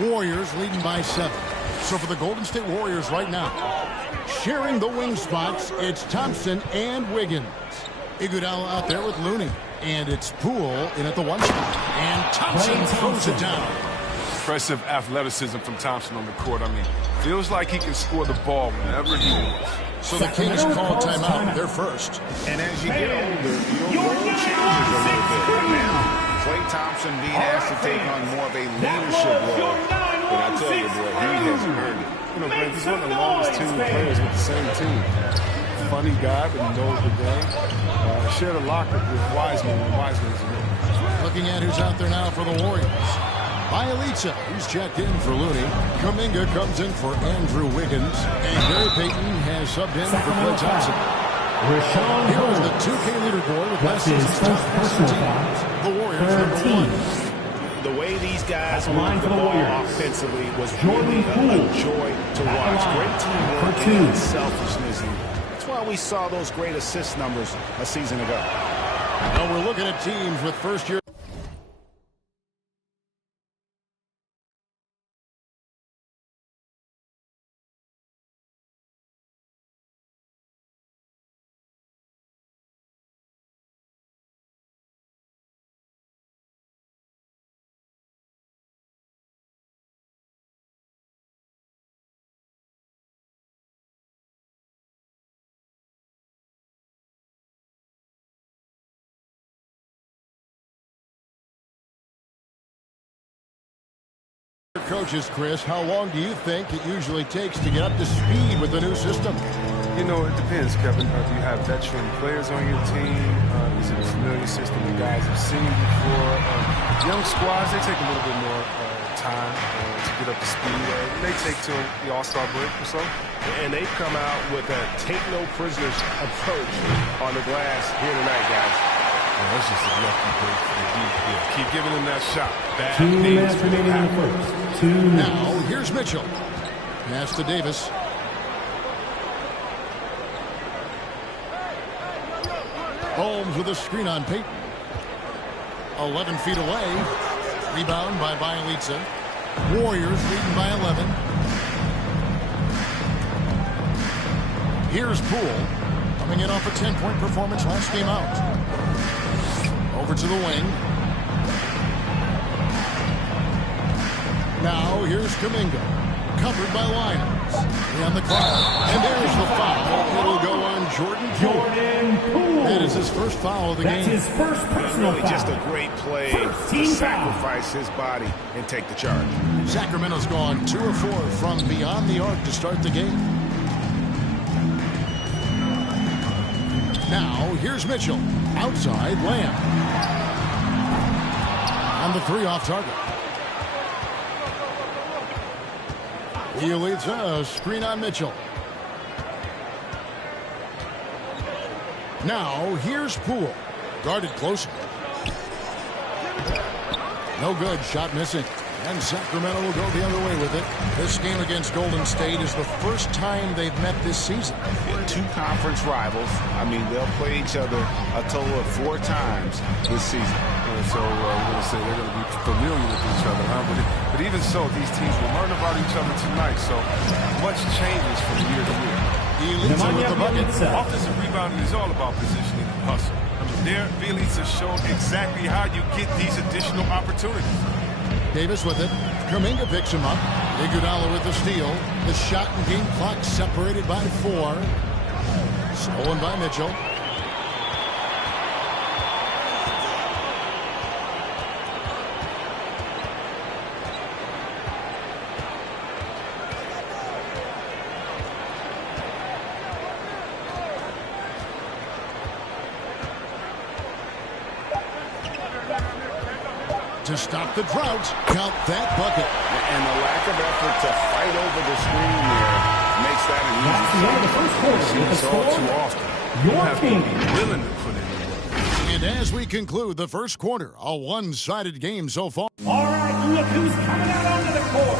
Warriors leading by 7. So for the Golden State Warriors right now, sharing the wing spots, it's Thompson and Wiggins. Iguodala out there with Looney. And it's Poole in at the 1 spot. And Thompson throws it down. Impressive athleticism from Thompson on the court. I mean, feels like he can score the ball whenever he wants. So the Kings call timeout. They're first. And as you get older, your role changes a little bit. Now, Klay Thompson being asked to take on more of a leadership role. But I tell you, boy, he has earned it. You know, Greg, he's one of the longest tenured players with the same team. Funny guy, but he knows the game. Shared a locker with Wiseman when Wiseman was a rookie. Looking at who's out there now for the Warriors. Bielitsa, who's checked in for Looney. Kuminga comes in for Andrew Wiggins. And Gary Payton has subbed in for Klay Thompson. Here is the 2K leaderboard with last season's top passing teams. The Warriors #1. The way these guys moved the ball offensively was really a joy to watch. Great teamwork and unselfishness. That's why we saw those great assist numbers a season ago. Now we're looking at teams with first-year. Coaches, Chris, how long do you think it usually takes to get up to speed with the new system? You know, it depends, Kevin. Do you have veteran players on your team? Is it a familiar system the guys have seen before? Young squads, they take a little bit more time to get up to speed. They take till the All-Star break or so. And they've come out with a take-no-prisoners approach on the glass here tonight, guys. That's just a lucky break for the deep. Yeah, keep giving them that shot. Bad 2 minutes remaining in the first. 2 minutes. Now, here's Mitchell. Pass to Davis. Holmes with a screen on Payton. 11 feet away. Rebound by Bielitsa. Warriors leading by 11. Here's Poole. Coming in off a 10-point performance last game out. Over to the wing. Now here's Kuminga. Covered by Lyons. On the clock. And there's the foul. It'll go on Jordan Poole. That is his first foul of the game. That's his first personal foul. Just a great play to sacrifice his body and take the charge. Sacramento's gone 2 of 4 from beyond the arc to start the game. Now, here's Mitchell. Outside, Lamb. On the 3 off target. He leads a screen on Mitchell. Now, here's Poole. Guarded closely. No good. Shot missing. And Sacramento will go the other way with it. This game against Golden State is the first time they've met this season. Yeah, 2 conference rivals. I mean, they'll play each other a total of 4 times this season. And so we're going to say they're going to be familiar with each other, huh? But even so, these teams will learn about each other tonight. So much changes from year to year. Bielitsa with the bucket. Offensive rebounding is all about positioning and hustle. I mean, there, Bielitsa showed exactly how you get these additional opportunities. Davis with it. Kuminga picks him up. Iguodala with the steal. The shot and game clock separated by 4. Stolen by Mitchell. To stop the drought, count that bucket. And the lack of effort to fight over the screen there makes that an easy That's the end of the first quarter with the score. Too often. Your team. Willing to put in the work. And as we conclude the first quarter, a one-sided game so far. All right, look who's coming out onto the court.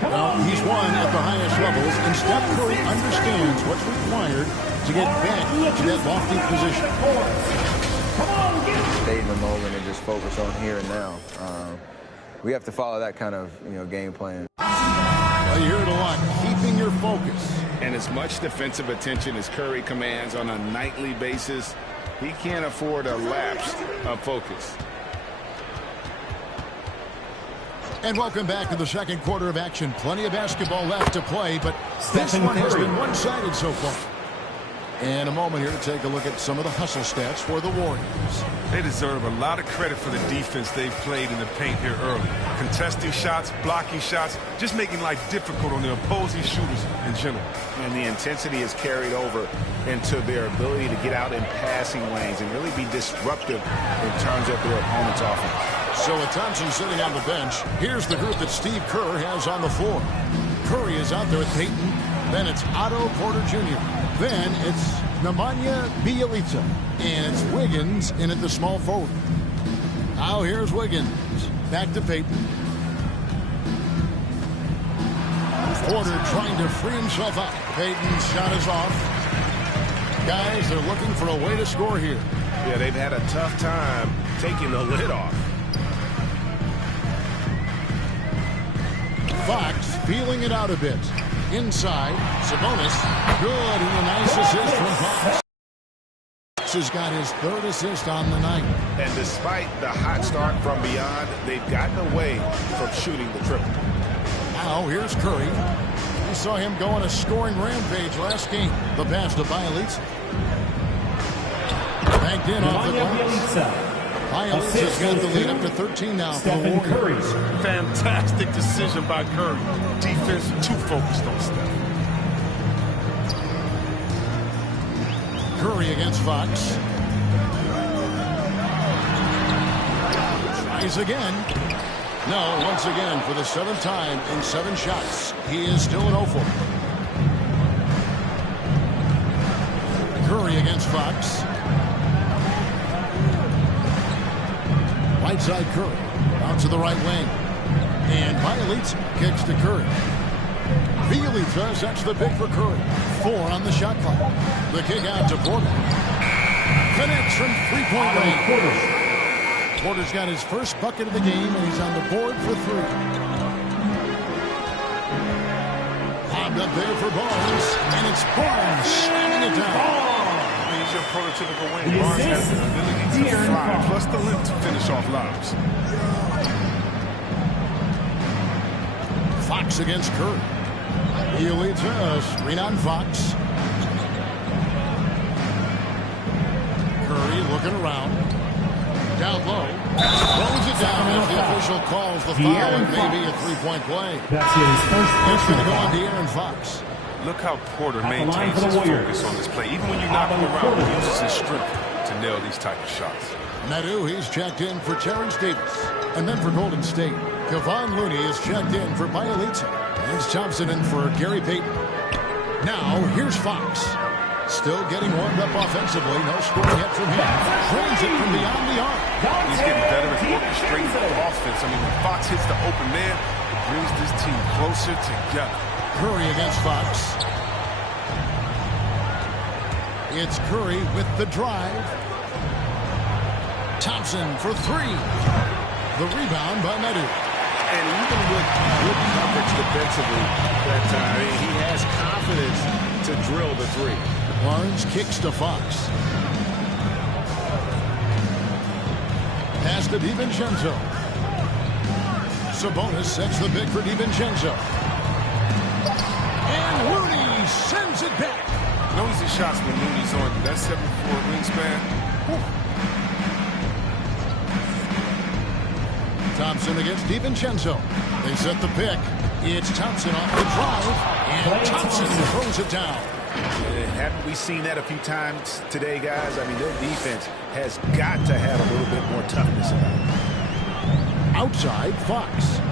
Come on. He's won at the highest levels, and Steph Curry understands what's required to get back to that lofty position. Stay in the moment and just focus on here and now. We have to follow that kind of game plan. Well, you hear it a lot, keeping your focus. And as much defensive attention as Curry commands on a nightly basis, he can't afford a lapse of focus. And welcome back to the second quarter of action. Plenty of basketball left to play, but this one has been one-sided so far. And a moment here to take a look at some of the hustle stats for the Warriors. They deserve a lot of credit for the defense they've played in the paint here early. Contesting shots, blocking shots, just making life difficult on the opposing shooters in general. And the intensity is carried over into their ability to get out in passing lanes and really be disruptive in terms of their opponent's offense. So with Thompson sitting on the bench, here's the group that Steve Kerr has on the floor. Curry is out there with Payton. Then it's Otto Porter Jr. Then it's Nemanja Bjelica. And it's Wiggins in at the small forward. Now here's Wiggins. Back to Payton. Porter trying to free himself up. Payton's shot is off. Guys, they're looking for a way to score here. Yeah, they've had a tough time taking the lid off. Fox feeling it out a bit. Inside, Sabonis. Good, and a nice assist from Fox. Fox has got his third assist on the night. And despite the hot start from beyond, they've gotten away from shooting the triple. Now, here's Curry. We saw him go on a scoring rampage last game. The pass to Bjelica. Banked in off the glass. Bjelica's got the lead up to 13 now for the Warriors. Fantastic decision by Curry. Defense too focused on Steph. Curry against Fox. Tries again. No, once again for the seventh time in 7 shots. He is still an 0-4. Curry against Fox. Right side Curry. Out to the right wing. And Bjelica kicks to Curry. Bjelica sets the pick for Curry. 4 on the shot clock. The kick out to Porter. Connects from three-point range. Porter's got his first bucket of the game, and he's on the board for 3. Lobbed up there for Barnes, and it's Barnes slamming it down. He's your prototypical wing. Barnes has the ability to fly, plus the length to finish off lobs. Fox against Curry. He leads us. Screen on Fox. Curry looking around. Down low. Throws it down as the official calls the foul and maybe a 3-point play. That's his first It's going to go on to personal Aaron Fox. Look how Porter maintains his focus on this play. Even when you knock him around, he uses his strength to nail these type of shots. Meadow, he's checked in for Terrence Davis. And then for Golden State, Kevon Looney is checked in for Bjelica. Here's Thompson in for Gary Payton. Now, here's Fox. Still getting warmed up offensively. No scoring yet from him. Trains it from beyond the arc. He's getting better at orchestrating the offense. I mean, when Fox hits the open man, it brings this team closer together. Curry against Fox. It's Curry with the drive. Thompson for 3. The rebound by Meadow. And even with good coverage defensively that time, he has confidence to drill the 3. Barnes kicks to Fox. Pass to DiVincenzo. Sabonis sets the pick for DiVincenzo. And Looney sends it back. No easy shots when Looney's on you. That 7'4" wingspan. Thompson against DiVincenzo. They set the pick. It's Thompson off the drive. And Thompson throws it down. Haven't we seen that a few times today, guys? I mean, their defense has got to have a little bit more toughness about it. Outside, Fox.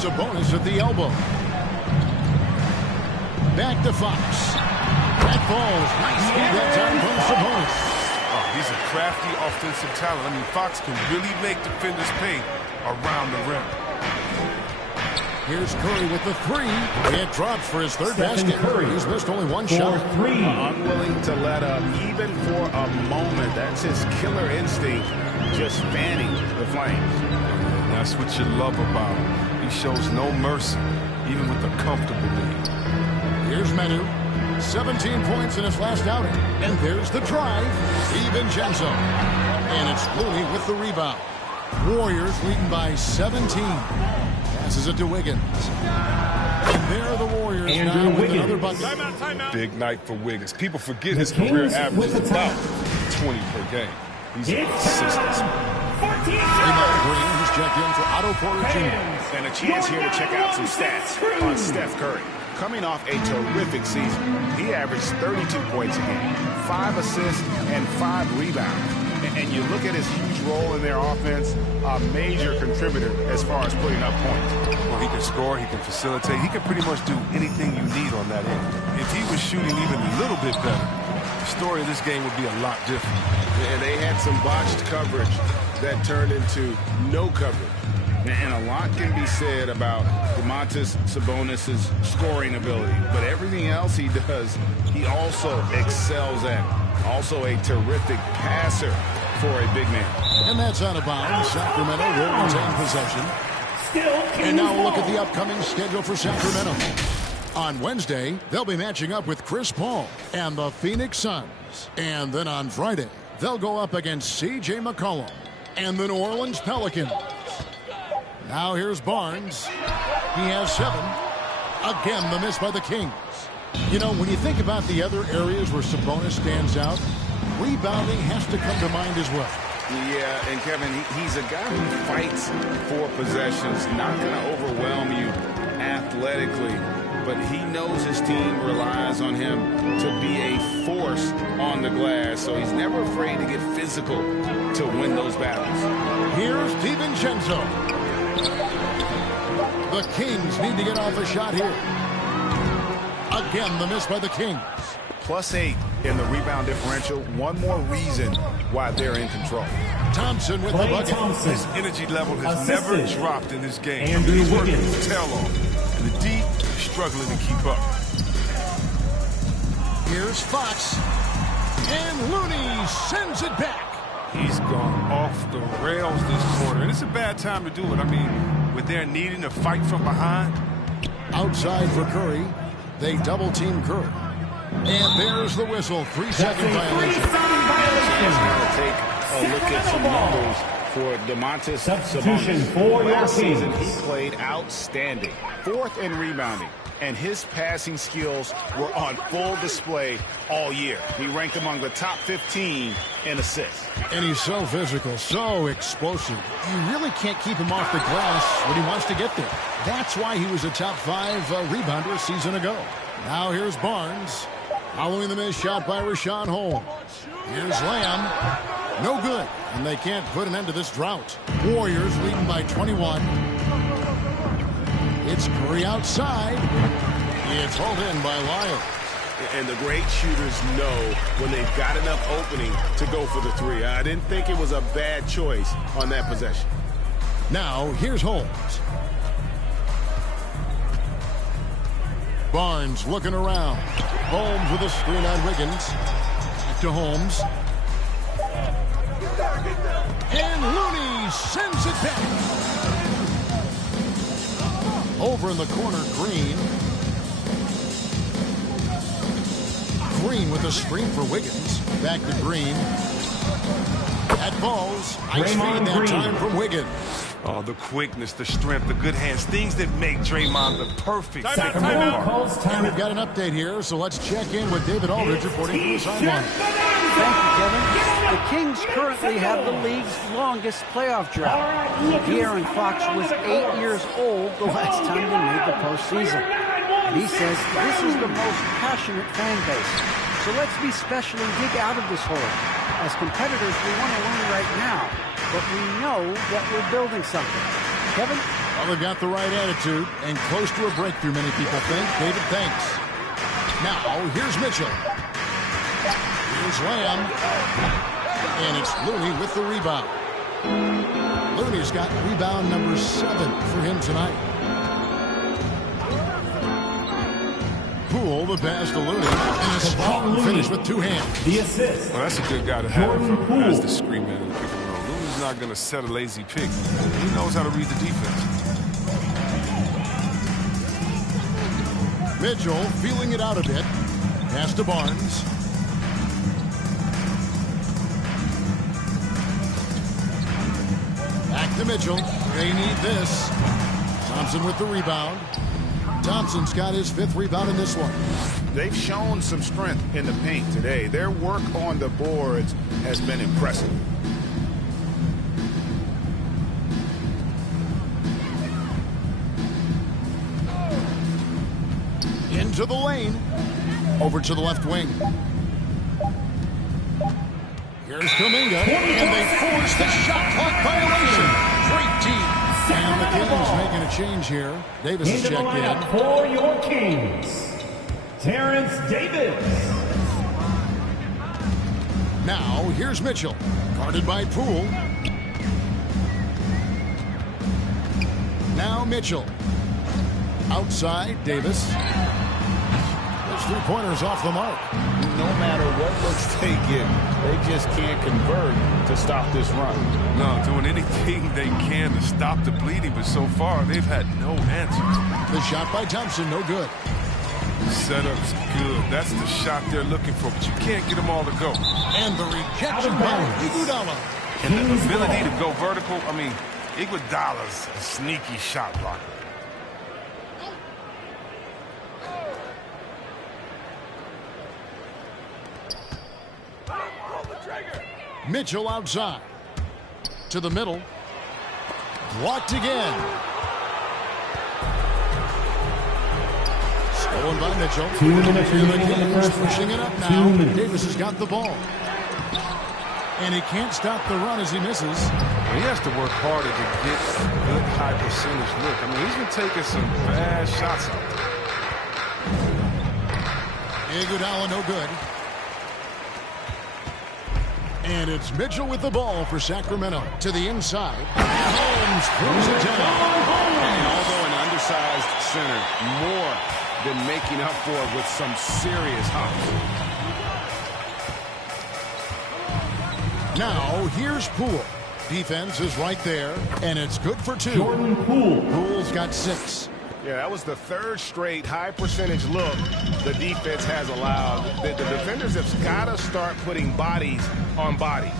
Sabonis at the elbow. Back to Fox. That falls. Nice speed that time from Sabonis. Oh, he's a crafty offensive talent. I mean, Fox can really make defenders pay around the rim. Here's Curry with the three. It drops for his third Stephen basket. Curry. He's missed only one shot. Three. Unwilling to let up, even for a moment. That's his killer instinct, just fanning the flames. And that's what you love about him. He shows no mercy, even with a comfortable lead. Here's Manu. 17 points in his last outing. And there's the drive. DiVincenzo. And it's Looney with the rebound. Warriors leading by 17. Passes it to Wiggins. And there are the Warriors now with another bucket. Timeout. Big night for Wiggins. People forget his career average is about 20 per game. He's consistent. Draymond Green, who's checked in for Otto Porter Jr. And a chance here to check out some stats on Steph Curry. Coming off a terrific season, he averaged 32 points a game, 5 assists, and 5 rebounds. And you look at his huge role in their offense, a major contributor as far as putting up points. Well, he can score, he can facilitate, he can pretty much do anything you need on that end. If he was shooting even a little bit better, the story of this game would be a lot different. And they had some botched coverage that turned into no coverage. And a lot can be said about Domantas Sabonis' scoring ability. But everything else he does, he also excels at. Also a terrific passer for a big man. And that's out of bounds. Sacramento will retain possession. And now we'll look at the upcoming schedule for Sacramento. On Wednesday, they'll be matching up with Chris Paul and the Phoenix Suns. And then on Friday, they'll go up against C.J. McCollum and the New Orleans Pelicans. Now here's Barnes. He has 7. Again, the miss by the Kings. You know, when you think about the other areas where Sabonis stands out, rebounding has to come to mind as well. Yeah, and Kevin, he's a guy who fights for possessions, not going to overwhelm you athletically, but he knows his team relies on him to be a force on the glass, so he's never afraid to get physical to win those battles. Here's DiVincenzo. The Kings need to get off a shot here. Again, the miss by the Kings. +8 in the rebound differential. One more reason why they're in control. Thompson with the bucket. His energy level has never dropped in this game. Andrew He's working Wiggins. his tail off. And the D struggling to keep up. Here's Fox. And Looney sends it back. He's gone off the rails this quarter. And it's a bad time to do it. I mean, when they're needing to fight from behind. Outside for Curry. They double-team Curry. And there's the whistle. 3-second violation. Take a look at some numbers for Domantas Substitution Sabonis. for your Last season, Kings. he played outstanding. 4th in rebounding. And his passing skills were on full display all year. He ranked among the top 15 in assists. And he's so physical, so explosive. You really can't keep him off the glass when he wants to get there. That's why he was a top 5 rebounder a season ago. Now here's Barnes. Following the missed shot by Richaun Holmes. Here's Lamb. No good. And they can't put an end to this drought. Warriors leading by 21. It's Curry outside. It's hauled in by Lyles. And the great shooters know when they've got enough opening to go for the 3. I didn't think it was a bad choice on that possession. Now, here's Holmes. Barnes looking around. Holmes with a screen on Wiggins. Back to Holmes. And Looney sends it back. Over in the corner, Green. Green with a screen for Wiggins. Back to Green. That falls. Nice feed that time from Wiggins. Oh, the quickness, the strength, the good hands, things that make Draymond the perfect. Sacramento calls And we've time. got an update here, so let's check in with David Aldridge reporting from the sideline. Thank you, Kevin. The Kings currently have the league's longest playoff drought. De'Aaron Fox was 8 years old the last time they made the postseason. And he says this is the most passionate fan base. So let's be special and dig out of this hole. As competitors, we want to win right now, but we know that we're building something. Kevin? Well, they've got the right attitude and close to a breakthrough, many people think. David, thanks. Now, here's Mitchell. Here's Lamb. And it's Looney with the rebound. Looney's got rebound number 7 for him tonight. the pass to Looney. And a strong finish with two hands. The assist. Well, that's a good guy to have Jordan Poole. as the screen man in the pick and roll. Looney's not going to set a lazy pick. He knows how to read the defense. Mitchell feeling it out a bit. Pass to Barnes. Back to Mitchell. They need this. Thompson with the rebound. Thompson's got his 5th rebound in this one. They've shown some strength in the paint today. Their work on the boards has been impressive. Into the lane. Over to the left wing. Here's Kuminga. And they force the shot clock violation. Great team. And the Kings making a change here. Davis is Into the checked lineup in. for your Kings, Terrence Davis. Now, here's Mitchell. Guarded by Poole. Now Mitchell. Outside, Davis. Those three-pointers off the mark. No matter what looks they get, they just can't convert to stop this run. No, doing anything they can to stop the bleeding, but so far they've had no answer. The shot by Thompson, no good. Setup's good. That's the shot they're looking for, but you can't get them all to go. And the rejection by Iguodala. And the ability to go vertical, I mean, Iguodala's a sneaky shot blocker. Mitchell outside. To the middle. Blocked again. Stolen by Mitchell. 2 minutes remaining in the first Pushing it up now. Davis has got the ball. And he can't stop the run as he misses. He has to work harder to get a good high percentage look. I mean, he's been taking some bad shots out there. Iguodala no good. And it's Mitchell with the ball for Sacramento. To the inside. Holmes throws it down. And although an undersized center, more than making up for it with some serious hops. Now, here's Poole. Defense is right there, and it's good for 2. Jordan Poole. Poole's got 6. Yeah, that was the 3rd straight high percentage look the defense has allowed. The defenders have got to start putting bodies on bodies.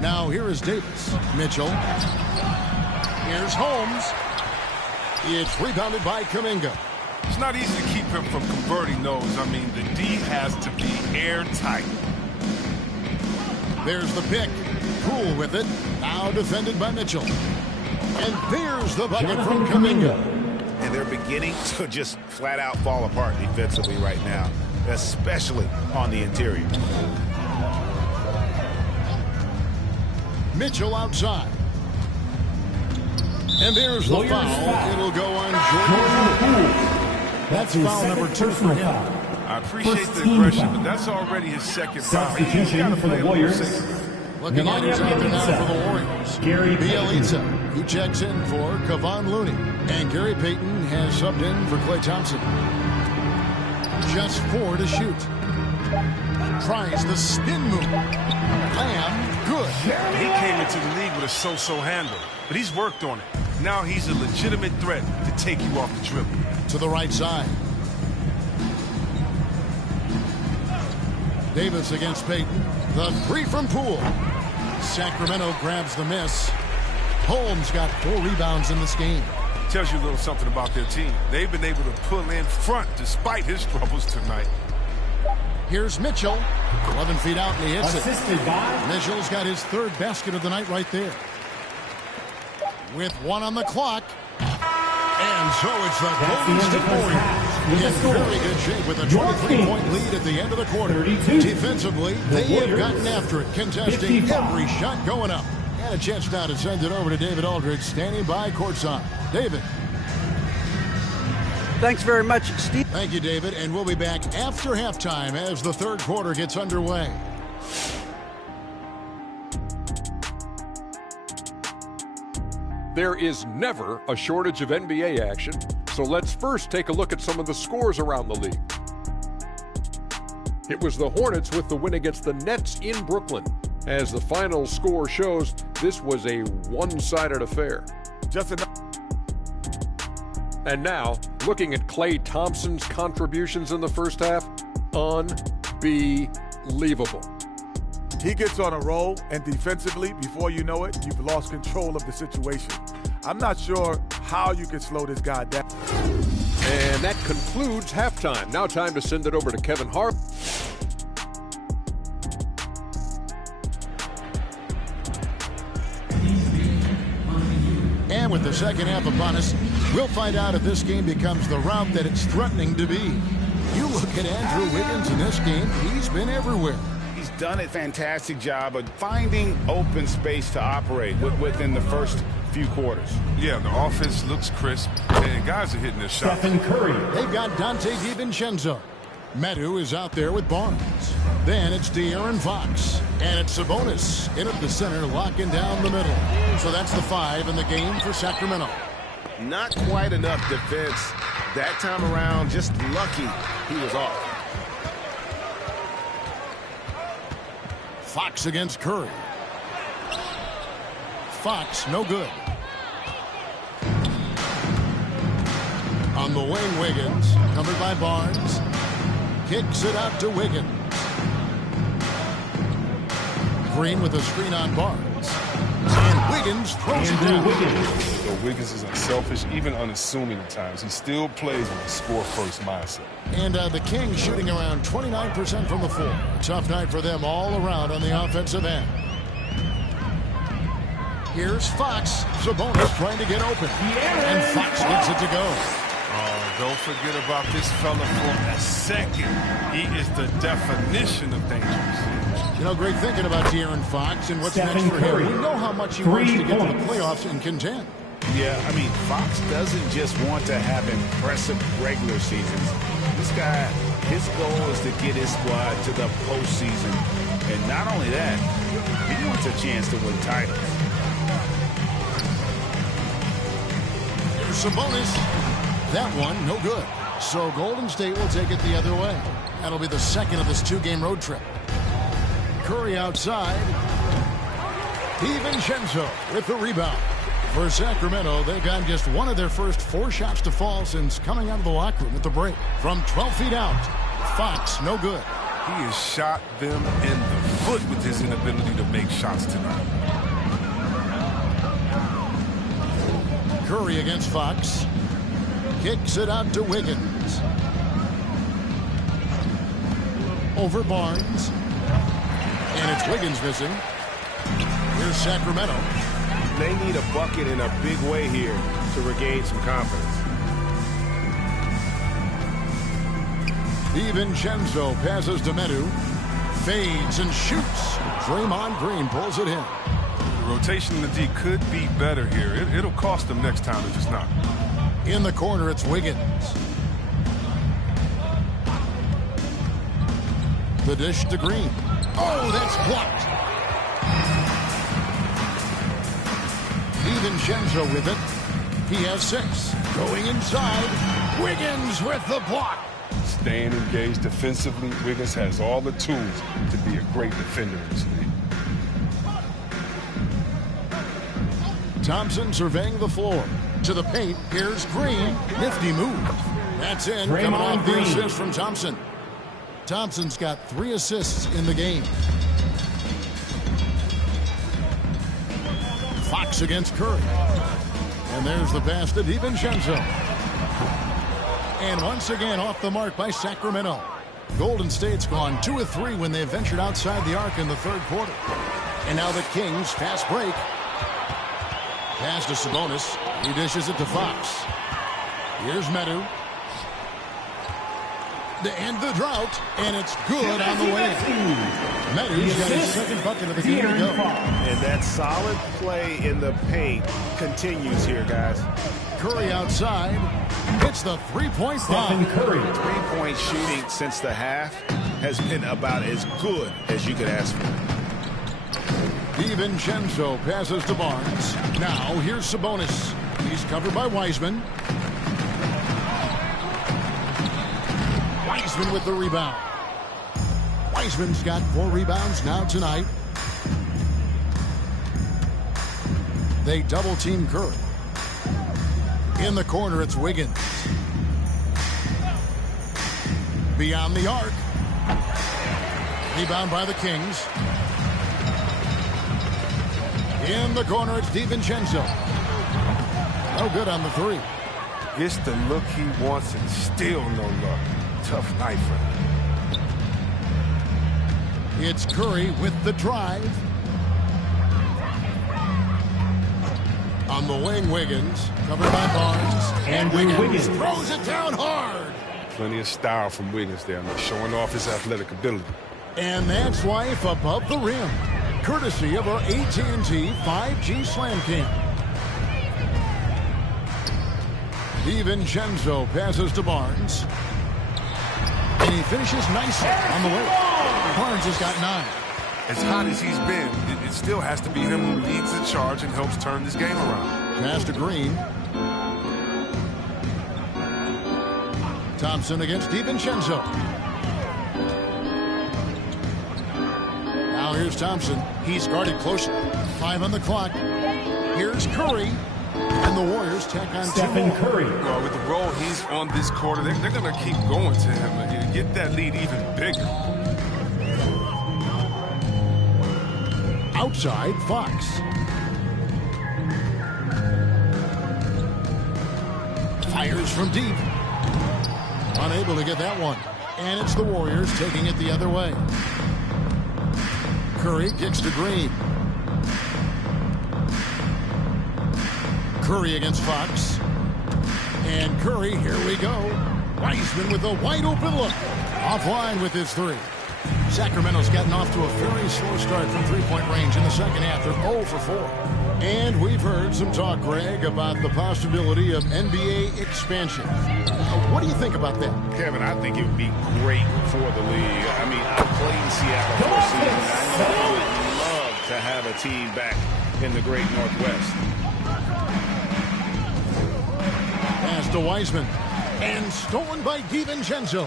Now here is Davis. Mitchell. Here's Holmes. It's rebounded by Kuminga. It's not easy to keep him from converting those. I mean, the D has to be airtight. There's the pick. Poole with it. Now defended by Mitchell. And there's the bucket from Kuminga. And they're beginning to just flat out fall apart defensively right now, especially on the interior. Mitchell outside. And there's the foul. It'll go on Jordan Poole. That's foul number 2 for him. I appreciate the aggression, but that's already his 2nd foul. He's got to for play the a little Warriors. safer. Looking at who's out there now for the Warriors. Gary Bielitsa, who checks in for Kevon Looney. And Gary Payton has subbed in for Klay Thompson. Just 4 to shoot. Tries the spin move. Lamb, good. He came into the league with a so-so handle, but he's worked on it. Now he's a legitimate threat to take you off the dribble. To the right side. Davis against Payton. The 3 from Poole. Sacramento grabs the miss. Holmes got 4 rebounds in this game. Tells you a little something about their team. They've been able to pull in front despite his troubles tonight. Here's Mitchell. 11 feet out and he hits it. Assisted by Mitchell's got his 3rd basket of the night right there. With 1 on the clock. And so it's the Golden State Warriors in very good shape with a 23-point lead at the end of the quarter. Defensively, they have gotten after it, contesting every shot going up. And a chance now to send it over to David Aldridge, standing by courtside. David. Thanks very much, Steve. Thank you, David. And we'll be back after halftime as the 3rd quarter gets underway. There is never a shortage of NBA action, so let's first take a look at some of the scores around the league. It was the Hornets with the win against the Nets in Brooklyn. As the final score shows, this was a one-sided affair. And now, looking at Klay Thompson's contributions in the first half, unbelievable. He gets on a roll, and defensively, before you know it, you've lost control of the situation. I'm not sure how you can slow this guy down. And that concludes halftime. Now time to send it over to Kevin Hart. And with the second half upon us, we'll find out if this game becomes the rout that it's threatening to be. You look at Andrew Wiggins in this game, he's been everywhere. He's done a fantastic job of finding open space to operate within the first few quarters. Yeah, the offense looks crisp, and guys are hitting their shots. Stephen Curry. They've got Dante DiVincenzo. Medu is out there with Barnes. Then it's De'Aaron Fox. And it's Sabonis in at the center, locking down the middle. So that's the 5 in the game for Sacramento. Not quite enough defense that time around. Just lucky he was off. Fox against Curry. Fox, no good. On the wing, Wiggins, covered by Barnes. Kicks it out to Wiggins. Green with a screen on Barnes. And Wiggins throws it down. Wiggins is unselfish, even unassuming at times. He still plays with a score-first mindset. And the Kings shooting around 29% from the floor. A tough night for them all around on the offensive end. Here's Fox. Sabonis trying to get open. And Fox gets it to go. Don't forget about this fella for a second. He is the definition of dangerous. You know, great thinking about De'Aaron Fox and what's next for him. We know how much he wants to get to the playoffs and contend. Yeah, I mean, Fox doesn't just want to have impressive regular seasons. This guy, his goal is to get his squad to the postseason. And not only that, he wants a chance to win titles. Here's Sabonis. That one, no good. So Golden State will take it the other way. That'll be the second of this 2-game road trip. Curry outside. DiVincenzo with the rebound. For Sacramento, they've gotten just one of their first 4 shots to fall since coming out of the locker room at the break. From 12 feet out, Fox, no good. He has shot them in the foot with his inability to make shots tonight. Curry against Fox. Kicks it out to Wiggins. Over Barnes. And it's Wiggins missing. Here's Sacramento. They need a bucket in a big way here to regain some confidence. DiVincenzo passes to Medu. Fades and shoots. Draymond Green pulls it in. The rotation in the D could be better here. It'll cost them next time if it's not. In the corner, it's Wiggins. The dish to Green. Oh, that's blocked. DiVincenzo with it. He has 6. Going inside. Wiggins with the block. Staying engaged defensively, Wiggins has all the tools to be a great defender in this league. Thompson surveying the floor. To the paint, here's Green. Nifty move. That's in. Coming off the assist from Thompson. Thompson's got 3 assists in the game. Fox against Curry. And there's the pass to DiVincenzo. And once again off the mark by Sacramento. Golden State's gone 2 of 3 when they ventured outside the arc in the 3rd quarter. And now the Kings fast break. Pass to Sabonis. He dishes it to Fox. Here's Medu. To end the drought, and it's good on the way. Medu's got his 2nd bucket of the game to go. And that solid play in the paint continues here, guys. Curry outside. Hits the 3-point bomb. Curry. 3-point shooting since the half has been about as good as you could ask for. DiVincenzo passes to Barnes. Now here's Sabonis. He's covered by Wiseman. Wiseman with the rebound. Wiseman's got 4 rebounds now tonight. They double-team Curry. In the corner, it's Wiggins. Beyond the arc. Rebound by the Kings. In the corner, it's DiVincenzo. No good on the 3. Gets the look he wants and still no luck. Tough night for him. It's Curry with the drive. On the wing, Wiggins. Covered by Barnes. And Wiggins throws it down hard. Plenty of style from Wiggins there, showing off his athletic ability. And that's life above the rim. Courtesy of our AT&T 5G Slam King. DiVincenzo passes to Barnes. And he finishes nicely on the way. Barnes has got 9. As hot as he's been, it still has to be him who leads the charge and helps turn this game around. Pass to Green. Thompson against DiVincenzo. Now here's Thompson. He's guarded closely. 5 on the clock. Here's Curry. And the Warriors tack on Stephen 2 Curry. With the role he's on this quarter, they're going to keep going to him and get that lead even bigger. Outside, Fox. Fires from deep. Unable to get that one. And it's the Warriors taking it the other way. Curry kicks to Green. Curry against Fox. And Curry, here we go. Wiseman with a wide open look. Offline with his 3. Sacramento's gotten off to a very slow start from 3-point range in the second half. They're 0 for 4. And we've heard some talk, Greg, about the possibility of NBA expansion. What do you think about that? Kevin, I think it would be great for the league. I mean, I played in Seattle for a season. I would love to have a team back in the great Northwest. Pass to Wiseman. And stolen by DiVincenzo.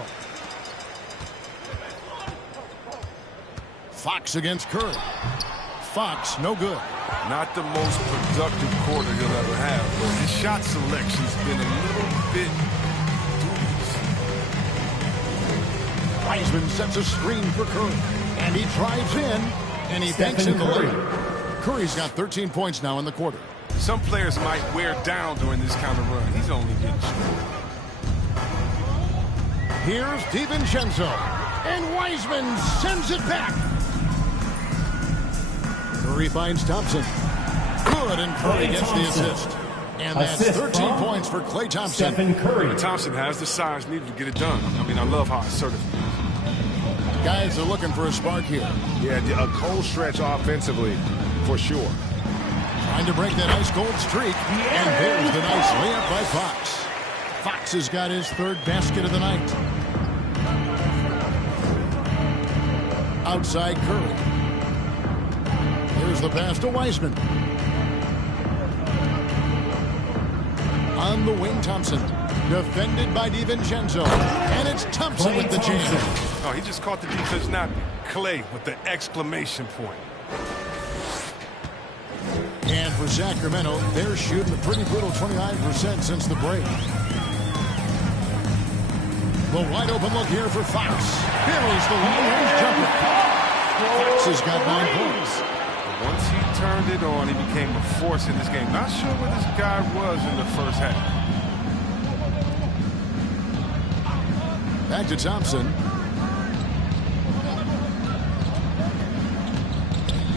Fox against Curry. Fox, no good. Not the most productive quarter he'll ever have, but his shot selection's been a little bit dubious. Wiseman sets a screen for Curry. And he drives in, and he banks in the lead. Curry's got 13 points now in the quarter. Some players might wear down during this kind of run. He's only getting strong. Here's DiVincenzo. And Wiseman sends it back. Curry finds Thompson. Good, and Curry gets the assist. And that's 13 points for Klay Thompson. Stephen Curry. Thompson has the size needed to get it done. I mean, I love how assertive he is. Guys are looking for a spark here. Yeah, a cold stretch offensively, for sure. Trying to break that ice-cold streak. And there's the nice layup by Fox. Fox has got his 3rd basket of the night. Outside Curry. Here's the pass to Wiseman. On the wing, Thompson. Defended by DiVincenzo. And it's Thompson with the jam. Oh, he just caught the defense napping. Klay with the exclamation point. And for Sacramento, they're shooting a pretty brutal 29% since the break. The wide open look here for Fox. Buries the long-range jumper. Fox has got 9 points. Once he turned it on, he became a force in this game. Not sure where this guy was in the first half. Back to Thompson.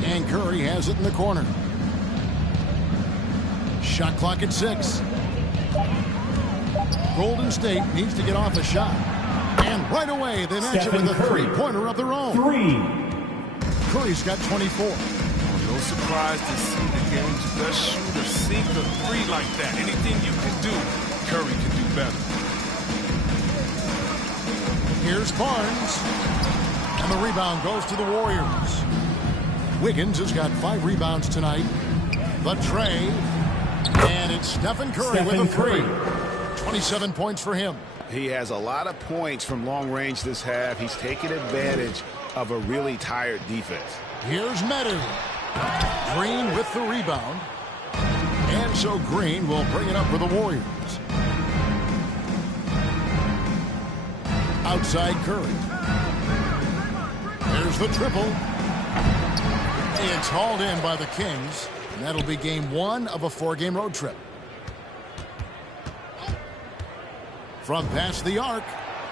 And Curry has it in the corner. Shot clock at 6. Golden State needs to get off a shot. And right away, they match it with a 3-pointer of their own. 3. Curry's got 24. No surprise to see the game's best shooter sink a 3 like that. Anything you can do, Curry can do better. Here's Barnes. And the rebound goes to the Warriors. Wiggins has got 5 rebounds tonight. The tray. And it's Stephen Curry with a 3. 27 points for him. He has a lot of points from long range this half. He's taken advantage of a really tired defense. Here's Meadow. Green with the rebound. And so Green will bring it up for the Warriors. Outside Curry. There's the triple. It's hauled in by the Kings. And that'll be game 1 of a 4-game road trip. From past the arc.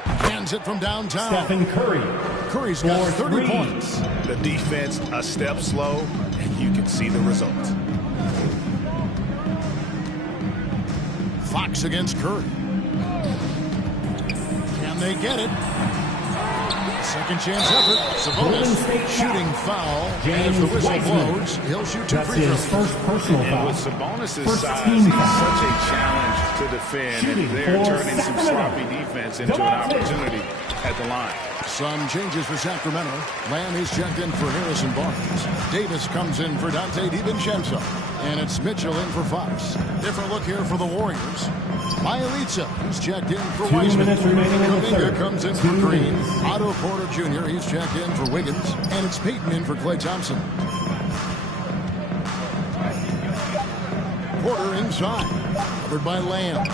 Hands it from downtown. Stephen Curry. Curry's got 30 points. The defense a step slow, and you can see the results. Fox against Curry. Can they get it? Second chance effort. Sabonis shooting foul. As the whistle blows, he'll shoot 2 free throws. First personal And foul. with Sabonis' First size, team he's foul. such a challenge to defend, Shooting and they're for turning some sloppy defense into an opportunity at the line. Some changes for Sacramento. Lamb is checked in for Harrison Barnes. Davis comes in for Dante DiVincenzo. And it's Mitchell in for Fox. Different look here for the Warriors. Bielitsa, who's checked in for 2 Wiseman. minutes remaining in the Kuminga third. comes in 2 for Green. minutes. Otto Porter Jr., he's checked in for Wiggins. And it's Peyton in for Klay Thompson. Porter inside. Covered by Lamb.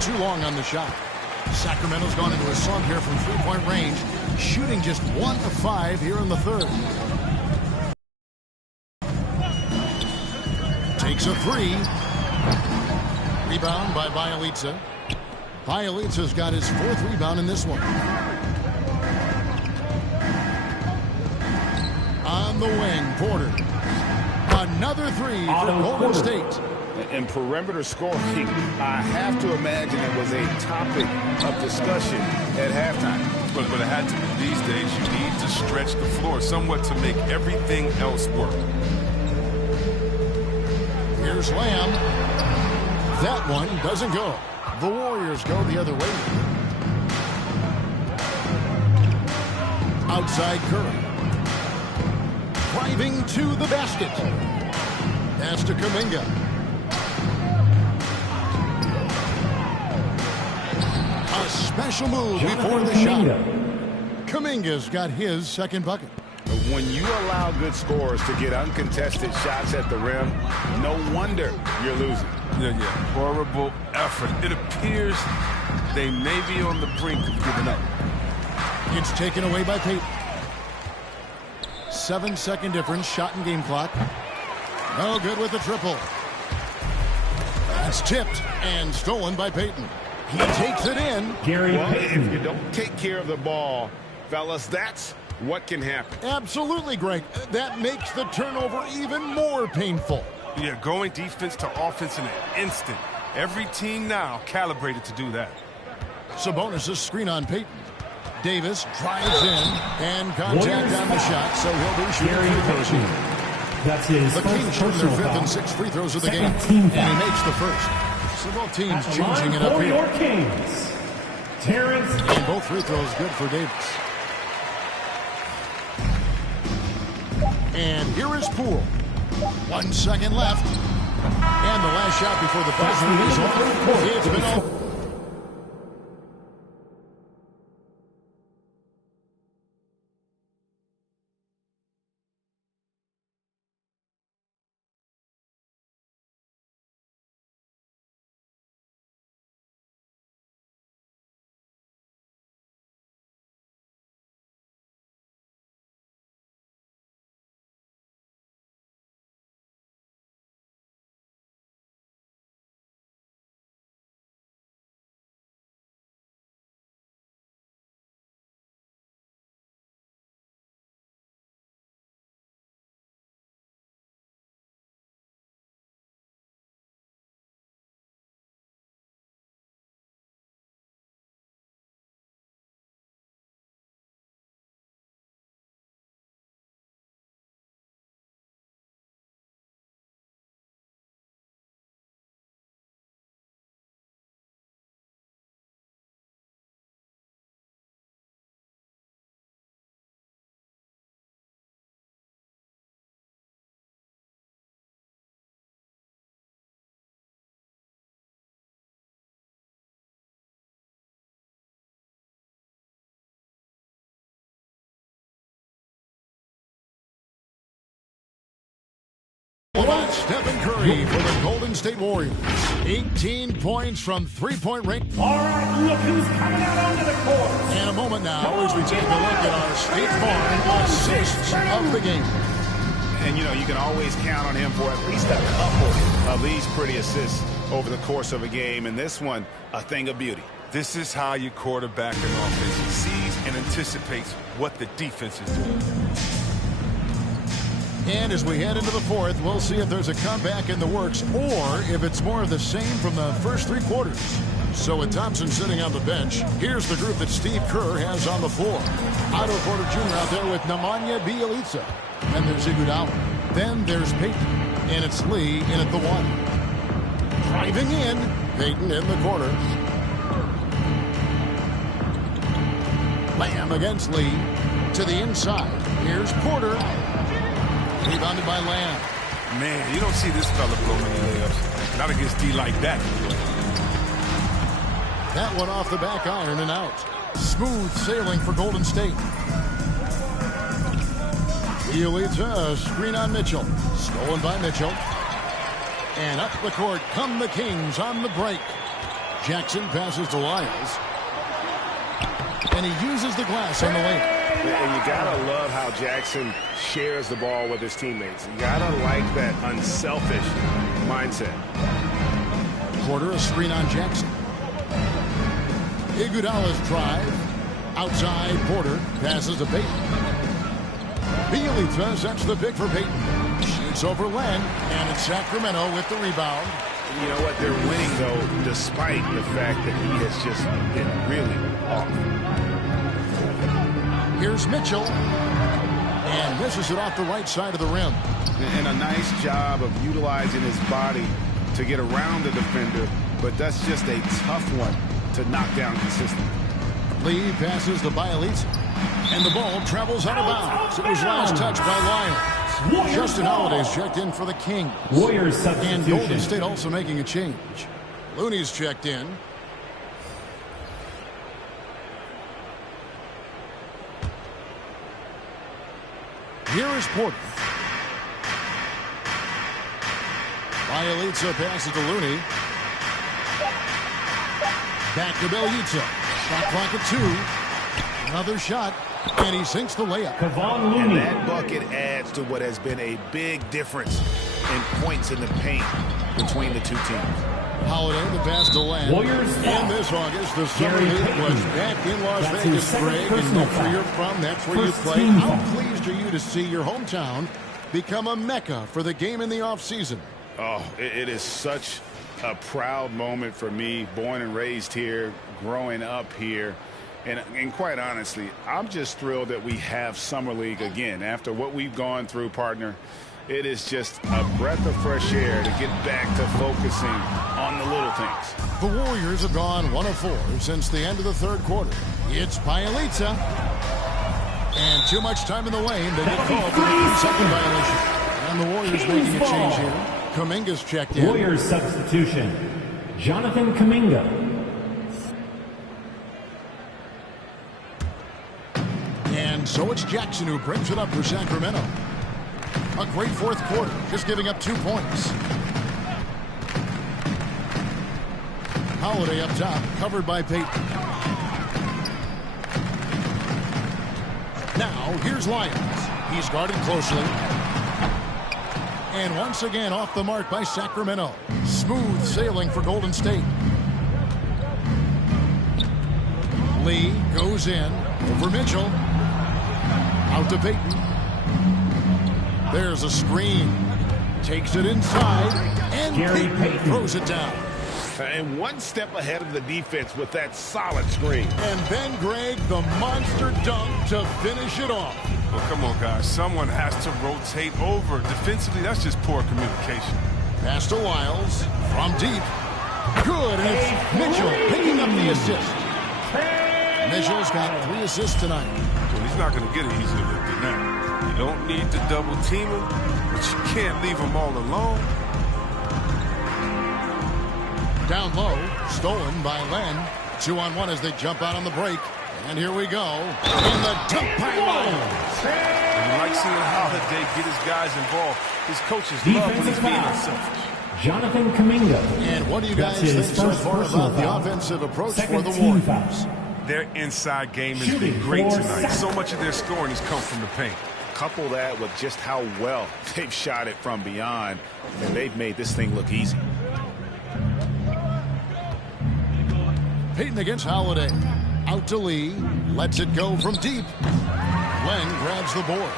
Too long on the shot. Sacramento's gone into a slump here from 3-point range. Shooting just 1 of 5 here in the third. Takes a 3. Rebound by Bielitsa. Bielitsa's got his 4th rebound in this one. On the wing, Porter. Another 3 for Golden State. And perimeter scoring, I have to imagine it was a topic of discussion at halftime. But it had to be. These days, you need to stretch the floor somewhat to make everything else work. Here's Lamb. That one doesn't go. The Warriors go the other way. Outside Curry. Driving to the basket. Pass to Kuminga. A special move before the shot. Kuminga's got his second bucket. When you allow good scorers to get uncontested shots at the rim, no wonder you're losing. Yeah. Horrible effort. It appears they may be on the brink of giving up. It's taken away by Peyton. 7-second difference, shot and game clock. No good with the triple. That's tipped and stolen by Peyton. He takes it in. Gary Well, Payton. if you don't take care of the ball, fellas, that's what can happen. Absolutely, Greg. That makes the turnover even more painful. Yeah, going defense to offense in an instant. Every team now calibrated to do that. Sabonis' screen on Peyton. Davis drives in and contact on the shot, so he'll be shooting Gary free throws Payton. here. That's his The first Kings shooting personal their 5th foul. and 6th free throws of the game, Second team and foul. he makes the first. So both teams At the changing line it up for here. your Kings, Terrence. And both free throws good for Davis. And here is Poole. 1 second left. And the last shot before the buzzer is off. It's been over. three for the Golden State Warriors. 18 points from three-point range. All right, look who's coming out onto the court. And a moment now as we take a look at our State Farm assists of the game. And, you know, you can always count on him for at least a couple of these pretty assists over the course of a game. And this one, a thing of beauty. This is how you quarterback an offense. He sees and anticipates what the defense is doing. And as we head into the fourth, we'll see if there's a comeback in the works or if it's more of the same from the first three quarters. So with Thompson sitting on the bench, here's the group that Steve Kerr has on the floor. Otto Porter Jr. out there with Nemanja Bjelica. Then there's Iguodala. Then there's Payton. And it's Lee in at the one. Driving in, Payton in the corner. Lamb against Lee. To the inside. Here's Porter. Rebounded by Lamb. Man, you don't see this fella blow many layups. Not against D like that. That one off the back iron and out. Smooth sailing for Golden State. Bjelica, screen on Mitchell. Stolen by Mitchell. And up the court come the Kings on the break. Jackson passes to Lyles. And he uses the glass on the layup. And you gotta love how Jackson shares the ball with his teammates. You gotta like that unselfish mindset. Porter, a screen on Jackson. Iguodala's drive. Outside, Porter passes to Payton. Bjelica sets the pick for Payton. Shoots over Len, and it's Sacramento with the rebound. You know what? They're winning, though, despite the fact that he has just been really off. Here's Mitchell. And misses it off the right side of the rim. And a nice job of utilizing his body to get around the defender, but that's just a tough one to knock down consistently. Lee passes to Bjelica. And the ball travels out of bounds. It was last touched by Lyles. Justin Holiday's checked in for the Kings. Warriors substitution. And Golden State also making a change. Looney's checked in. Here is Porter. Bjelica passes to Looney. Back to Bjelica. Shot clock at 2. Another shot. And he sinks the layup. Kevon Looney. And that bucket adds to what has been a big difference in points in the paint between the two teams. Holiday, the pass to Lamb. Warriors. And this August, the Summer League was back in Las Vegas, Greg. And that's where you're from. That's where you play. How pleased are you to see your hometown become a mecca for the game in the offseason? Oh, it is such a proud moment for me, born and raised here, growing up here. And quite honestly, I'm just thrilled that we have Summer League again. After what we've gone through, partner, it is just a breath of fresh air to get back to focusing on the little things. The Warriors have gone 1 of 4 since the end of the third quarter. It's Bjelica. And too much time in the lane. They get called for the 3-second violation. And the Warriors making a change here. Kuminga's checked in. Warriors substitution. Jonathan Kuminga. And so it's Jackson who brings it up for Sacramento. A great fourth quarter, just giving up 2 points. Holiday up top, covered by Payton. Now, here's Lyons. He's guarded closely. And once again off the mark by Sacramento. Smooth sailing for Golden State. Lee goes in over Mitchell. Out to Payton. There's a screen. Takes it inside. And Payton throws it down. And one step ahead of the defense with that solid screen. And then, Greg, the monster dunk to finish it off. Well, come on, guys. Someone has to rotate over. Defensively, that's just poor communication. Pass to Lyles from deep. Good, and it's Mitchell picking up the assist. Mitchell's got 3 assists tonight. Well, he's not going to get it easier than that. You don't need to double team him, but you can't leave him all alone. Down low, stolen by Len. 2-on-1 as they jump out on the break. And here we go. And the dunk by Lyles. And you like seeing Holiday get his guys involved. His coaches love when he's being unselfish. Jonathan Kuminga. And what do you guys think so far about the offensive approach for the Warriors? Their inside game has been great tonight. So much of their scoring has come from the paint. Couple that with just how well they've shot it from beyond, and they've made this thing look easy. Payton against Holiday. Out to Lee. Lets it go from deep. Len grabs the board.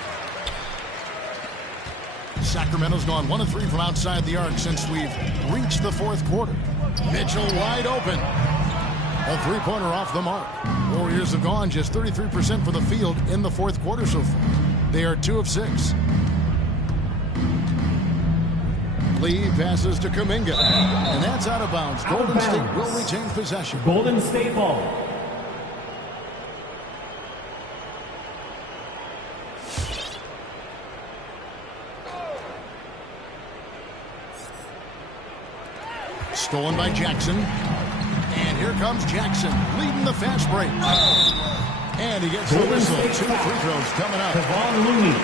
Sacramento's gone 1 of 3 from outside the arc since we've reached the fourth quarter. Mitchell wide open. A three-pointer off the mark. Warriors have gone just 33% for the field in the fourth quarter so far. They are 2 of 6. Lee passes to Kuminga. And that's out of bounds. Golden State will retain possession. Golden State ball. Stolen by Jackson. And here comes Jackson leading the fast break. And he gets the whistle. 2 free throws coming up. Kevon Looney.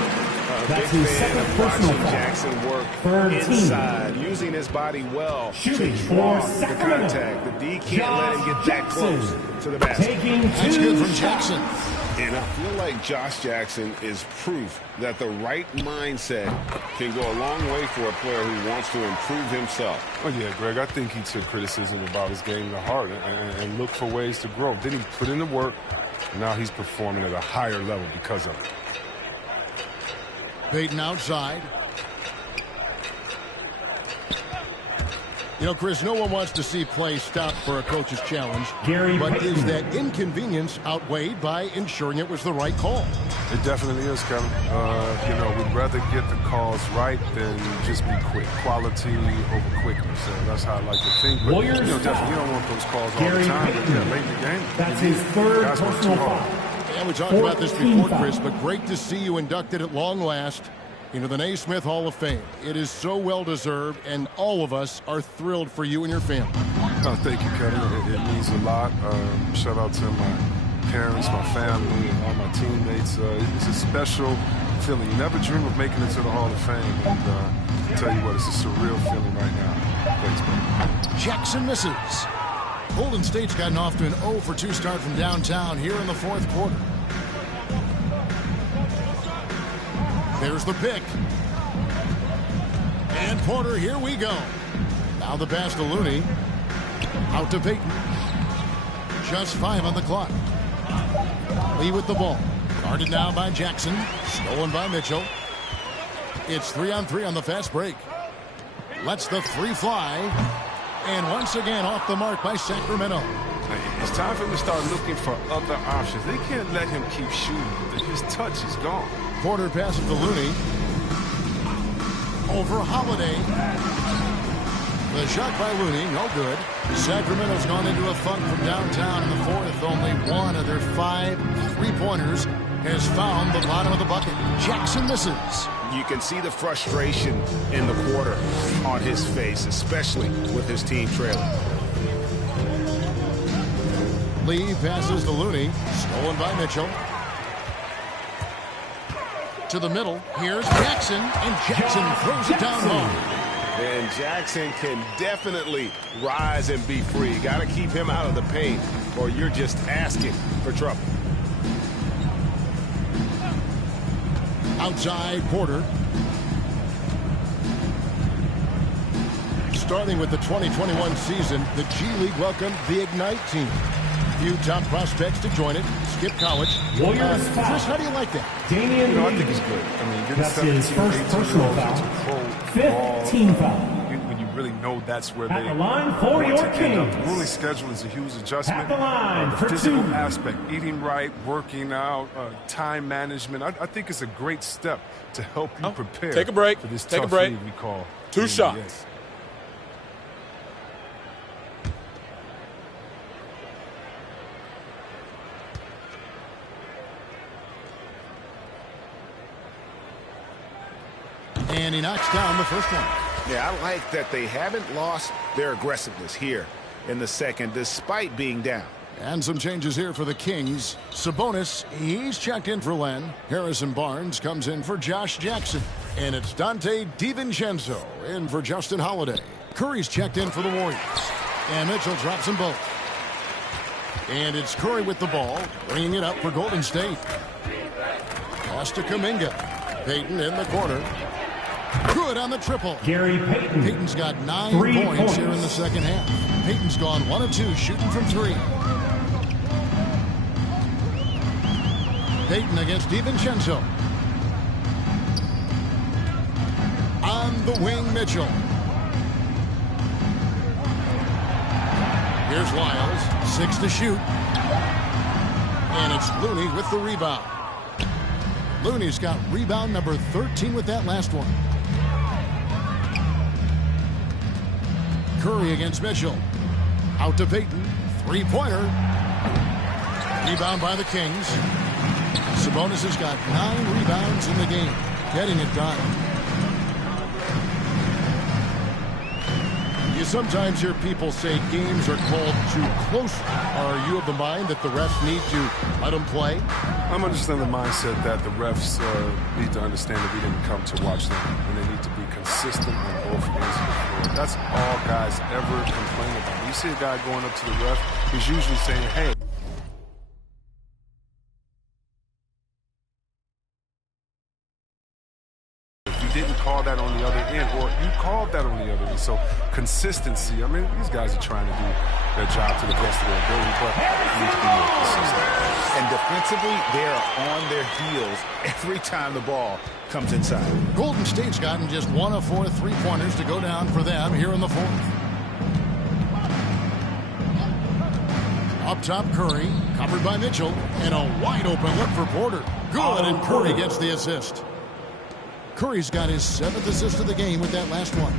That's his second personal foul. Jackson work inside, using his body well. Shooting to for the Sacramento. contact. The D can't let him get that close to the basket. Taking That's 2 good from shots. Jackson. And I feel like Josh Jackson is proof that the right mindset can go a long way for a player who wants to improve himself. Oh, yeah, Greg, I think he took criticism about his game to heart and looked for ways to grow. Then he put in the work, and now he's performing at a higher level because of it. Payton outside. You know, Chris, no one wants to see play stop for a coach's challenge. Gary but Payton. Is that inconvenience outweighed by ensuring it was the right call? It definitely is, Kevin. You know, we'd rather get the calls right than just be quick. Quality over quickness. That's how I like to think. But, Warriors you know, definitely, you foul. don't want those calls all Gary the time. But, Payton. yeah, late in the game. That's you his need it. third Guys work personal too hard. foul. And we talked about this 14 before, foul. Chris, but great to see you inducted at long last into the Naismith Hall of Fame. It is so well-deserved, and all of us are thrilled for you and your family. Oh, thank you, Kevin. It means a lot. Shout out to my parents, my family, and all my teammates. It's a special feeling. You never dream of making it to the Hall of Fame. And I tell you what, it's a surreal feeling right now. Thanks, man. Jackson misses. Golden State's gotten off to an 0 for 2 start from downtown here in the fourth quarter. There's the pick. And Porter, here we go. Now the pass to Looney. Out to Payton. Just 5 on the clock. Lee with the ball. Guarded now by Jackson. Stolen by Mitchell. It's 3-on-3 on the fast break. Lets the 3 fly. And once again off the mark by Sacramento. It's time for him to start looking for other options. They can't let him keep shooting. His touch is gone. Porter passes to Looney. Over Holiday. The shot by Looney, no good. Sacramento's gone into a funk from downtown in the fourth. Only 1 of their 5 3-pointers has found the bottom of the bucket. Jackson misses. You can see the frustration in the quarter on his face, especially with his team trailing. Lee passes to Looney. Stolen by Mitchell. To the middle. Here's Jackson. And Jackson throws it down low. And Jackson can definitely rise and be free. Got to keep him out of the paint, or you're just asking for trouble. Outside, Porter. Starting with the 2021 season, the G League welcomed the Ignite team. Few top prospects to join it. Skip college. Warriors foul. Chris, how do you like that? Damian You know, I Lee. think it's good. I mean, getting That's his 17, first 18 personal year olds foul. into pro Fifth ball, team foul. When you really know that's where At they the line for want your to end up. Kings. The ruling schedule is a huge adjustment. At the line The for physical 2. aspect, eating right, working out, time management. I think it's a great step to help you prepare. Take a break. For this Take a tough break. league we call 2 the shots. NBA. And he knocks down the first one. Yeah, I like that they haven't lost their aggressiveness here in the second, despite being down. And some changes here for the Kings. Sabonis, he's checked in for Len. Harrison Barnes comes in for Josh Jackson. And it's Dante DiVincenzo in for Justin Holiday. Curry's checked in for the Warriors. And Mitchell drops them both. And it's Curry with the ball, bringing it up for Golden State. Pass to Kuminga. Payton in the corner. Good on the triple. Gary Payton. Payton's got 9 points here in the second half. Payton's gone 1 of 2, shooting from 3. Payton against DiVincenzo. On the wing, Mitchell. Here's Lyles, 6 to shoot. And it's Looney with the rebound. Looney's got rebound number 13 with that last one. Curry against Mitchell. Out to Payton. 3-pointer. Rebound by the Kings. Sabonis has got 9 rebounds in the game. Getting it done. You sometimes hear people say games are called too close. Are you of the mind that the refs need to let them play? I'm understanding the mindset that the refs need to understand that we didn't come to watch them, and they need to be consistent on both ends of the floor. That's all guys ever complain about. When you see a guy going up to the ref, he's usually saying, hey, didn't call that on the other end, or you called that on the other end. So consistency, I mean, these guys are trying to do their job to the best of their ability, but they need to be more consistent. And defensively, they are on their heels every time the ball comes inside. Golden State's gotten just 1 of 4 3-pointers to go down for them here in the 4th. Up top, Curry, covered by Mitchell, and a wide open look for Porter. Good, and Curry gets the assist. Curry's got his 7th assist of the game with that last one.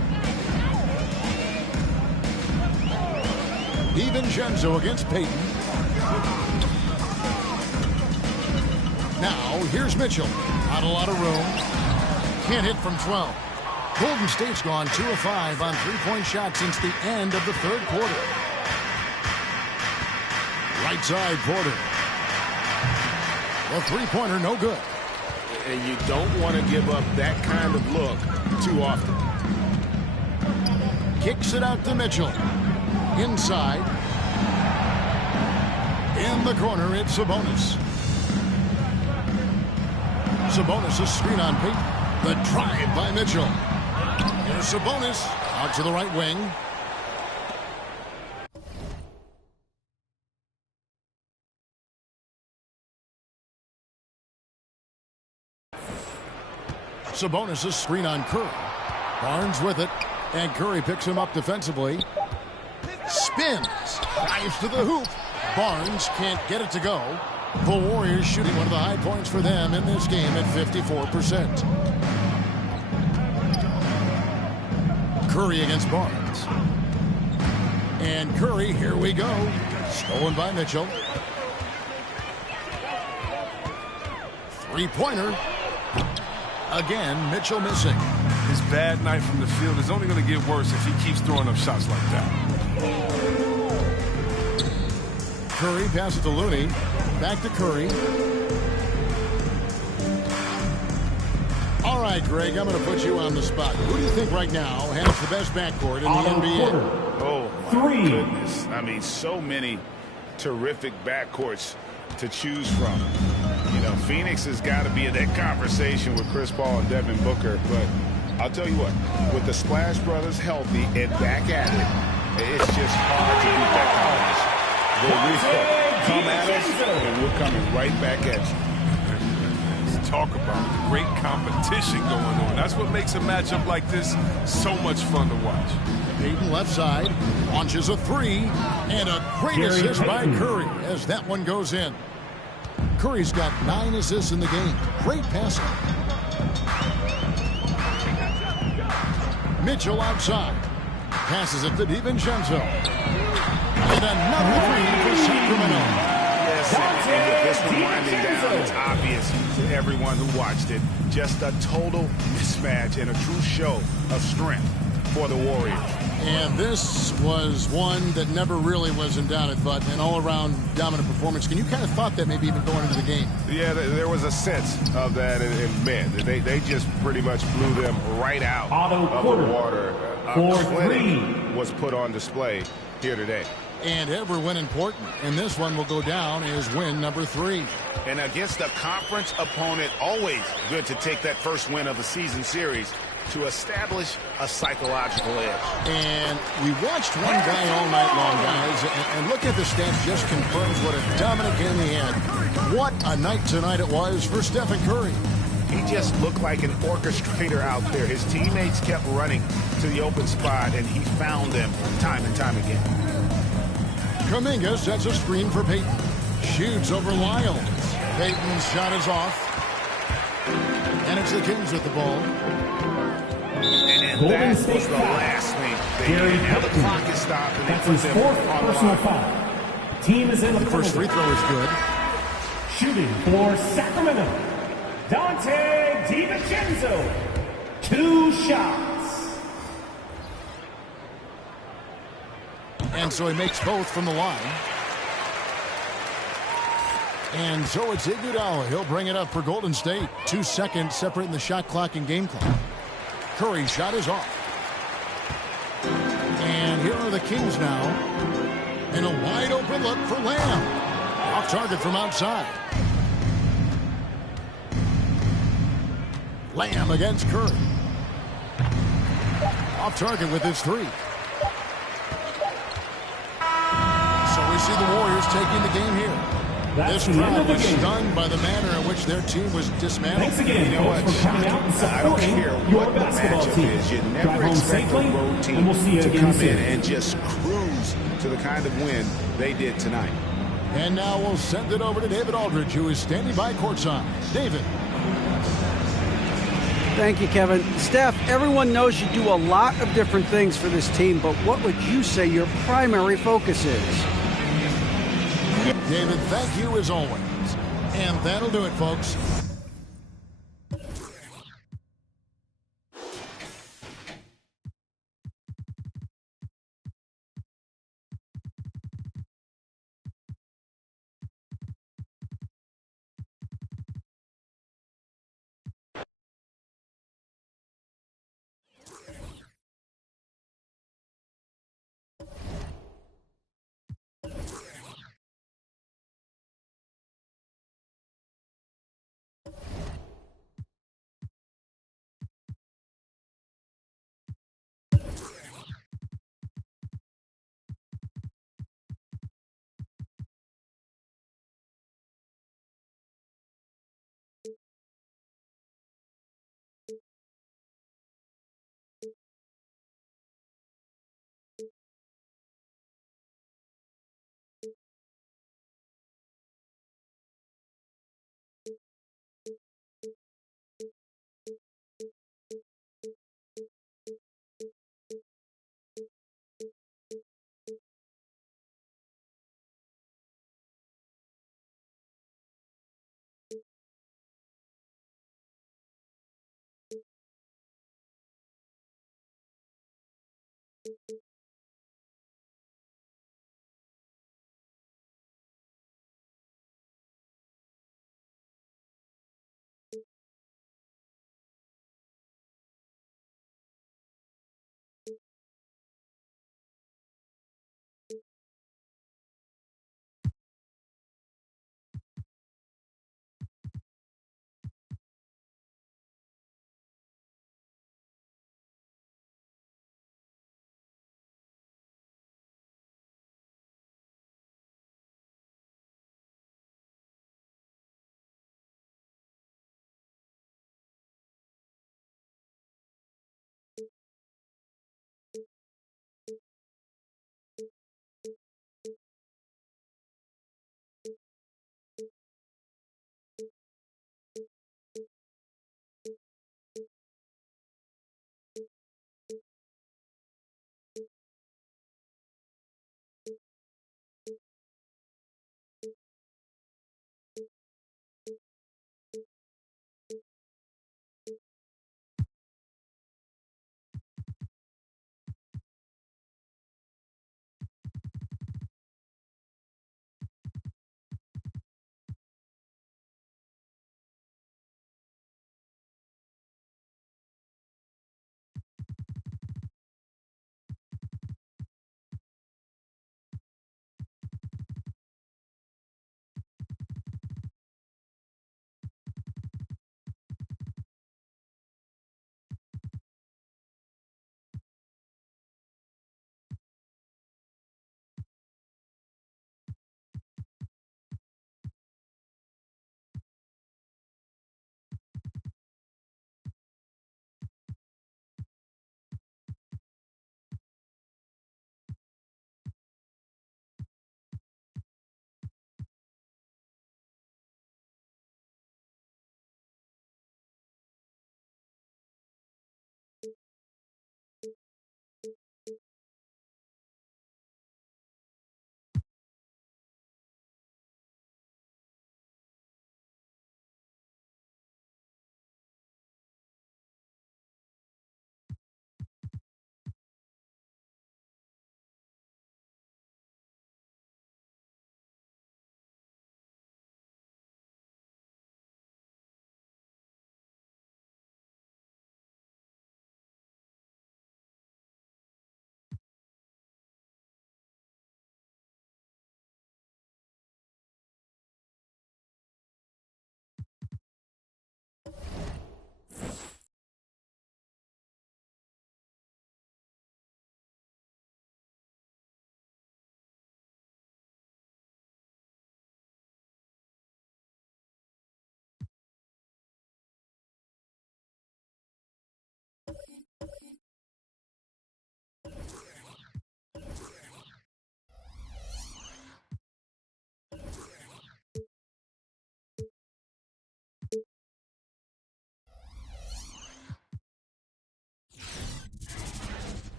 DiVincenzo against Payton. Now, here's Mitchell. Not a lot of room. Can't hit from 12. Golden State's gone 2 of 5 on 3-point shots since the end of the 3rd quarter. Right side, Porter. The 3-pointer, no good. And you don't want to give up that kind of look too often. Kicks it out to Mitchell. Inside. In the corner, it's Sabonis. Sabonis, a screen on Payton. The drive by Mitchell. Here's Sabonis out to the right wing. Sabonis, a screen on Curry. Barnes with it, and Curry picks him up defensively. Spins, dives to the hoop. Barnes can't get it to go. The Warriors shooting one of the high points for them in this game at 54%. Curry against Barnes. And Curry, here we go. Stolen by Mitchell. 3-pointer. Again, Mitchell missing. His bad night from the field is only going to get worse if he keeps throwing up shots like that. Curry passes to Looney. Back to Curry. All right, Greg, I'm going to put you on the spot. Who do you think right now has the best backcourt in the NBA? Oh, my goodness. I mean, so many terrific backcourts to choose from. You know, Phoenix has got to be in that conversation with Chris Paul and Devin Booker. But I'll tell you what, with the Splash Brothers healthy and back at it, it's just hard to beat that combination. Come at us, and we're coming right back at you. Let's talk about great competition going on. That's what makes a matchup like this so much fun to watch. Payton left side, launches a 3, and a great assist by Curry as that one goes in. Curry's got 9 assists in the game. Great passing. Mitchell outside. Passes it to DiVincenzo. And another 3 for Sacramento. Yes, and with this one winding down, it's obvious to everyone who watched it. Just a total mismatch and a true show of strength. for the Warriors. And this was one that never really was in doubt, but an all-around dominant performance. Can you kind of thought that maybe even going into the game? Yeah, there was a sense of that in men. They just pretty much blew them right out of the water. A clinic was put on display here today. And every win important. And this one will go down as win number 3. And against a conference opponent, always good to take that first win of the season series to establish a psychological edge. And we watched one guy all night long, guys, and look at the stats, just confirms what a dominant game he had. What a night tonight it was for Stephen Curry. He just looked like an orchestrator out there. His teammates kept running to the open spot, and he found them time and time again. Kuminga sets a screen for Payton. Shoots over Lyles. Payton's shot is off. And it's the Kings with the ball. And that was the last thing they did. Now the clock is stopped, and that's his 4th personal foul. Team is in the first free throw is good. Shooting for Sacramento, Dante DiVincenzo. 2 shots. And so he makes both from the line. And so it's Iguodala. He'll bring it up for Golden State. 2 seconds separating the shot clock and game clock. Curry's shot is off. And here are the Kings now. And a wide open look for Lamb. Off target from outside. Lamb against Curry. Off target with his 3. So we see the Warriors taking the game here. This crowd was stunned by the manner in which their team was dismantled. Thanks again, folks, for coming out and supporting your basketball team. You Drive never home expect safely, a road team and we'll see you to again come soon. in and just cruise to the kind of win they did tonight. And now we'll send it over to David Aldridge, who is standing by courtside. David. Thank you, Kevin. Steph, everyone knows you do a lot of different things for this team, but what would you say your primary focus is? David, thank you as always. And that'll do it, folks.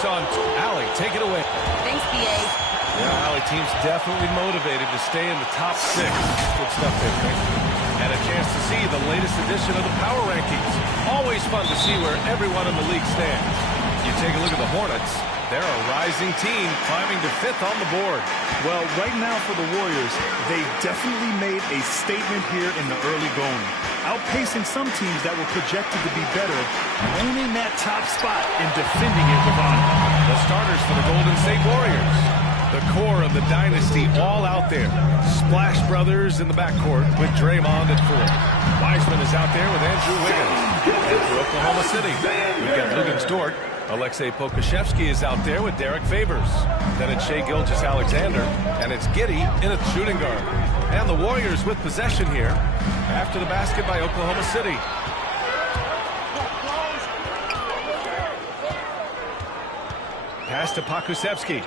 pass on Allie. Take it away. Thanks, B.A. Yeah, Allie team's definitely motivated to stay in the top 6. Good stuff there, Frank. And a chance to see the latest edition of the Power Rankings. Always fun to see where everyone in the league stands. You take a look at the Hornets. They're a rising team climbing to 5th on the board. Well, right now for the Warriors, they definitely made a statement here in the early going, outpacing some teams that were projected to be better, owning that top spot and defending it with honor. The starters for the Golden State Warriors. The core of the dynasty all out there. Splash Brothers in the backcourt with Draymond at 4. Wiseman is out there with Andrew Wiggins. And for Oklahoma City, we've got Luguentz Dort. Alexei Pokusevski is out there with Derek Favors. Then it's Shai Gilgeous-Alexander, and it's Giddey in a shooting guard. And the Warriors with possession here after the basket by Oklahoma City. Pass to Pokusevski.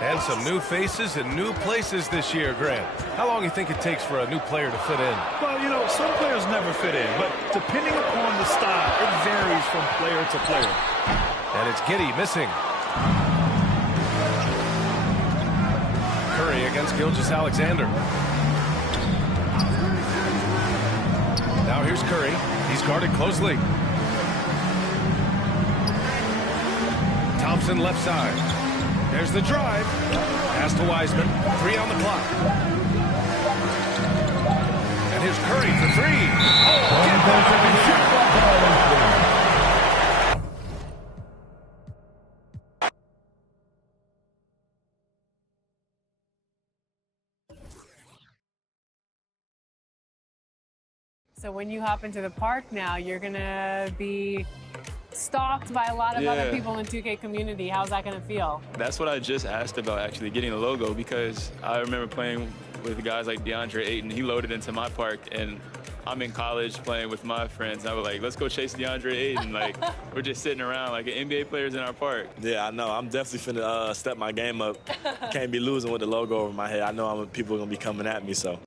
And some new faces and new places this year, Grant. How long do you think it takes for a new player to fit in? Well, you know, some players never fit in, but depending upon the style, it varies from player to player. And it's Giddey missing. Curry against Gilgeous-Alexander. Now here's Curry. He's guarded closely. Thompson left side. There's the drive. Pass to Wiseman. 3 on the clock. And here's Curry for 3. Oh, get back. So when you hop into the park now, you're going to be stalked by a lot of other people in the 2K community. How's that going to feel? That's what I just asked about, actually, getting the logo, because I remember playing with guys like DeAndre Ayton. He loaded into my park, and I'm in college playing with my friends. I was like, let's go chase DeAndre Ayton. Like, we're just sitting around like NBA players in our park. Yeah, I know. I'm definitely finna step my game up. Can't be losing with the logo over my head. I know people are going to be coming at me, so.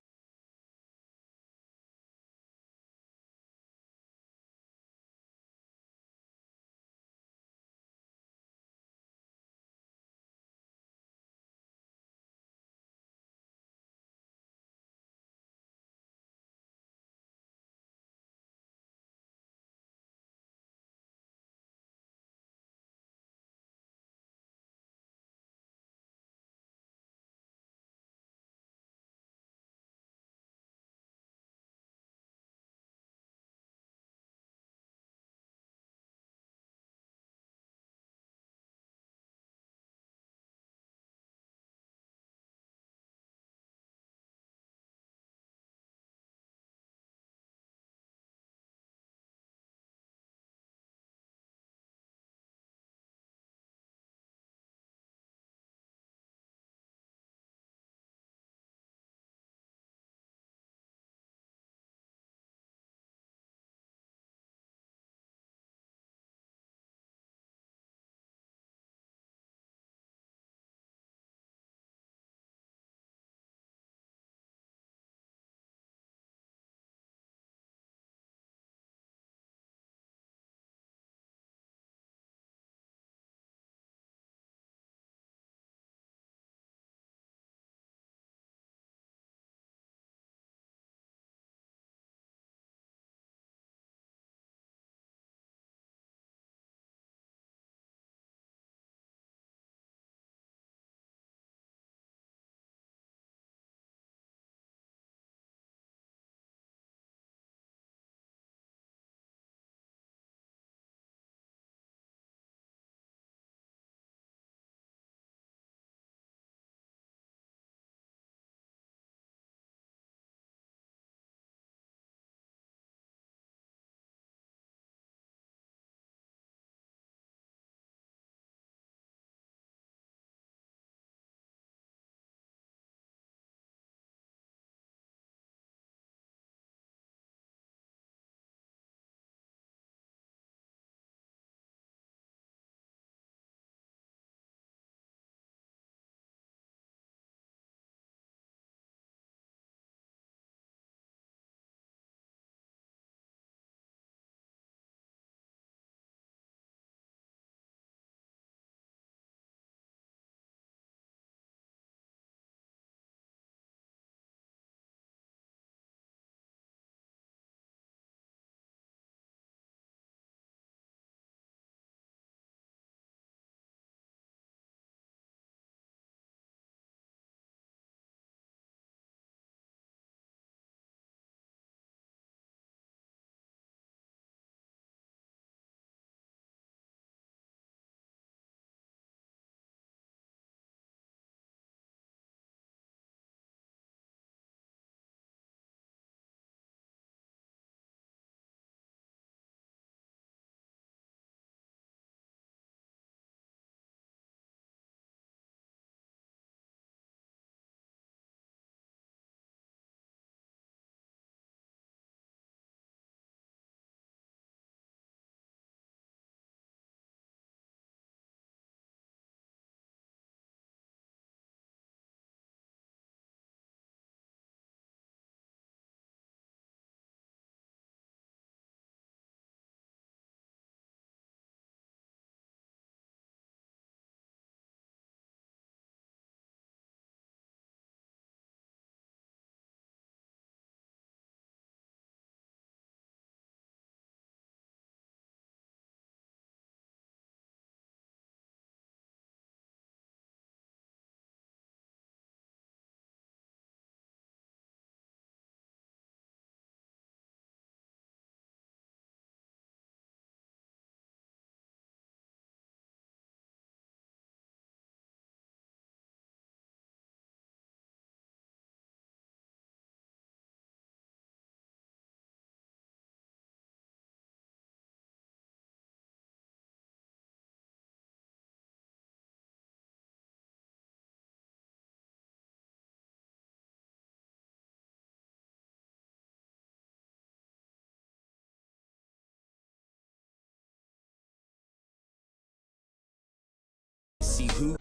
who.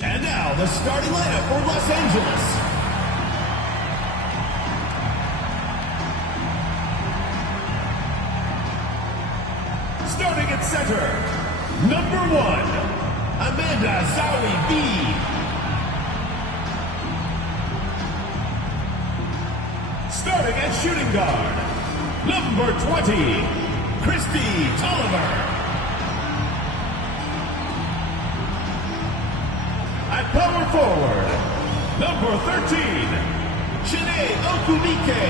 And now the starting lineup for Los Angeles. Starting at center, number 1, Amanda Zahui B. Starting at shooting guard, number 20, Kristi Toliver. At power forward, number 13, Chiney Ogwumike.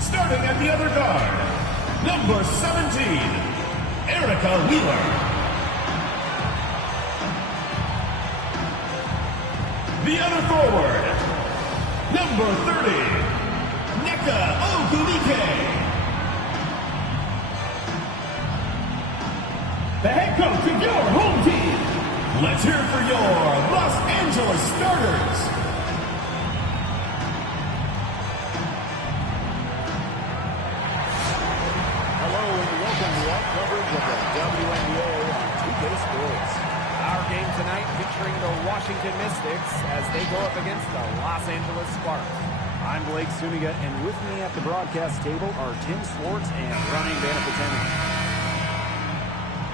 Starting at the other guard, number 17, Erica Wheeler. The other forward, number 30, Nneka Ogwumike. The head coach of your home team. Let's hear it for your Los Angeles starters. Hello and welcome to our coverage of the WNBA on 2K Sports. Our game tonight featuring the Washington Mystics as they go up against the Los Angeles Sparks. I'm Blake Suniga, and with me at the broadcast table are Tim Swartz and Ronnie Vanapateni.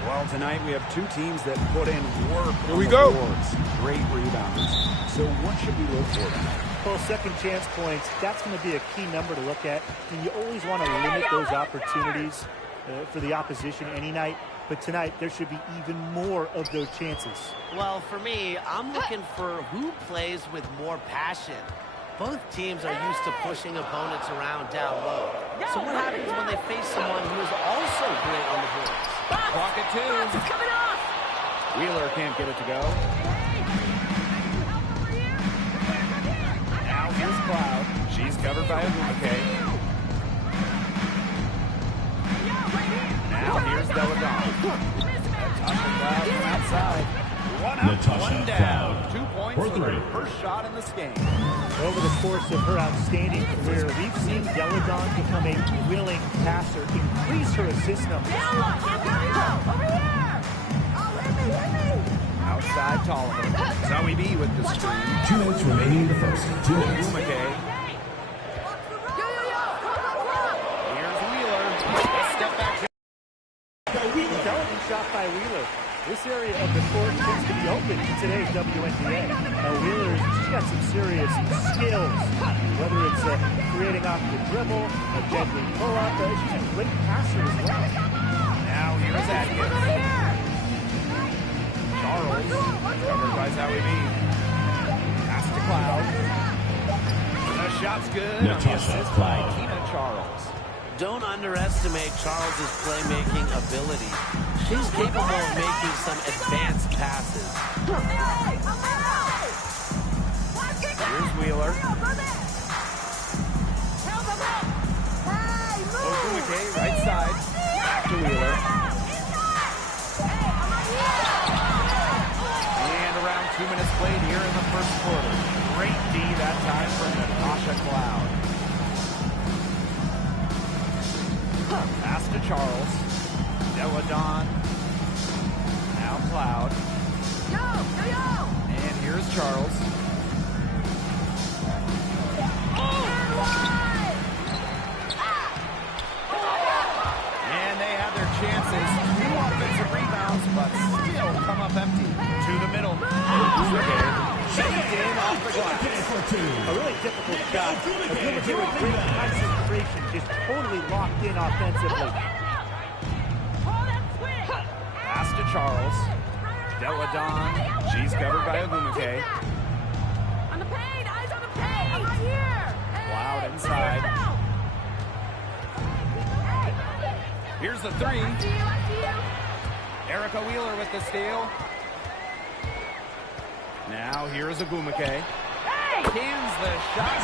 Well, tonight we have two teams that put in work. Here we go. Boards. Great rebounders. So what should we look for tonight? Well, second chance points, that's going to be a key number to look at. And you always want to limit those opportunities for the opposition any night. But tonight, there should be even more of those chances. Well, for me, I'm looking for who plays with more passion. Both teams are used to pushing opponents around down low. So what happens when they face someone who is also great on the boards? Clock at 2. It's coming off. Wheeler can't get it to go. Now here's Cloud. She's covered by Ogwumike. Now here's Deladon. Natasha Cloud from outside. One down. 2 points for her first shot in this game. Over the course of her outstanding career, we've seen Deladon become a willing passer, increase her assist numbers. Outside Toliver. Zahui B with the screen. 2 minutes remaining in the first. 2 minutes. Ogwumike. Here's Wheeler. Step back. Intelligent shot by Wheeler. This area of the court tends to be open in today's WNBA. Wheeler, she's got some serious skills, whether it's creating off the dribble, a deadly pull-up. She's a great passer as well. Now here's Atkins. Charles, covered by Zahui B. Pass to Cloud. The shot's good. Natasha Cloud. Kina Charles. Don't underestimate Charles's playmaking ability. She's capable of making some advanced passes. Here's Wheeler. Ogwumike, right side. Back to Wheeler. And around 2 minutes played here in the first quarter. Great D that time from Natasha Cloud. Pass to Charles. Deladon. Now Cloud. And here's Charles. And they have their chances. 2 offensive rebounds, but still come up empty. To the middle. Shaked in off the glass. A really difficult shot. Ogwumike with great concentration, just totally locked in offensively. Pass to Charles. Deladon. She's covered by Ogwumike. On the paint, eyes on the paint. Right here. Cloud inside. Here's the 3. Erica Wheeler with the steal. Now here's Ogwumike. Cans the shot.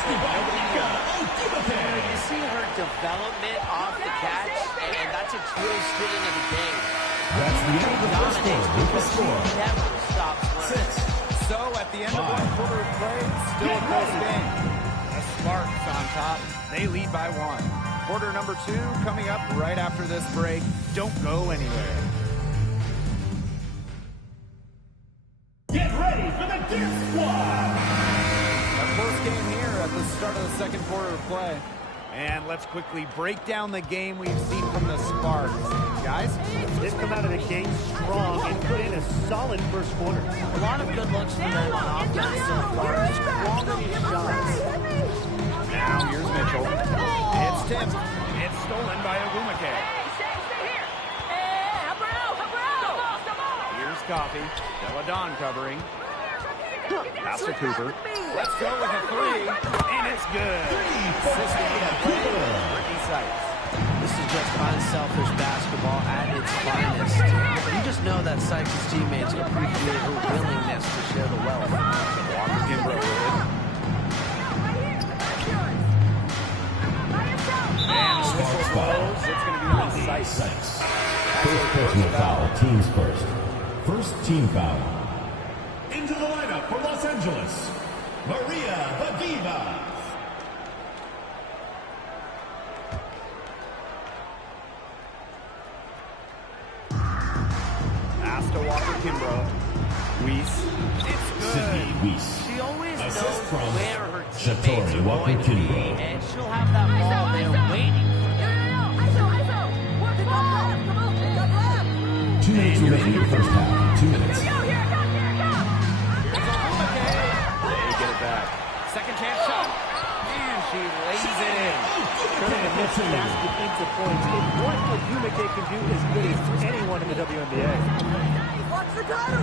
You see her development off the catch, and that's a true student of the game. That's the end of the first quarter with the score. Never stops learning. So at the end of 1 quarter of play, still a close game. The Sparks on top. They lead by 1. Quarter number 2 coming up right after this break. Don't go anywhere. Get ready for the Death Squad! A close game here at the start of the second quarter of play. And let's quickly break down the game we've seen from the Sparks. Guys? They've come out of the gate strong and put in a solid first quarter. A lot of good looks from them on offense so far. Just quality shots. Now here's Mitchell. It's tipped. It's stolen by Ogumake. Here's Coffee. Deladon covering. Pass to Cooper. Let's go with a 3. And it's good. Ricky Sykes. This is just unselfish basketball at its finest. You just know that Sykes' teammates appreciate her willingness to share the wealth. Walker Kimbrough with it. And the whistle blows. It's going to be on Sykes. First personal foul, teams first. First team foul. Into the lineup for Los Angeles, Maria the Diva. Pass to Walker Kimbrough. Weiss. It's good. Weiss. She always Assist knows from where her Shatori teammates are Walker going to be, Kimbrough. and she'll have that ball there waiting for them. 2 minutes remaining in the first half. 2 minutes. They get it back. Second chance shot. And she lays it in. Turning a missed basket into points. If what Ogumake can do as good as anyone in the WNBA. Watch the gutter.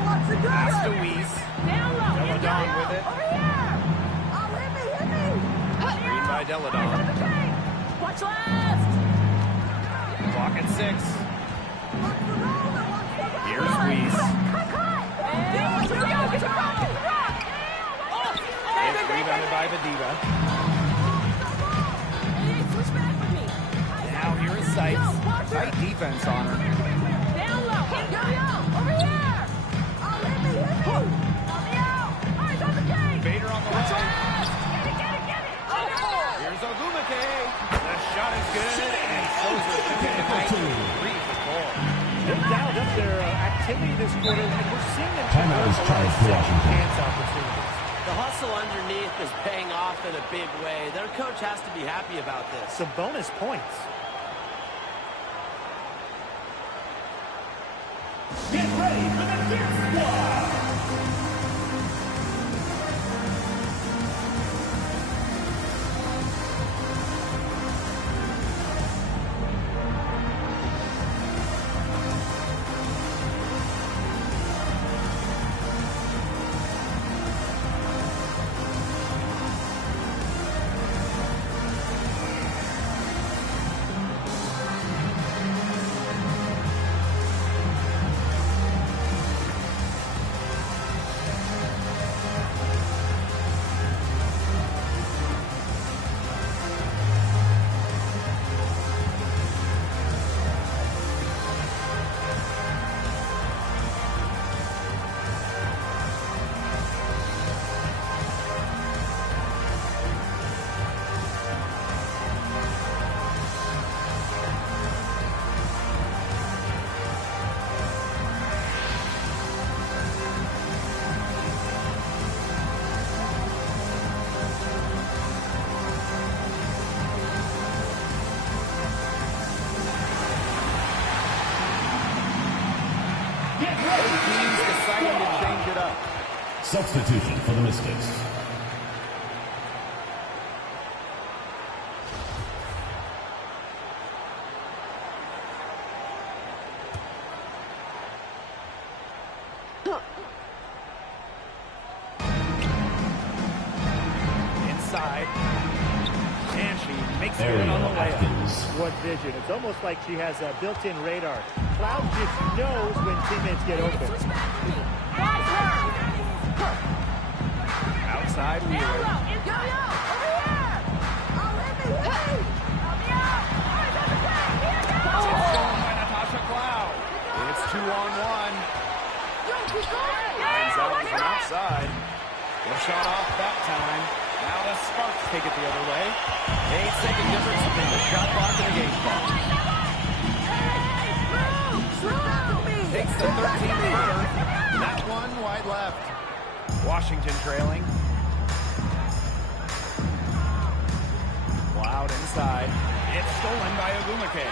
Pass to Weiss. Deladon with it. Hit me. Screen by Deladon. Watch left. Clock at 6. Here's Weiss. It's rebounded by the Diva. Now here is Sykes. Tight defense on her. Bader on the right. Here's Ogumake. The shot is good, and throws it tonight. 3 for 4. They've dialed up their activity this quarter, and we're seeing them Timeout is charged for Washington. chance opportunities. The hustle underneath is paying off in a big way. Their coach has to be happy about this. Some bonus points. Get ready for the Death Squad. Substitution for the Mystics. Inside. And she makes it on the layup. What vision. It's almost like she has a built-in radar. Cloud just knows when teammates get open. Outside Wheeler. It's stolen by Natasha Cloud. It's 2-on-1. Lines out from outside. No shot off that time. Now the Sparks take it the other way. 8-second difference between the shot clock and the game clock. Takes the 13th footer. That one wide left. Washington trailing. Out inside. It's stolen by Ogumake.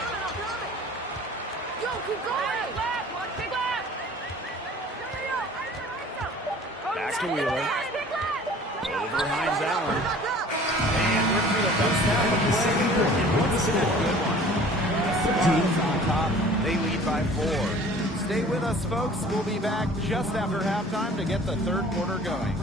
Yo, keep going. Back to Wheeler. Over Hines Allen. And we're through the first half of the second quarter. And what's that good one? On top. They lead by 4. Stay with us, folks. We'll be back just after halftime to get the third quarter going.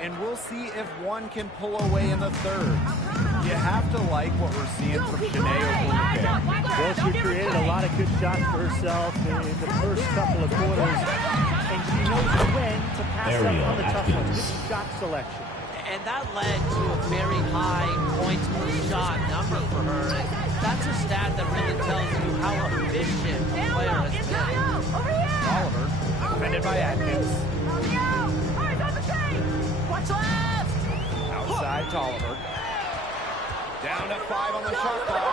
And we'll see if one can pull away in the third. You have to like what we're seeing from Chiney Ogumake. Well, she created a lot of good shots for herself in the first couple of quarters, and she knows when to pass up on the tough ones. Good shot selection. And that led to a very high points per shot number for her. And that's a stat that really tells you how efficient a player has been. Oliver, defended by Atkins. Watch left! Outside to Oliver. Down to 5 on the shot clock.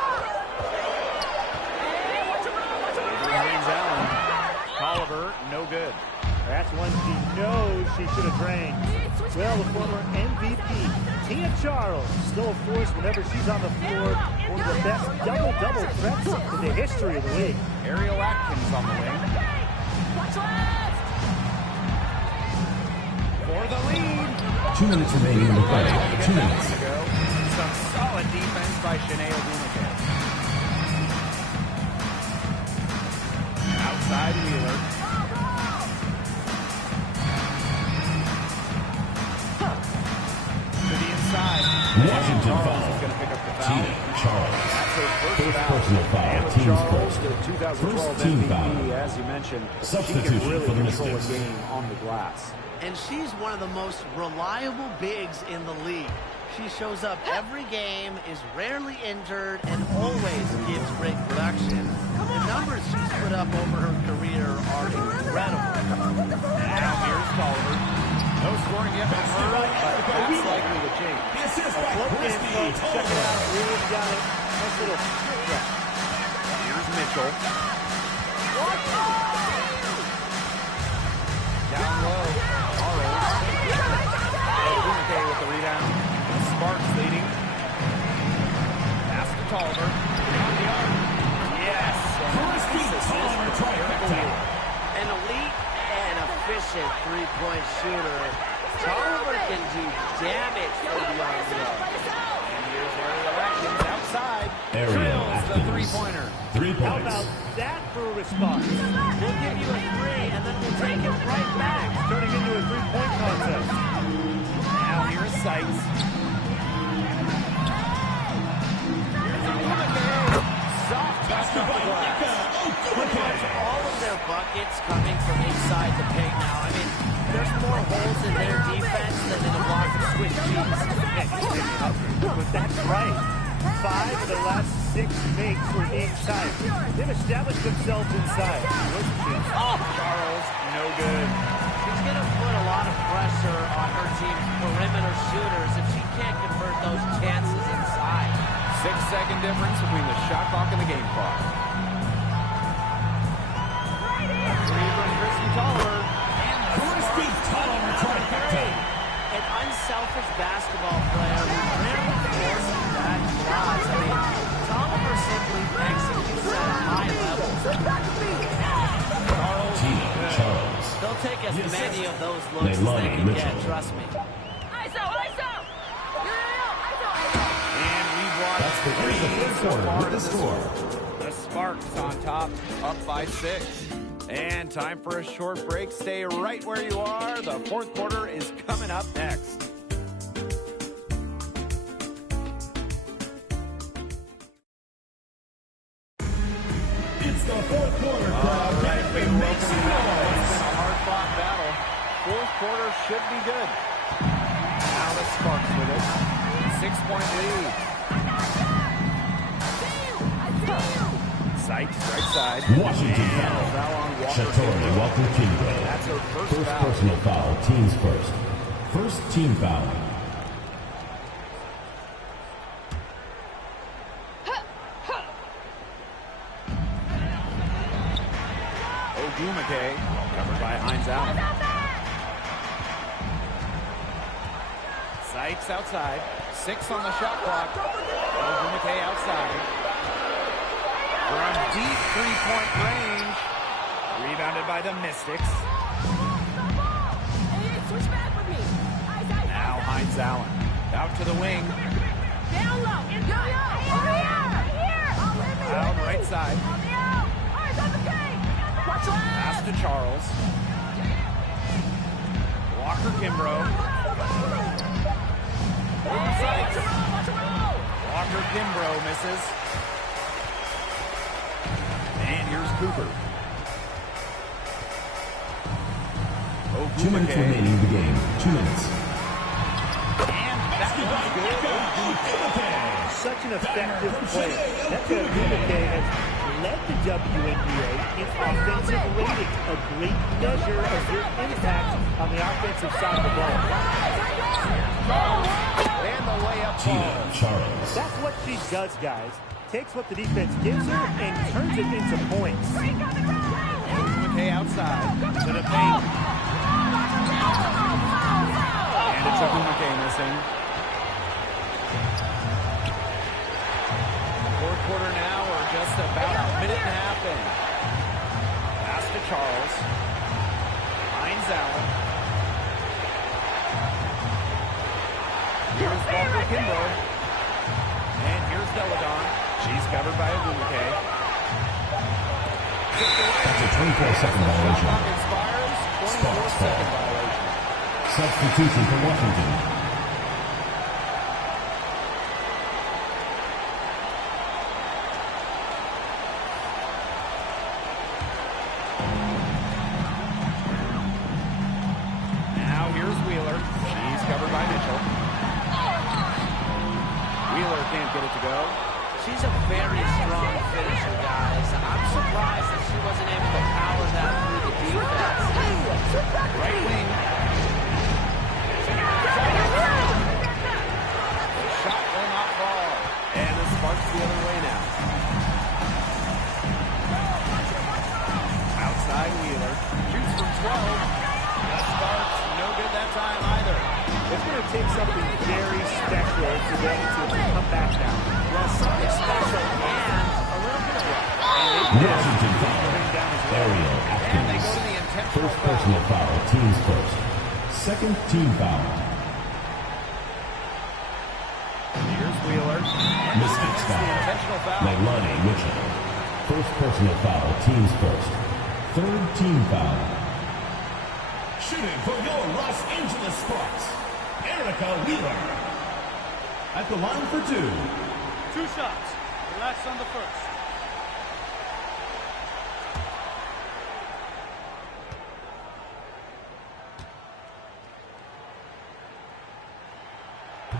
Over Hines Allen. Oliver, no good. That's one she knows she should have drained. Well, the former MVP, Tia Charles, still a force whenever she's on the floor. One of the best double-double threats in the history of the league. Ariel Atkins on the wing. Watch left! For the lead. 2 minutes remaining in the fight. 2 minutes. Some solid defense by Chiney Ogumake. Outside Wheeler. To the inside. Washington foul. Is going to pick up the foul. Tia Charles. That's her First personal foul. Team's Charles, first. the 2012 First team MVP, foul. as you mentioned, Substitution she can really for the control a Mystics. game on the glass. And she's one of the most reliable bigs in the league. She shows up every game, is rarely injured, and always gives great production. The numbers she's put up over her career are incredible. Now here's Oliver. No scoring yet from her, but that's likely to change. Check it out. Really got it. Nice little strip. Here's Mitchell. Down low. Ogumake with the rebound. Sparks leading. Pass to Tolliver. Yes. An elite and efficient three-point shooter. Tolliver can do damage from beyond the arc. And here's Ariel Atkins outside. Ariel Drills the Atkins. three-pointer. 3 points. How about that for a response? We'll give you a 3, and then we'll take it right back. Turning into a three-point contest. Now here's Sykes. Soft touch off the glass. Pretty much all of their buckets coming from inside the paint now. I mean, there's more holes in their defense than in a block of Swiss cheese. But that's right. 5 of the last 6 makes were inside. They've established themselves inside. Oh, Charles, no good. She's going to put a lot of pressure on her team's perimeter shooters if she can't convert those chances inside. 6-second difference between the shot clock and the game clock. Three from Christy Tolliver. Christy Tolliver trying. An unselfish basketball player who rarely forces that shot. I mean, Tolliver simply executes at a high level. Charles. They'll take as many of those looks as they can get, trust me. And we've watched That's the end of the third quarter with the score. Sparks on top, up by 6. And time for a short break. Stay right where you are. The fourth quarter is coming up next. It's the fourth quarter. All right, big welcome. It's been a hard-fought battle. Fourth quarter should be good. Now the Sparks with it. 6-point lead. Sykes, right side. Washington foul on Shatori Walker Kimbrough. That's her first foul. Personal foul, teams first. First team foul. Ogumake, covered by Hines Allen. Sykes outside. 6 on the shot clock. Ogumake outside. From deep three-point range. Rebounded by the Mystics. Now Hines Allen. Out to the wing. Down low. Out right side. Pass to Charles. Walker Kimbrough. Sykes. Walker Kimbrough misses. And here's Cooper. 2 minutes remaining in the game. 2 minutes. And that one's good. Such an effective play. That's what Ogumake has led the WNBA in offensive rating. A great measure of your impact on the offensive side of the ball. And the layup. Tina Charles. That's what she does, guys. Takes what the defense gives her and turns it into points. Ogumake outside to the paint. And it's Ogumake missing. Fourth quarter now, we're just about a minute and a half in. Pass to Charles. Hines Allen. Here's Walker Kimbrough. And here's Deladon. She's covered by Ogumake. That's a 24-second violation. Expires. 24-second violation. Substitution for Washington. Now here's Wheeler. She's covered by Mitchell. Wheeler can't get it to go. She's a very strong finisher, guys. I'm surprised that she wasn't able to power that through the defense. Right wing. Shot will not fall. And the Sparks the other way now. Outside Wheeler. Shoots from 12. The Sparks, no good that time either. It's going to take something very special for them to come back now. Well, something special and a little bit of luck. Washington foul. Ariel Atkins. First personal foul, teams first. Second team foul. Here's Wheeler. Mystics foul. Leilani Mitchell. First personal foul, teams first. Third team foul. Shooting for your Los Angeles Sparks, Erica Wheeler. At the line for 2. 2 shots. Relax on the first.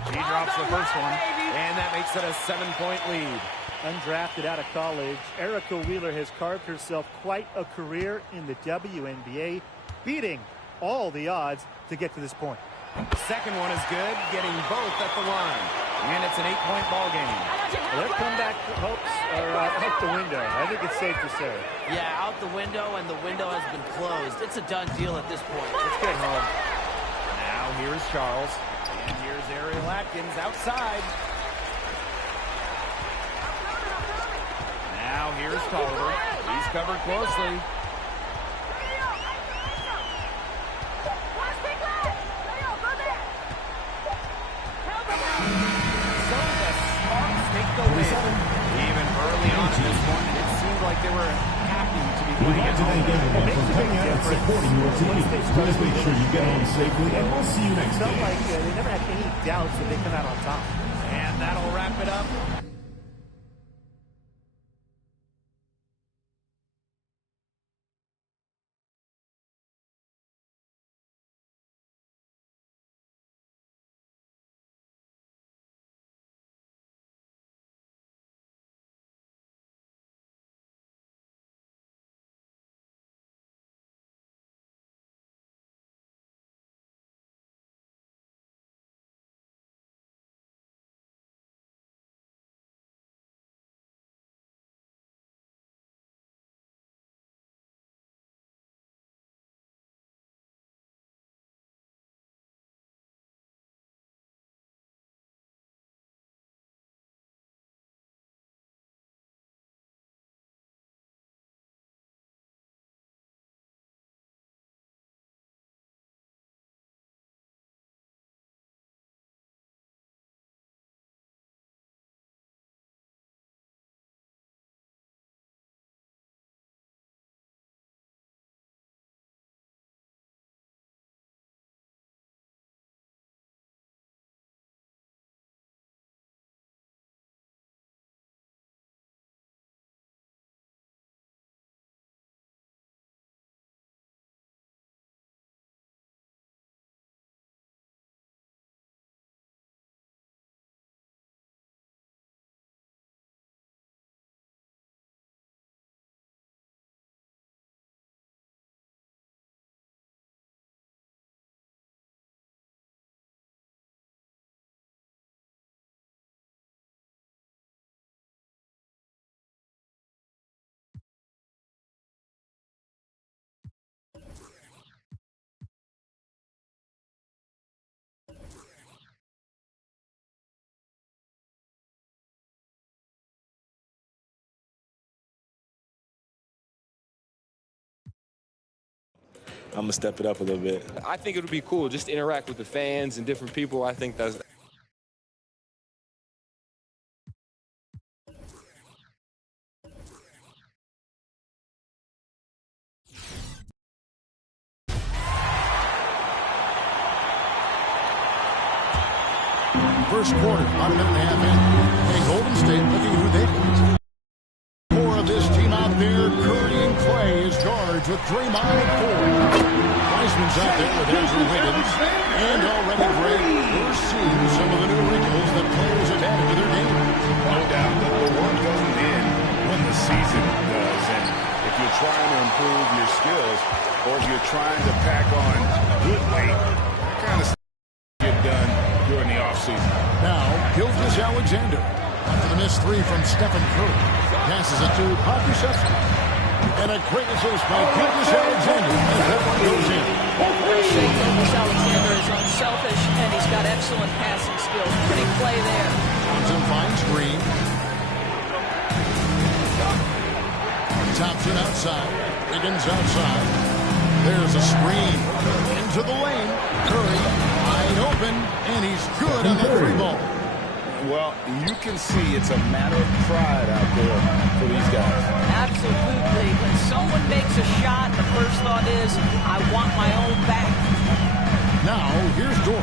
She drops the first one, and that makes it a 7-point lead. Undrafted out of college, Erica Wheeler has carved herself quite a career in the WNBA, beating all the odds to get to this point. Second one is good, getting both at the line. And it's an 8-point ball game. Their comeback hopes are out the window. I think it's safe to say. Yeah, out the window, and the window has been closed. It's a done deal at this point. Let's get home. Now here's Charles. And here's Ariel Atkins outside. Now here's Tolliver. He's covered closely. So the Sparks take the win. Even early on in this one, it seemed like they were happy to be We'd playing like at to home. thank everyone for coming out and supporting your team. Please make sure you get home safely, and we'll see you next Felt game. like they never had any doubts that they come out on top. And that'll wrap it up. I'm going to step it up a little bit. I think it would be cool just to interact with the fans and different people. I think that's... First quarter, about a minute and a half in. And Golden State looking who they face. Core of this team out there, Curry and Clay is charged with Draymond at 4. Wiseman's out there with Andrew Wiggins. And already, Greg, we're seeing some of the new wrinkles that players have added to their game. No doubt. The work doesn't end when the season does. And if you're trying to improve your skills or if you're trying to pack on good weight, that kind of stuff get done during the offseason. Now, Gilgeous-Alexander. After the missed three from Stephen Curry. Passes it to Podkushevsky. And a great assist by Gilgeous-Alexander. And that one goes in. Gilgeous-Alexander is unselfish, and he's got excellent passing skills. Pretty play there. Johnson finds Green. Thompson outside. Wiggins outside. There's a screen. Into the lane. Curry wide open, and he's good on the three ball. Well, you can see it's a matter of pride out there for these guys. Absolutely. When someone makes a shot, the first thought is, I want my own back. Now, here's Dort.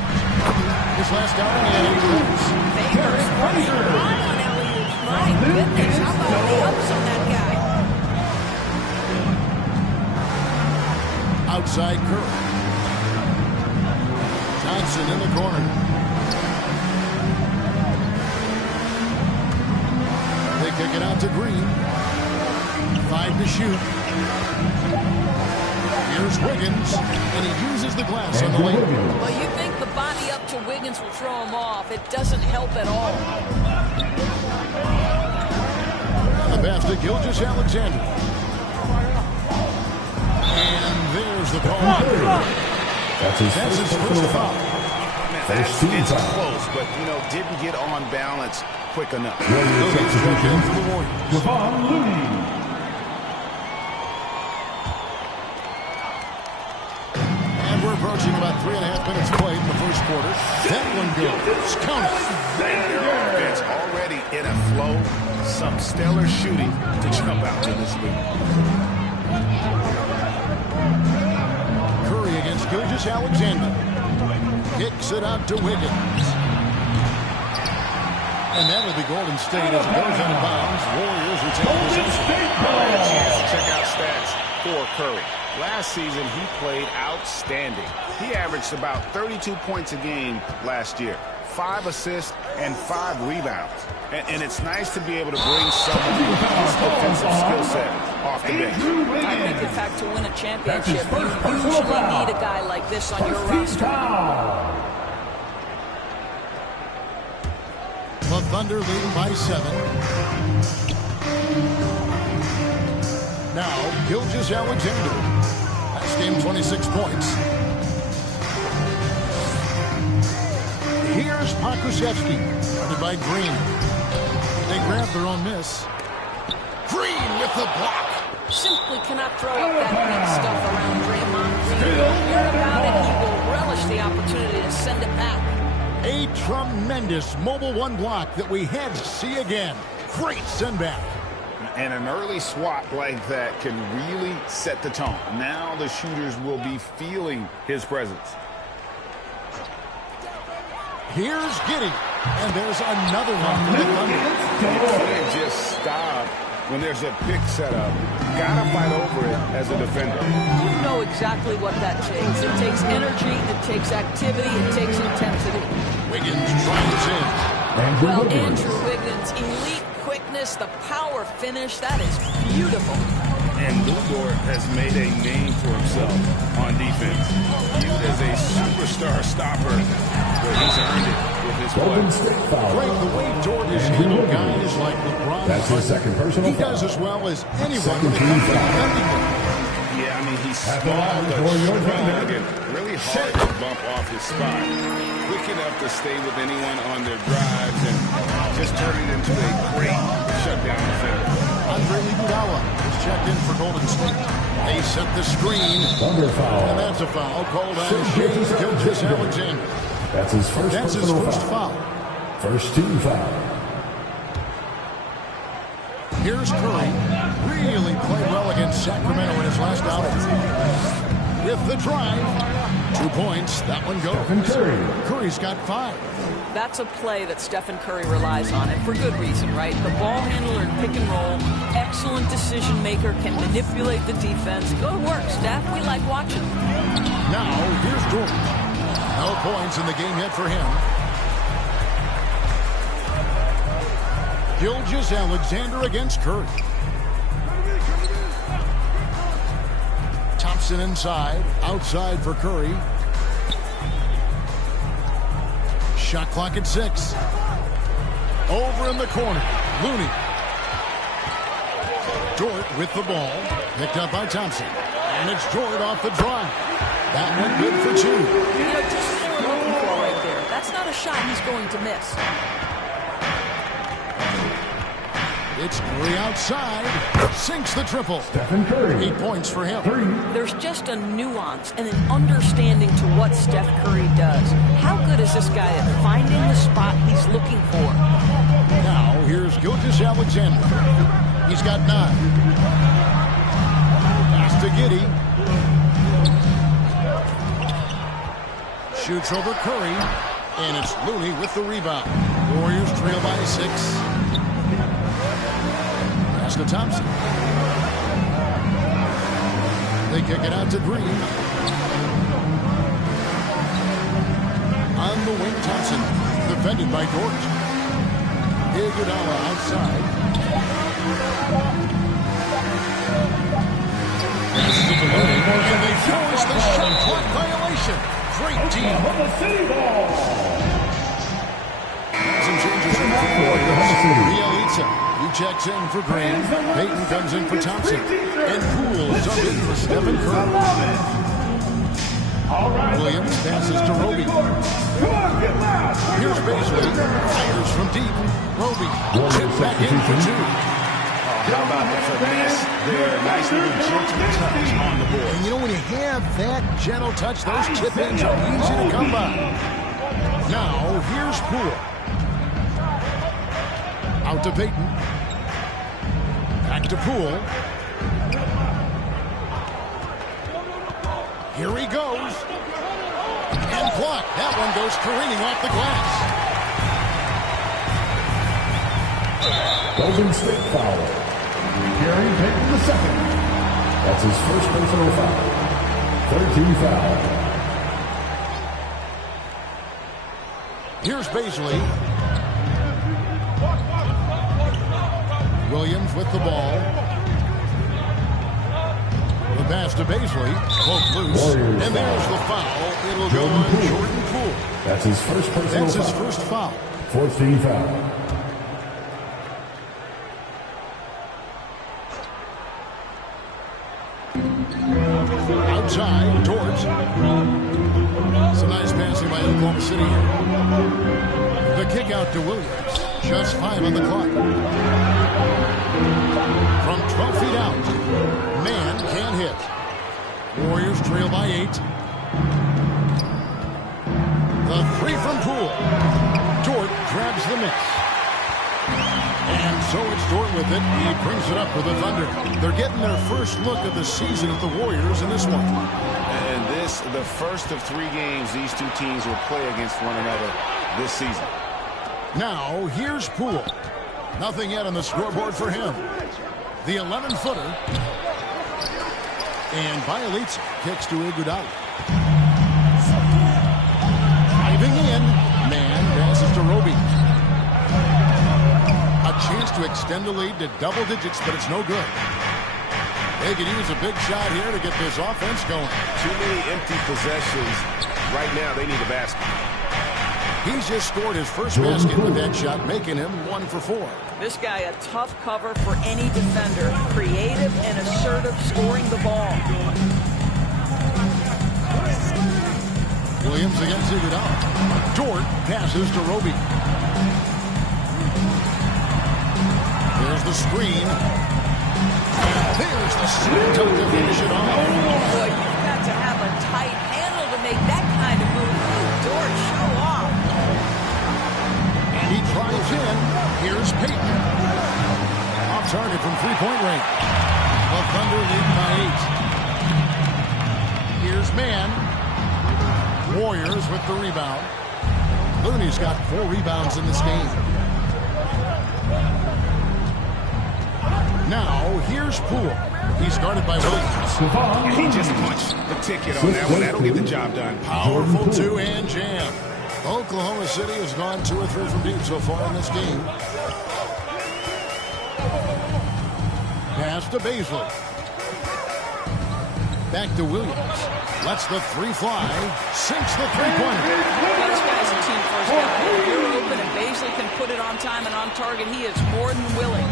His last out on the alley-oops. Favors running high on alley-oops. My goodness, how about the ups on that guy? Outside Curry. Johnson in the corner. They kick it out to Green. 5 to shoot. Here's Wiggins, and he uses the glass on the lane. Well, you think the body up to Wiggins will throw him off. It doesn't help at all. The pass to Gilgeous-Alexander. And there's the call. That's his first foul. First team foul. Close, but, didn't get on balance quick enough. Kevon Looney. And we're approaching approaching about 3.5 minutes played in the first quarter. That one goes. Count it. Offense already in a flow. Some stellar shooting to jump out to this lead. Curry against Gilgeous-Alexander. Kicks it out to Wiggins. And that will be Golden State as it goes out of bounds. Warriors retain possession. Check out stats for Curry. Last season, he played outstanding. He averaged about 32 points a game last year, 5 assists and 5 rebounds. And it's nice to be able to bring someone with this defensive skill set off the bench. I think, in fact, to win a championship, you usually need a guy like this on your roster. The Thunder leading by 7. Now, Gilgeous-Alexander. Last game, 26 points. Here's Pokusevski, guarded by Green. They grab their own miss. Green with the block. Simply cannot throw up that big stuff around Draymond Green. He'll hear about it. He will relish the opportunity to send it back. A tremendous Mobile One block that we had to see again. Great send back. And an early swat like that can really set the tone. Now the shooters will be feeling his presence. Here's Giddey. And there's another one for the Thunder. You can't just stop when there's a pick set up. Gotta fight over it as a defender. You know exactly what that takes. It takes energy, it takes activity, it takes intensity. Wiggins tries in. Well, Andrew Wiggins, elite quickness, the power finish, that is beautiful. And Lou Dort has made a name for himself on defense. Viewed as a superstar stopper, but he's earned it with his play. Great, the way Dort has handled guys like LeBron. That's his second personal He does as well as anyone Second when it comes to team defending them. Yeah, I mean, he's small, but strong and really hard to bump off his spot. Quick enough to stay with anyone on their drives and just turn it into a great shutdown defender. Andre Iguodala is checked in for Golden State. They set the screen. Thunder foul. And that's a foul called on Shai Gilgeous-Alexander. That's his first foul. First team foul. Here's Curry. Really played well against Sacramento in his last outing. With the drive. 2 points. That one goes. Stephen Curry. Curry's got 5. That's a play that Stephen Curry relies on, and for good reason, right? The ball handler in pick and roll, excellent decision maker, can manipulate the defense. Good work, Steph. We like watching. Now, here's Jordan. No points in the game yet for him. Gilgeous-Alexander against Curry. Thompson inside, outside for Curry. Shot clock at 6. Over in the corner, Looney. Dort with the ball, picked up by Thompson. And it's Dort off the drive. That one good for 2. You know, just what they were looking for right there. That's not a shot he's going to miss. It's Curry outside. Sinks the triple. Stephen Curry. 8 points for him. There's just a nuance and an understanding to what Steph Curry does. How good is this guy at finding the spot he's looking for? Now, here's Gilgeous-Alexander. He's got 9. Pass to Giddey. Shoots over Curry. And it's Looney with the rebound. Warriors trail by 6. Pass to Thompson. They kick it out to Green. On the wing, Thompson. Defended by Dort. Iguodala outside. Pass to Looney. And they force the shot clock violation. Great team. Some changes in for Bielitsa. He checks in for Green. Payton comes in for Thompson. And Poole is up in for Stephen Curry. Williams passes to Roby. Here's Baisley. Fires from deep. Roby chips back in for 2. How about the finesse there? Nice little gentle touch on the board. And you know, when you have that gentle touch, those chip-ins are easy to come by. Now, here's Poole. Out to Payton. Back to Poole. Here he goes. And blocked. That one goes careening off the glass. Golden State foul. Gary Payton the second. That's his first personal foul. 13 foul. Here's Bazley. Williams with the ball. The pass to Bazley. Poke loose. Warriors and there's the foul. It'll go on Jordan Poole. That's his first personal foul. That's his first foul. 14 foul. Outside, Dort. Some nice passing by Oklahoma City here. The kick out to Williams. Just 5 on the clock. From 12 feet out. Man can't hit. Warriors trail by 8. The 3 from Poole. Dort grabs the miss. And so it's Dort with it. He brings it up for the Thunder. They're getting their first look of the season at the Warriors in this one. And this, the first of 3 games these two teams will play against one another this season. Now, here's Poole. Nothing yet on the scoreboard for him. The 11-footer. And Bielitsa kicks to Iguodala. Driving in. Man passes to Roby. A chance to extend the lead to double digits, but it's no good. They could use a big shot here to get this offense going. Too many empty possessions. Right now, they need a basket. He's just scored his first basket with that shot, making him 1 for 4. This guy, a tough cover for any defender. Creative and assertive, scoring the ball. Williams against Iguodala. Dort passes to Roby. There's the screen. And there's the slam dunk to finish it off. Boy, you've got to have a tight handle to make that kind of move. Dort, show off. And he drives in. Here's Payton. Off target from three-point range. The Thunder lead by 8. Here's Man. Warriors with the rebound. Looney's got 4 rebounds in this game. Now, here's Poole. He's guarded by Williams. He just punched the ticket on that one. That'll get the job done. Powerful two-hand jam. Oklahoma City has gone 2 or 3 from deep so far in this game. Pass to Bazley. Back to Williams. Lets the 3 fly. Sinks the three-pointer. This guy's a team first guy. If you're open and Bazley can put it on time and on target, he is more than willing.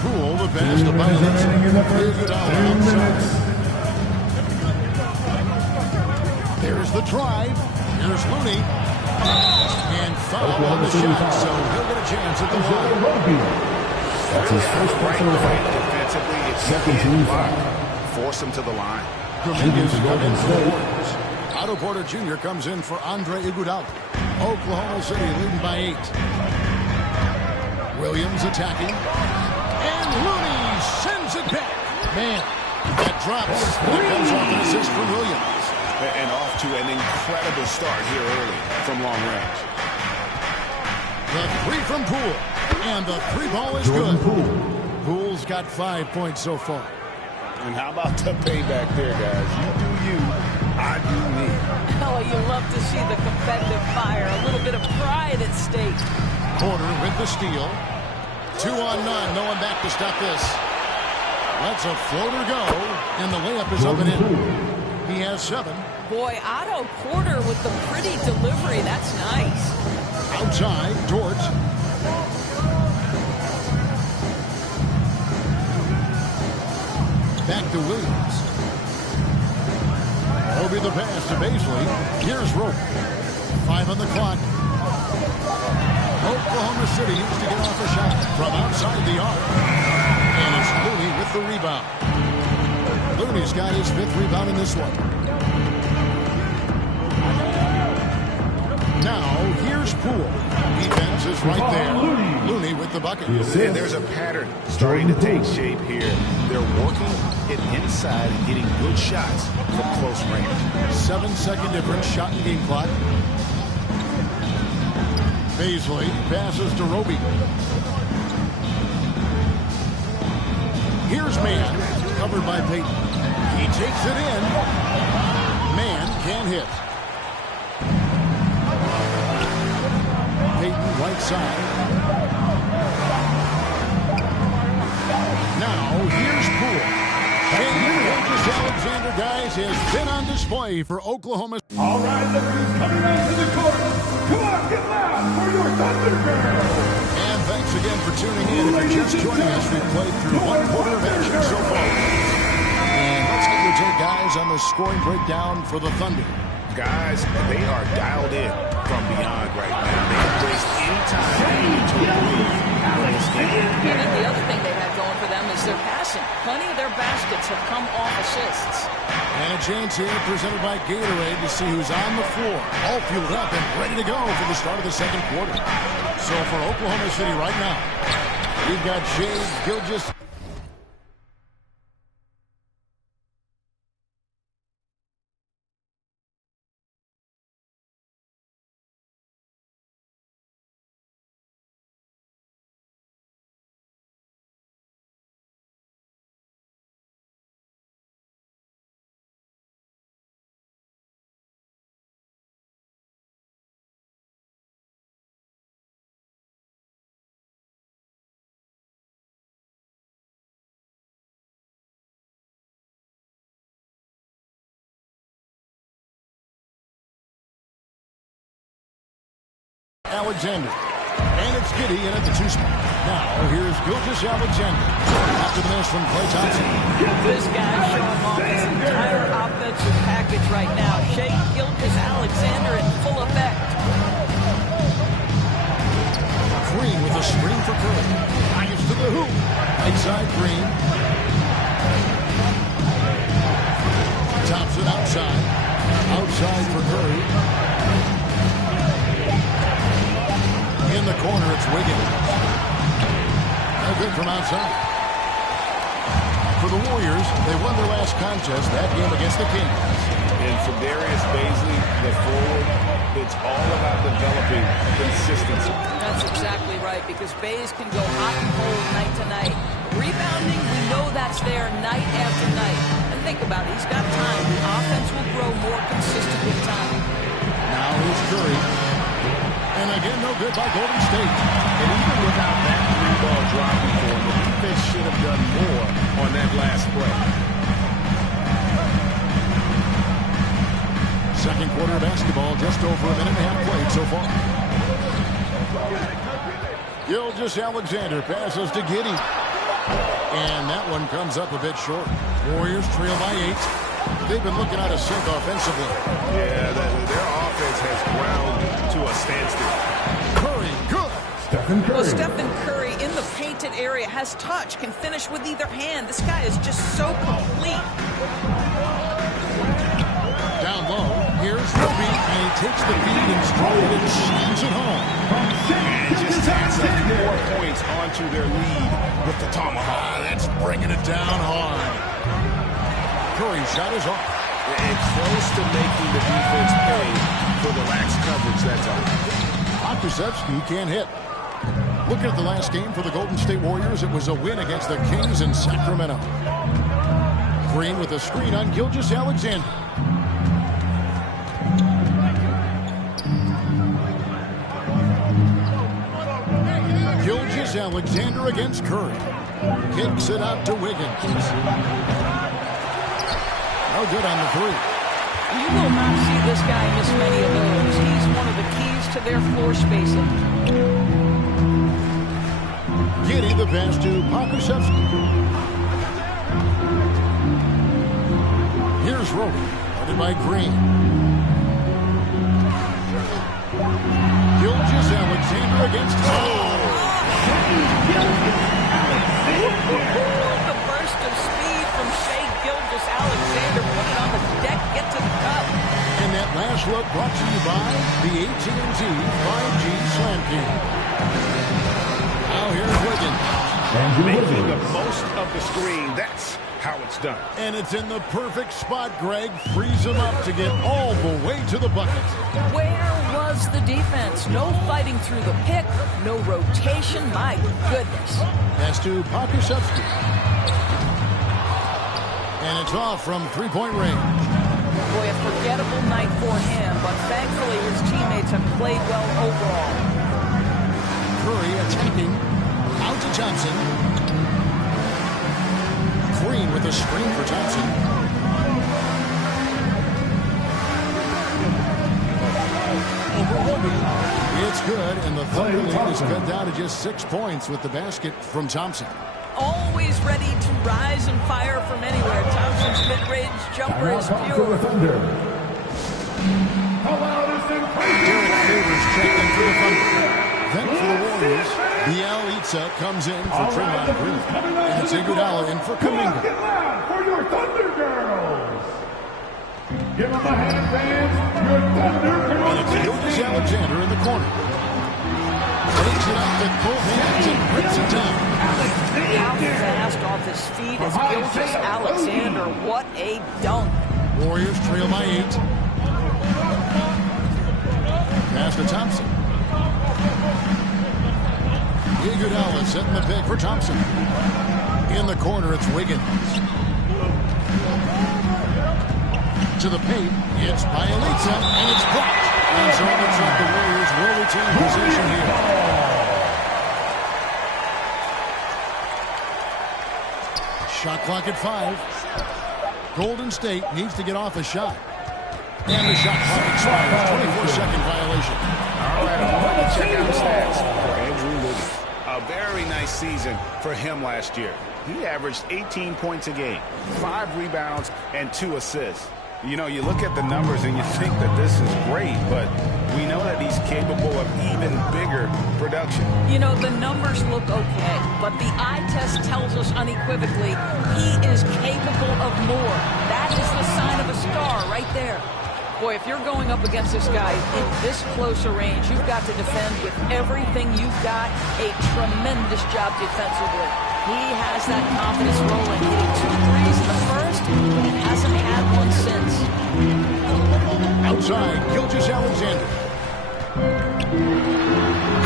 Poole, the pass to Bielitsa. There's the drive. Here's Looney. And foul on the shot, so he'll get a chance at the line. That's his first personal foul. Defensively, it's second team foul. Force him to the line. Dominguez come in for the Warriors. Otto Porter Jr. comes in for Andre Iguodala. Oklahoma City leading by 8. Williams attacking. And Looney sends it back. Man, that drops. That comes off an assist from Williams. And off to an incredible start here early from long range. The 3 from Poole. And the 3 ball is good. Poole's got 5 points so far. And how about the payback there, guys? You do you, I do me. Oh, you love to see the competitive fire. A little bit of pride at stake. Porter with the steal. 2 on none. No one back to stop this. Lets a floater go. And the layup is up and in. He has 7. Boy, Otto Porter with the pretty delivery. That's nice. Outside, Dort. Back to Williams. Roby the pass to Bazley. Here's Roby. 5 on the clock. Oklahoma City needs to get off a shot from outside the arc. And it's Looney with the rebound. Looney's got his 5th rebound in this one. Now, here's Poole. Defense is right there. Looney with the bucket. And there's a pattern starting to take shape here. They're working it inside and getting good shots from close range. 7-second difference, shot and game clock. Baisley passes to Roby. Here's Mann, covered by Payton. He takes it in. Mann can't hit. Payton right side. Now here's Poole. Alexander, guys, has been on display for Oklahoma. All right, look who's coming out to the court. Come on, get loud for your Thunderbirds. And thanks again for tuning in. If you're just joining us, we've played through 1 quarter of action so far. And let's get your take, guys, on the scoring breakdown for the Thunder. Guys, they are dialed in from beyond right now. They don't waste any time to lead in this game. And the other thing they have going for them is their passing. Plenty of their baskets have come off assists. And a chance here presented by Gatorade to see who's on the floor. All fueled up and ready to go for the start of the 2nd quarter. So for Oklahoma City right now, we've got Shai Gilgeous. Alexander. And it's Giddey in at the 2 spot. Now, here's Gilgeous-Alexander. After the miss from Klay Thompson. This guy's showing off his entire offensive package right now. Shai Gilgeous-Alexander in full effect. Green with a screen for Curry. Fires to the hoop. Right side, Green. Thompson outside. Outside for Curry. In the corner, it's Wiggins. No good from outside. For the Warriors, they won their last contest, that game against the Kings. And for Darius Baisley, the forward, it's all about developing consistency. That's exactly right, because Bays can go hot and cold night to night. Rebounding, we know that's there night after night. And think about it, he's got time. The offense will grow more consistent with time. Now here's Curry. And again, no good by Golden State. And even without that 3-ball dropping for him, the defense should have done more on that last play. 2nd quarter basketball, just over a minute and a half played so far. Gilgeous-Alexander passes to Giddey. And that one comes up a bit short. Warriors trail by 8. They've been looking out of sync offensively. Yeah, their offense has ground to a standstill. Curry, good. Stephen Curry. Well, Stephen Curry in the painted area has touch, can finish with either hand. This guy is just so complete. Down low, here's Roby, and he takes the feed and straight and slams it home. And just adds up 4 points onto their lead with the tomahawk. That's bringing it down hard. Curry shot is off. And close to making the defense pay for the lax coverage that time. Pokusevski can't hit. Looking at the last game for the Golden State Warriors, it was a win against the Kings in Sacramento. Green with a screen on Gilgeous-Alexander. Gilgeous-Alexander against Curry. Kicks it out to Wiggins. No good on the 3. You will not see this guy miss many of those. He's one of the keys to their floor spacing. Giddey the pass to Pokusevski. Here's Roby, headed by Green. Gilgeous-Alexander against Tom. The burst of speed from Shai Gilgeous-Alexander. Put it on the deck, get to the cup. And that last look brought to you by the AT&T 5G Slam King. Now here's Wiggins. Making the most of the screen. That's how it's done. And it's in the perfect spot, Greg. Frees him up to get all the way to the bucket. Where was the defense? No fighting through the pick, no rotation. My goodness. Pass to Pokusevski. And it's off from three-point range. Boy, a forgettable night for him, but thankfully his teammates have played well overall. Curry attacking. Out to Thompson. Green with a screen for Thompson. It's good, and the Thunder lead is cut down to just 6 points with the basket from Thompson. Always ready to rise and fire from anywhere. Thompson's mid-range jumper is pure. Derek Favors checking for the Thunder. Then for the Warriors, Bielitsa comes in for Draymond Green. And it's Iguodala in for Kuminga. Get loud for your Thunder girls. Give them a hand, fans. Your Thunder girls. And it's Gilgeous-Alexander in the corner. Takes it up with both hands and brings it down. How fast off his feet is Gilgeous-Alexander. What a dunk. Warriors trail by 8. Pass to Thompson. Iguodala setting the pick for Thompson. In the corner, it's Wiggins. To the paint, it's Bielitsa, and it's blocked. And so it looks like the Warriors will retain possession here. Shot clock at 5. Golden State needs to get off a shot. And the shot clock expires. 24-second violation. All right, I want to check out stats for Andrew Wiggins. A very nice season for him last year. He averaged 18 points a game, 5 rebounds, and 2 assists. You know, you look at the numbers and you think that this is great, but we know that he's capable of even bigger production. You know, the numbers look okay, but the eye test tells us unequivocally he is capable of more. That is the sign of a star right there. Boy, if you're going up against this guy in this close a range, you've got to defend with everything you've got. A tremendous job defensively. He has that confidence rolling, hitting 2 threes in the first and hasn't had one since. Outside, Gilgeous-Alexander.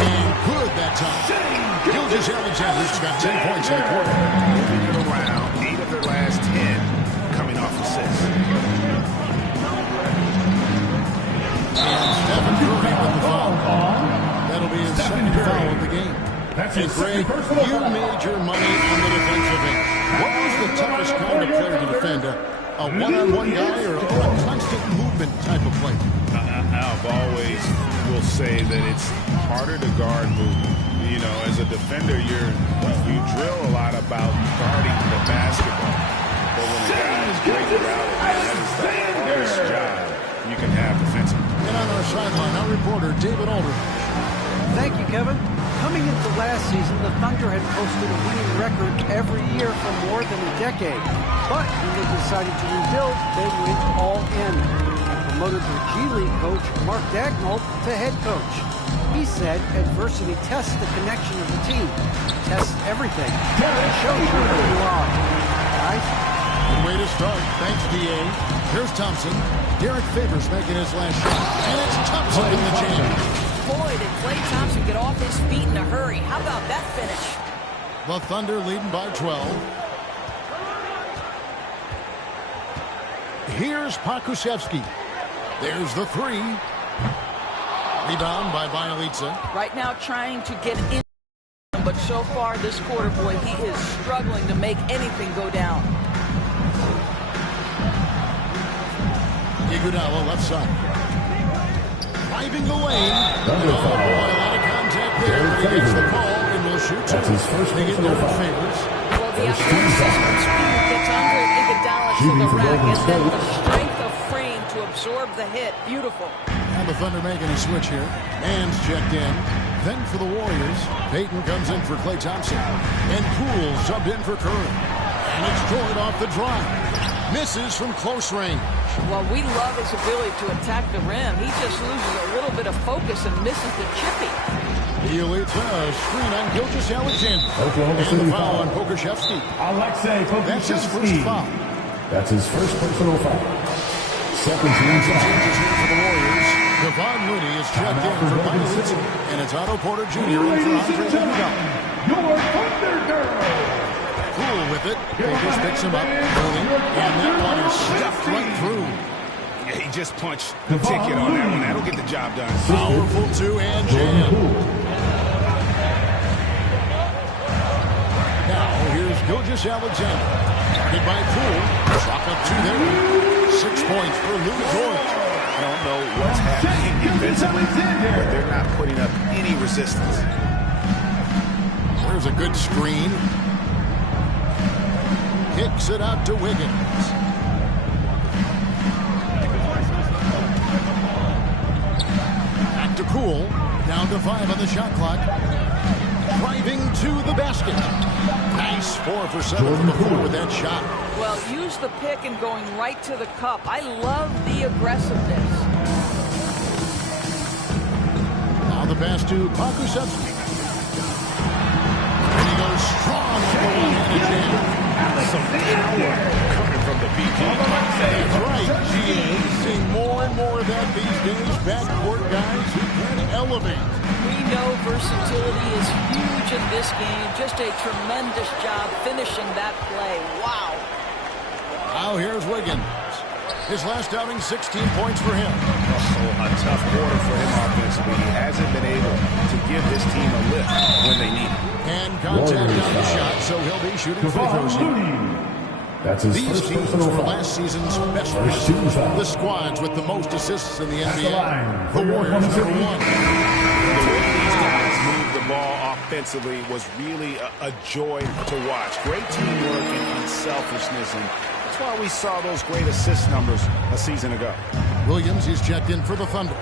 And good that time. Gilgeous-Alexander's got 10 points in the quarter. Moving it around, 8 of their last 10 coming off assists. And Stephen Curry with the foul. That'll be his second foul of the game. And Greg, you made your money on the defensive end. What was the toughest kind of player to defend? A one-on-one guy or a constant movement type of player? I've always will say that it's harder to guard movement. You know, as a defender, you drill a lot about guarding the basketball. But when a guy is great without it, that is the hardest job you can have defensively. And on our sideline, our reporter, David Aldridge. Thank you, Kevin. Coming into last season, the Thunder had posted a winning record every year for more than a decade. But when they decided to rebuild, they went all in and promoted their G League coach, Mark Daigneault, to head coach. He said adversity tests the connection of the team, tests everything. It shows you who you are. Guys? Good way to start. Thanks, D.A. Here's Thompson. Derek Favors making his last shot. And it's Thompson in the jam. Boy, did Klay Thompson get off his feet in a hurry. How about that finish? The Thunder leading by 12. Here's Pokusevski. There's the 3. Rebound by Bielitsa. Right now trying to get in, but so far this quarter, boy, he is struggling to make anything go down. Iguodala left side. Driving the lane. Oh, boy, a lot of contact there. He gets the call and will shoot 2. That's his first they get Derek Favors. Well, the athleticism and speed gets Andre Iguodala to the rack, and then the strength of frame to absorb the hit. Beautiful. And the Thunder making a switch here. Man's checked in. Then for the Warriors, Payton comes in for Klay Thompson. And Poole subbed in for Curry. And it's Jordan off the drive. Misses from close range. Well, we love his ability to attack the rim. He just loses a little bit of focus and misses the chippy. Bielitsa screen on Gilgeous Alexander. And the foul on Pokusevski. Alexei Pokusevski. That's his first foul. That's his first personal foul. Second team foul. Changes here for the Warriors. Kevon Looney is checked in for Bielitsa. And it's Otto Porter Jr. in for Andre Iguodala. Your Thunder Girl. Cool with it. Pocus picks him up early. And that one is stuffed right through. Yeah, he just punched the ticket on that one. That'll get the job done. Powerful two-hand jam. Now here's Gilgeous Alexander. Guarded by Poole. Drop up two there. 6 points for Lou Dort. I don't know what's happening defensively, but they're not putting up any resistance. There's a good screen. Kicks it out to Wiggins. Back to Poole. Down to 5 on the shot clock. Driving to the basket. Nice 4 for 7 from the floor with that shot. Well, use the pick and going right to the cup. I love the aggressiveness. Now the pass to Pokusevski. And he goes strong on the one-handed jam. Some power coming from the PG. That's right, GA. Seeing more and more of that these days. Backcourt guys who can elevate. We know versatility is huge in this game. Just a tremendous job finishing that play. Wow. Now here's Wiggins. His last outing, 16 points for him. Oh, a tough quarter for him offensively. He hasn't been able to give this team a lift when they need it. And contact on the shot, so he'll be shooting free throws here. That's his These first teams personal were foul. last season's best players. The squads with the most assists in the NBA. The Warriors number 1. The way these guys move the ball offensively was really a joy to watch. Great teamwork and unselfishness, and that's why we saw those great assist numbers a season ago. Williams is checked in for the Thunder.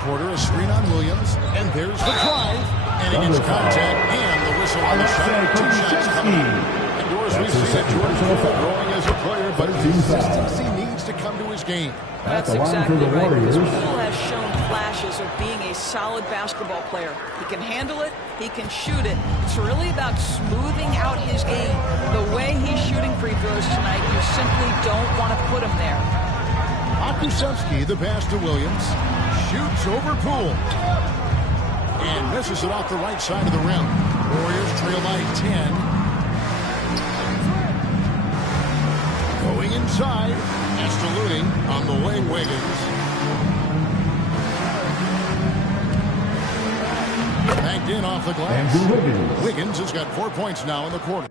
Porter a screen on Williams, and there's the drive. And he gets contact and the whistle on the shot. 2 shots coming up. And Doris, we see that Jordan Poole growing as a player, but consistency needs to come to his game. That's exactly right. Because Poole has shown flashes of being a solid basketball player. He can handle it. He can shoot it. It's really about smoothing out his game. The way he's shooting free throws tonight, you simply don't want to put him there. Pokusevski, the pass to Williams. Shoots over Poole. And misses it off the right side of the rim. Warriors trail by 10. Going inside. That's to Looney on the wing. Wiggins. Backed in off the glass. Wiggins has got 4 points now in the quarter.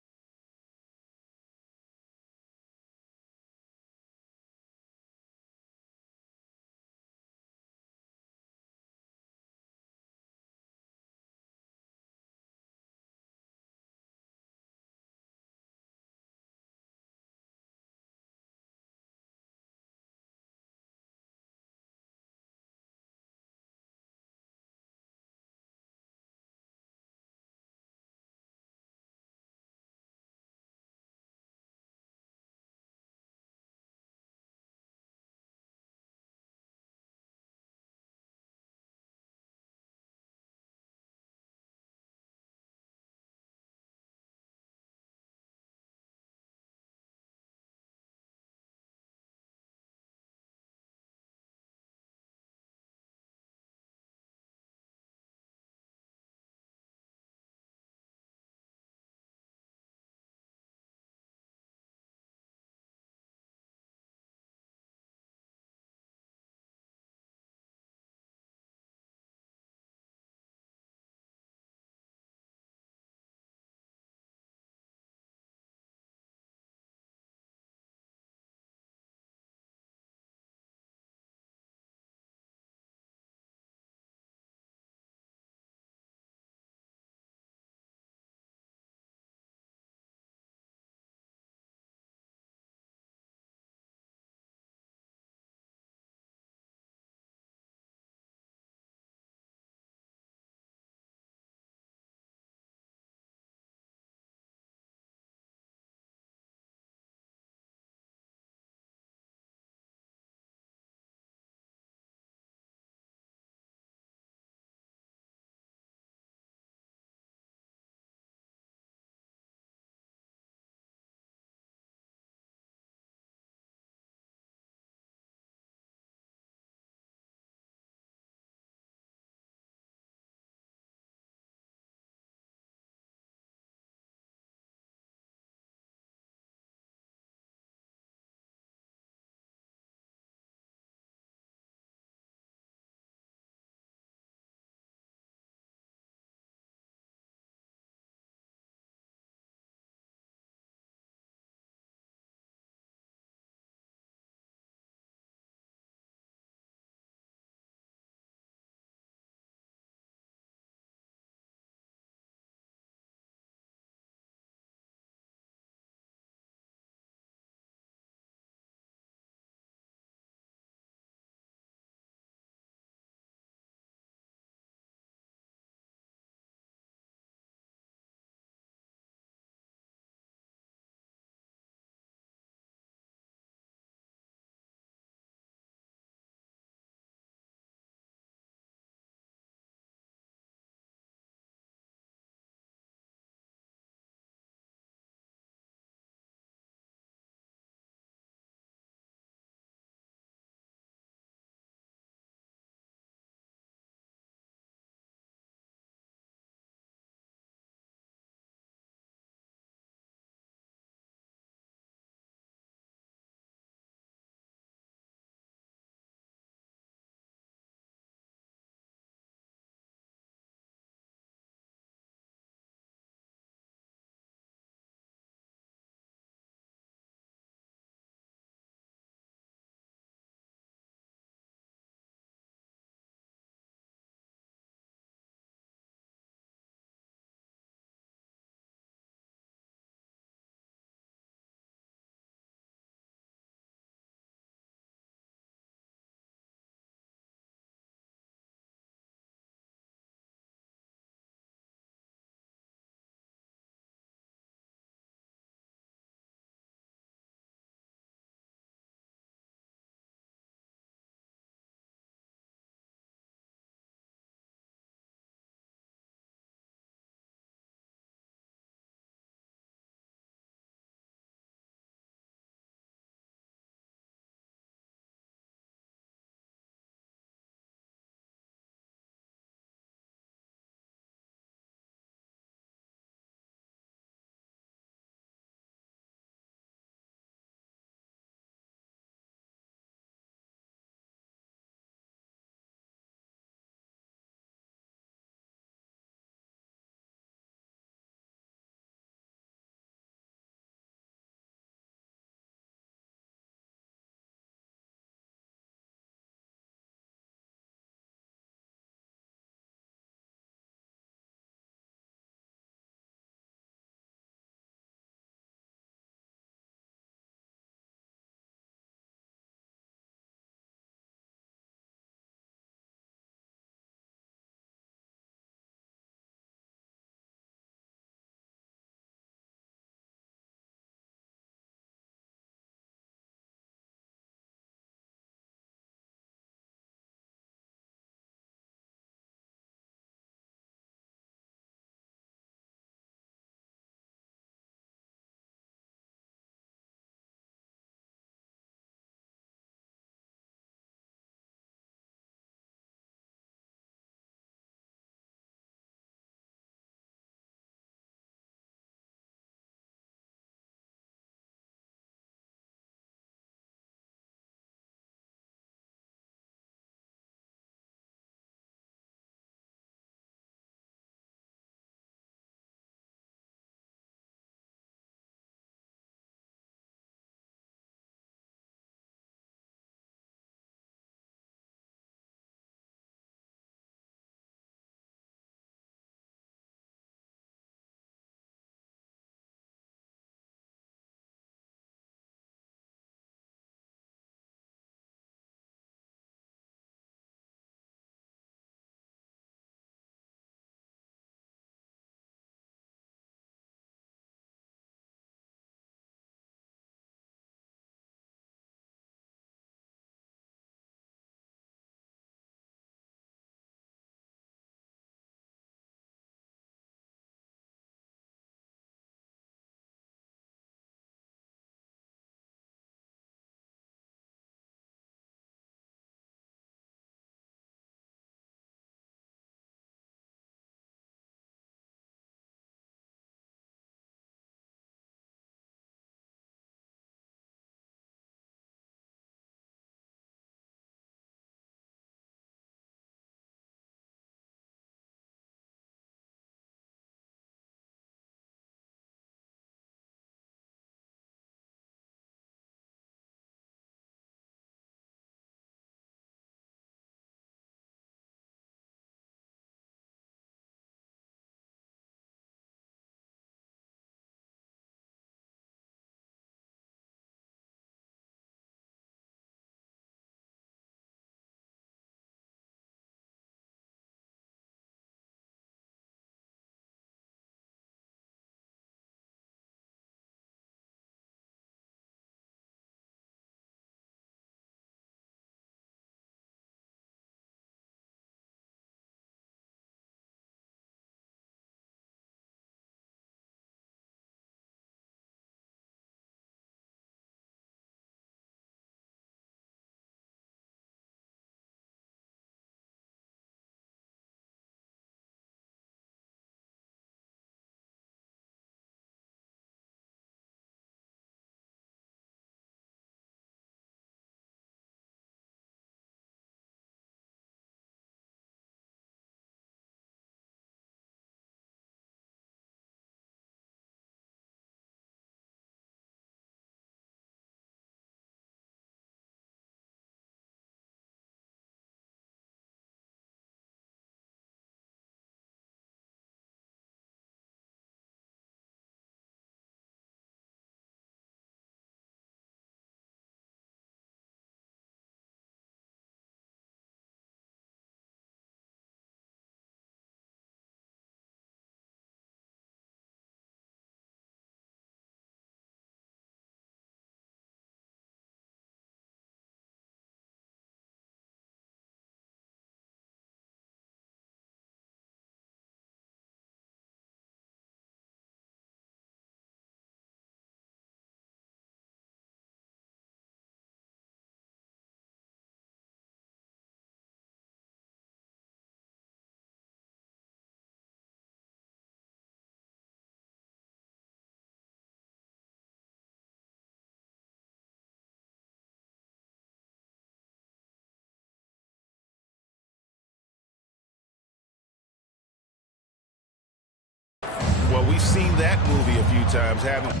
seen that movie a few times, haven't we?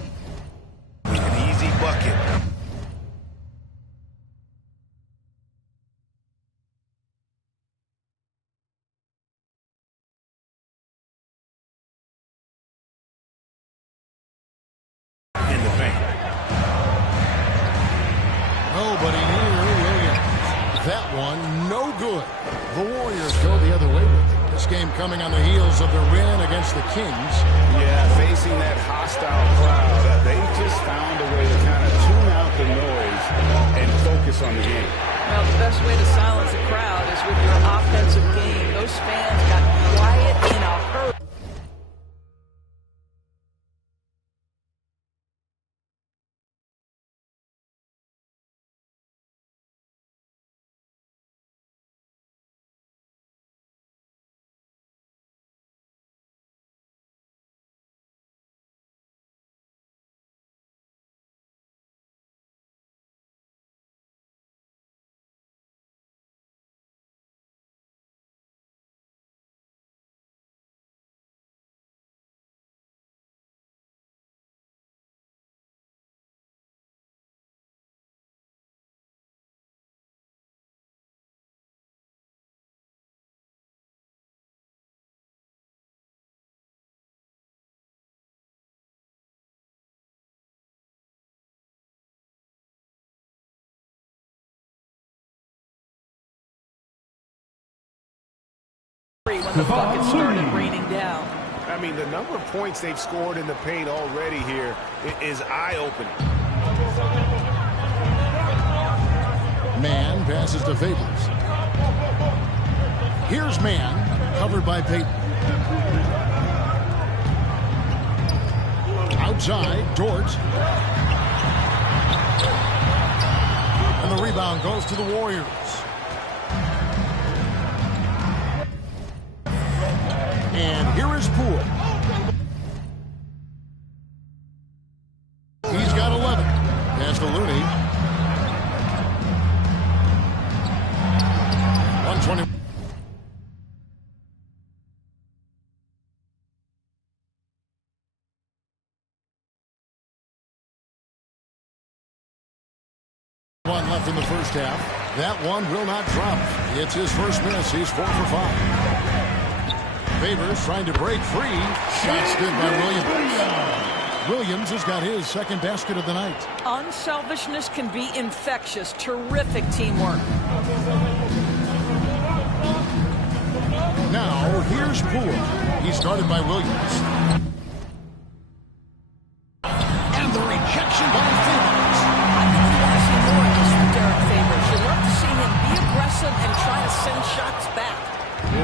An easy bucket. In the paint. Nobody near Williams. That one, no good. The Warriors go the other way with it. This game coming on the heels of their win against the Kings. Yeah, facing that hostile crowd, they just found a way to kind of tune out the noise and focus on the game. Well, the best way to silence a crowd is with your offensive game. Those fans got quiet in a hurry. When the buckets started raining down. I mean, the number of points they've scored in the paint already here is eye-opening. Mann passes to Favors. Here's Mann, covered by Payton. Outside, Dort. And the rebound goes to the Warriors. And here is Poole. He's got 11. Pass to Looney. 120. One left in the first half. That one will not drop. It's his first miss. He's 4 for 5. Favors trying to break free. Shot stood by Williams. Williams has got his second basket of the night. Unselfishness can be infectious. Terrific teamwork. Now, here's Poole. He's guarded by Williams. And the rejection by Favors. I think you want to see more of this from Derek Favors. You love to see him be aggressive and try to send shots back.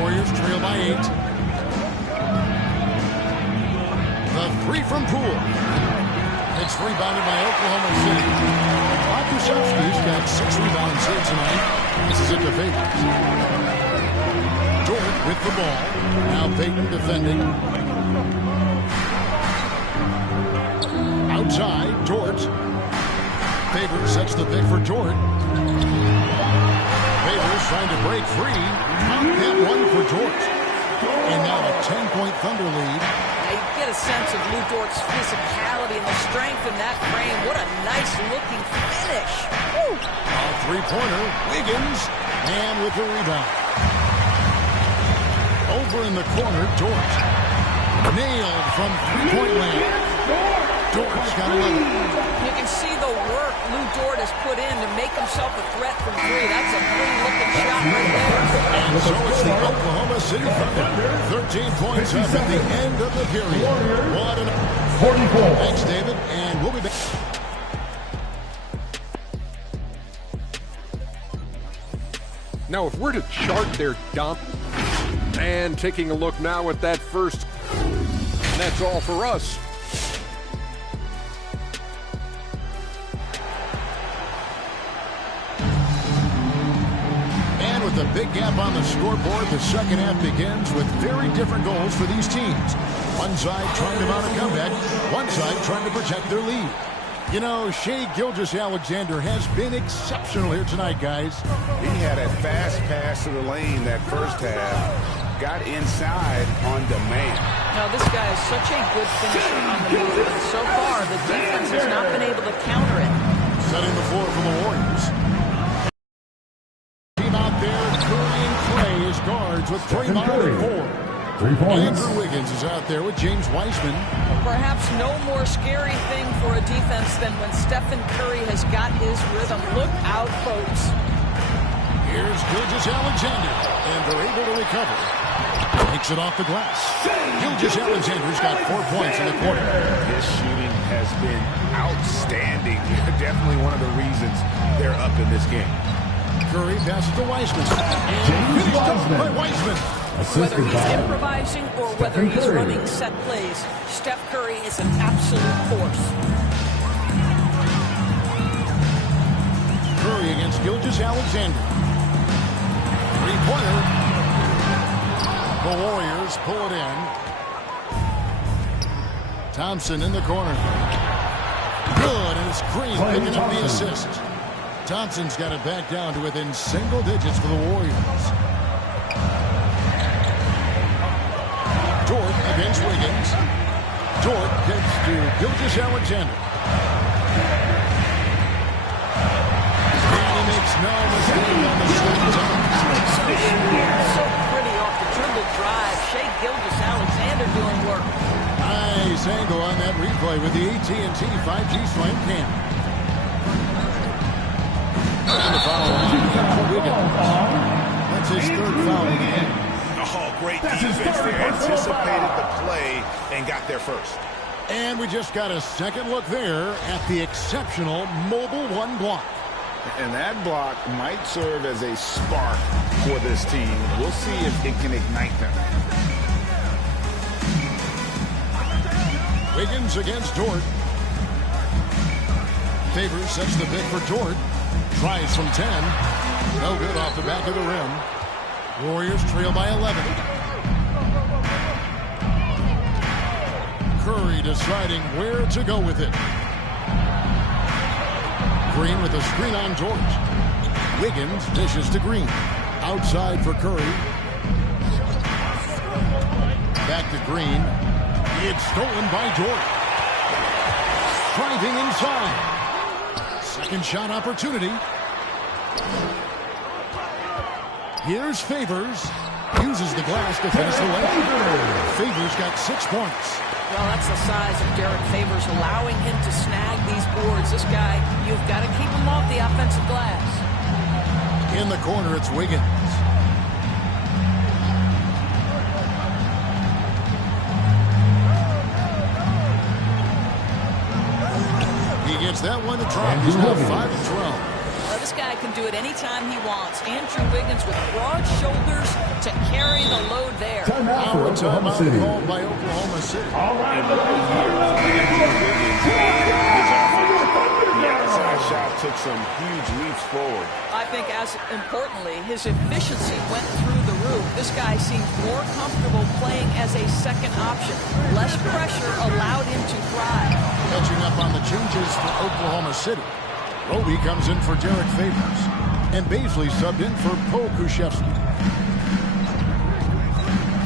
Warriors trail by 8. The three from Poole. It's rebounded by Oklahoma City. Pokusevski's got 6 rebounds here tonight. This is it to Favors. Dort with the ball. Now Payton defending. Outside, Dort. Favors sets the pick for Dort. Favors trying to break free. That one for Dort. And now a 10-point Thunder lead. You get a sense of Lou Dort's physicality and the strength in that frame. What a nice-looking finish. Woo. A three-pointer, Wiggins, and with the rebound. Over in the corner, Dort. Nailed from three-point land. Dort's got 11. You can see the work Lou Dort has put in to make himself a threat from 3. That's a pretty-looking shot right there. And so it's the Oklahoma City Thunder. 13 points up at the end of the period. 44. Thanks, David, and we'll be back. Now, if we're to chart their dump, and taking a look now at that first, that's all for us. With a big gap on the scoreboard, the second half begins with very different goals for these teams. One side trying to mount a comeback, one side trying to protect their lead. You know, Shai Gilgeous-Alexander has been exceptional here tonight, guys. He had a fast pass to the lane that first half, got inside on demand. Now, this guy is such a good finisher on the move, but so far the defense has not been able to counter it. Setting the floor for the Warriors. Team out there, Curry and Clay as guards with Draymond at 4. 3 points. Andrew Wiggins is out there with James Wiseman. Perhaps no more scary thing for a defense than when Stephen Curry has got his rhythm. Look out, folks. Here's Gilgeous-Alexander, and they're able to recover. Takes it off the glass. Gilgeous-Alexander's got 4 points in the quarter. His shooting has been outstanding. Definitely one of the reasons they're up in this game. Curry passes to Wiseman. And finished off by Wiseman. Whether he's improvising or whether he's running set plays, Steph Curry is an absolute force. Curry against Gilgeous-Alexander. Three-pointer. The Warriors pull it in. Thompson in the corner. Good, and it's Green picking up the assist. Thompson's got it back down to within single digits for the Warriors. Dort against Wiggins. Dort gets to Gilgeous-Alexander. And he makes no mistake on the short time. So pretty off the dribble drive. Shai Gilgeous-Alexander doing work. Nice angle on that replay with the AT&T 5G Slam Cam. And the foul on Wiggins. That's his third foul of the game. Oh, great defense. They anticipated the play and got there first. And we just got a second look there at the exceptional Mobile One block. And that block might serve as a spark for this team. We'll see if it can ignite them. Wiggins against Dort. Favors sets the pick for Dort. Tries from 10. No good off the back of the rim. Warriors trail by 11. Curry deciding where to go with it. Green with a screen on George. Wiggins dishes to Green. Outside for Curry. Back to Green. It's stolen by George. Driving inside. Second shot opportunity. Here's Favors. Uses the glass to finish the layup. Favors got 6 points. Well, that's the size of Derek Favors, allowing him to snag these boards. This guy, you've got to keep him off the offensive glass. In the corner, it's Wiggins. He gets that one to drop. He's now 5-12. This guy can do it anytime he wants. Andrew Wiggins with broad shoulders to carry the load there. Timeout called by Oklahoma City. All right. The outside shot took some huge leaps forward. I think as importantly, his efficiency went through the roof. This guy seems more comfortable playing as a second option. Less pressure allowed him to thrive. Catching up on the changes for Oklahoma City. Roby comes in for Derek Favors. And Baisley subbed in for Poe Kushevsky.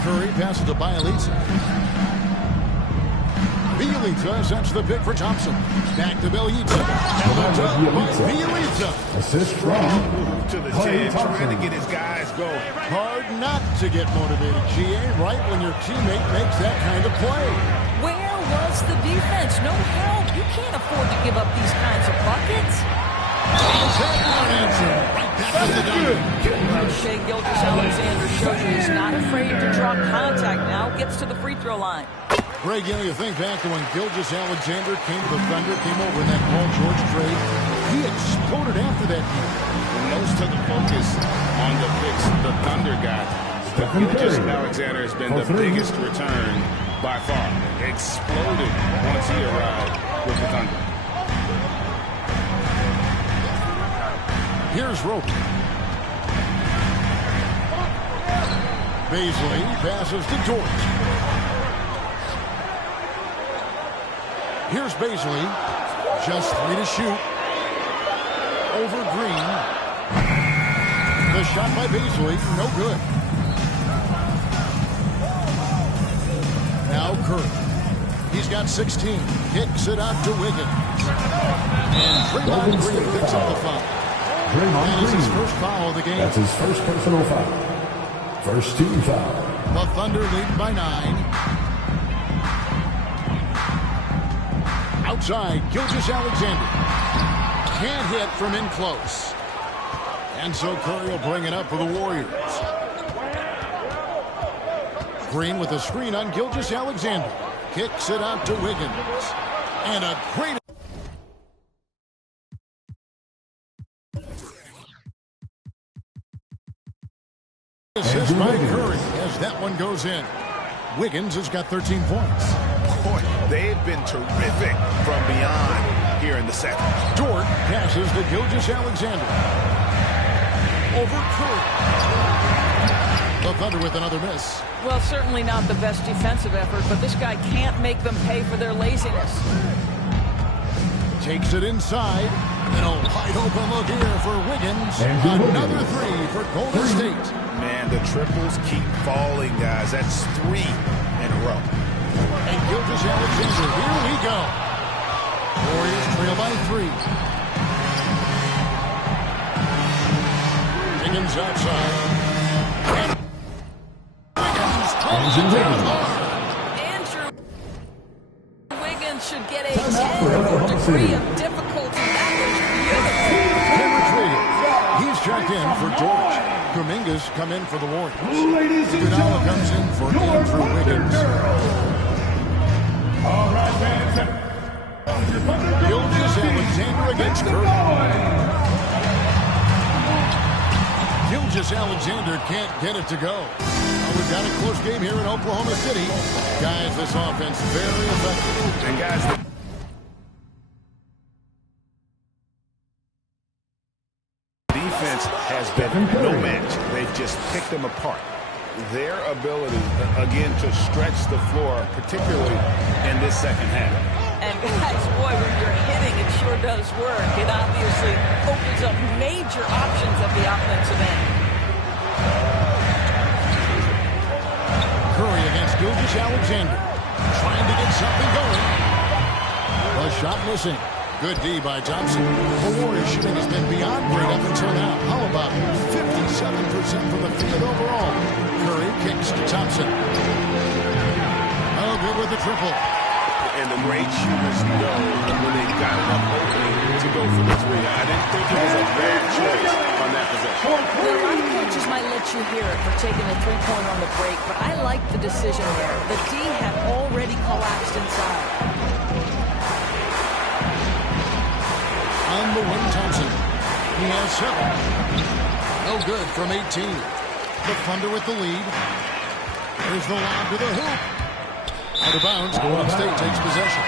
Curry passes to Bielitsa. Bielitsa sets the pick for Thompson. Back to Bielitsa. Bielitsa. Assist from to the 10, trying to get his guys going. Hard not to get motivated, GA, right when your teammate makes that kind of play. Where was the defense? No help. You can't afford to give up these kinds of buckets. Shai Gilgeous-Alexander shows you he's not afraid to draw contact now. Gets to the free throw line. Greg, you think back to when Gilgeous-Alexander came to the Thunder, came over in that Paul George trade. He exploded after that game. Most of the focus on the picks the Thunder got. Gilgeous-Alexander has been the biggest return by far. Exploded once he arrived with the Thunder. Here's Rope. Baisley passes to George. Here's Baisley. Just 3 to shoot. Over Green. The shot by Baisley, no good. Curry. He's got 16. Kicks it out to Wiggins. And Draymond Green picks up the foul. That is his first foul of the game. That's his first personal foul. First team foul. The Thunder lead by 9. Outside, Gilgeous-Alexander. Can't hit from in close. And so Curry will bring it up for the Warriors. Green with a screen on Gilgeous-Alexander. Kicks it out to Wiggins. And a great... assist by Curry as that one goes in. Wiggins has got 13 points. Boy, they've been terrific from beyond here in the second. Dort passes to Gilgeous-Alexander. Over Curry. The Thunder with another miss. Well, certainly not the best defensive effort, but this guy can't make them pay for their laziness. Takes it inside. And a wide open look here for Wiggins. Another three for Golden State. Man, the triples keep falling, guys. That's 3 in a row. And Gilgeous-Alexander, here we go. Warriors trail by 3. Wiggins outside. And Andrew Wiggins should get a 10 degree of difficulty. That was beautiful. He's checked in for George. Kuminga's come in for the Warriors. Iguodala comes in for Andrew Wiggins. All right, fans. Gilgeous-Alexander against Curry. Gilgeous-Alexander can't get it to go. We've got a close game here in Oklahoma City. Guys, this offense very effective. And guys, the defense has been no match. They've just picked them apart. Their ability, again, to stretch the floor, particularly in this second half. And guys, boy, when you're hitting, it sure does work. It obviously opens up major options at the offensive end. Curry against Gilgeous-Alexander. Trying to get something going. A shot missing. Good D by Thompson. The Warriors shooting has been beyond great up until now. How about 57% from the field overall? Curry kicks to Thompson. Oh, good with the triple. And the great shooters know when they've got enough opening to go for the 3. I didn't think it was a bad choice on that possession. Well, a lot of coaches might let you hear it for taking a three-pointer on the break, but I like the decision there. The D had already collapsed inside. On the wing, Thompson. He has 7. No good from 18. The Thunder with the lead. There's the lob to the hoop. Out of bounds, Golden State takes possession.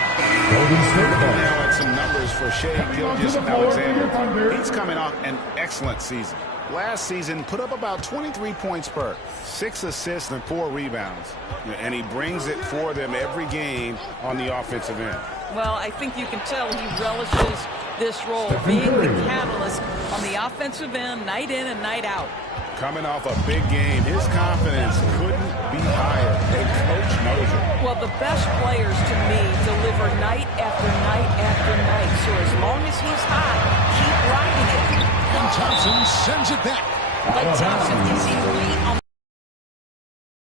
Now at some numbers for Shai Gilgeous-Alexander. He's coming off an excellent season. Last season, put up about 23 points per, 6 assists and 4 rebounds. And he brings it for them every game on the offensive end. Well, I think you can tell he relishes this role, being the catalyst on the offensive end, night in and night out. Coming off a big game, his confidence couldn't be higher, and Coach knows it. Well, the best players, to me, deliver night after night after night. So as long as he's hot, keep riding it. And Thompson sends it back. But Thompson is elite on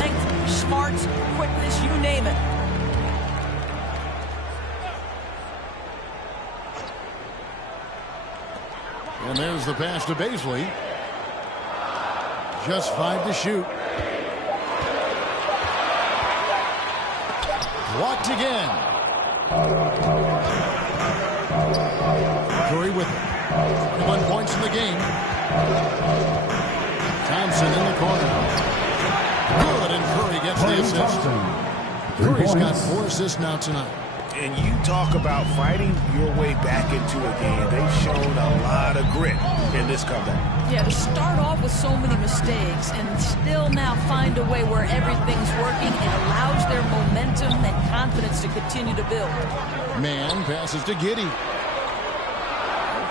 length, smarts, quickness, you name it. And there's the pass to Bazley. Just 5 to shoot. Blocked again. Curry with it. 1 points in the game. Thompson in the corner. Good, and Curry gets the assist. Curry's got 4 assists now tonight. And you talk about fighting your way back into a game. They've shown a lot of grit in this comeback. Yeah, to start off with so many mistakes and still now find a way where everything's working, it allows their momentum and confidence to continue to build. Man passes to Giddey.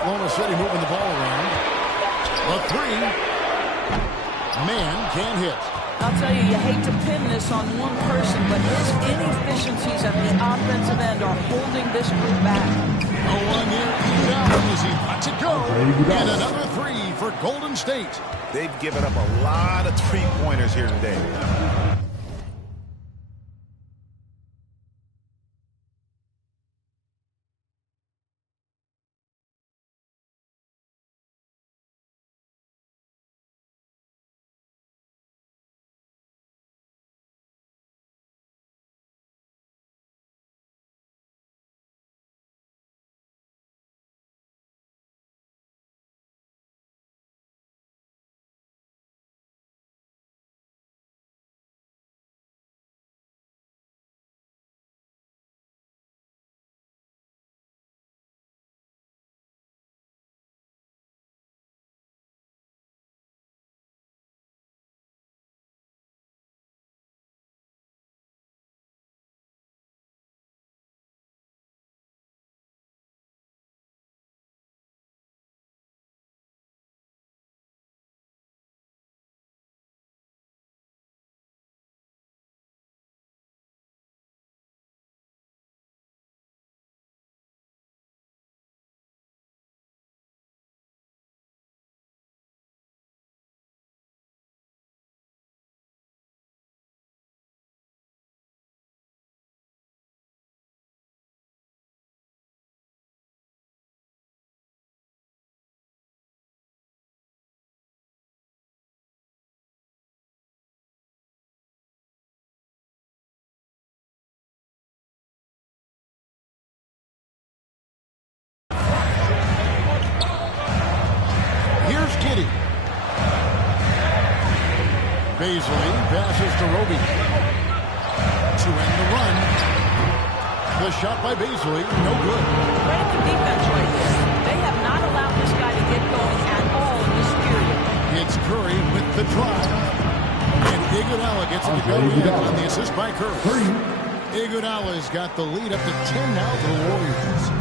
Oklahoma City moving the ball around. A 3. Man can't hit. Now I'll tell you, you hate to pin this on one person, but his inefficiencies at the offensive end are holding this group back. No one near Iguodala as he lets it go. And another three for Golden State. They've given up a lot of three-pointers here today. Giddey. Bazley passes to Roby. To end the run. The shot by Bazley, no good. Credit the defense right there. They have not allowed this guy to get going at all in this period. It's Curry with the drive. And Iguodala gets it to go in on the assist by Curry. Iguodala's got the lead up to 10 now for the Warriors.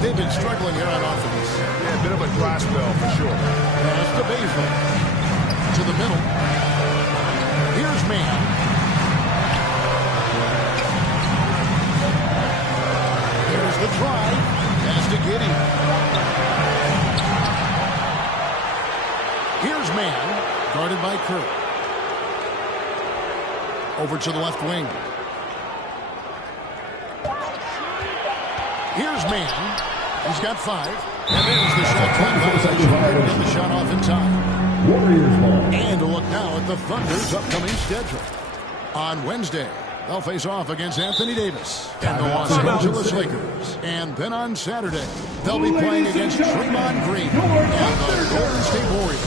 They've been struggling here on offense. Yeah, a bit of a dry spell for sure. Pass to Bazley. To the middle. Here's Mann. Here's the try. Pass to Giddey. Here's Mann. Guarded by Curry. Over to the left wing. Here's Mann. He's got 5. And there's the shot clock. Get the shot off in time. Warriors ball. And a look now at the Thunder's upcoming schedule. On Wednesday, they'll face off against Anthony Davis and the Los Angeles Lakers. And then on Saturday, they'll be playing against Draymond Green and the Golden State Warriors.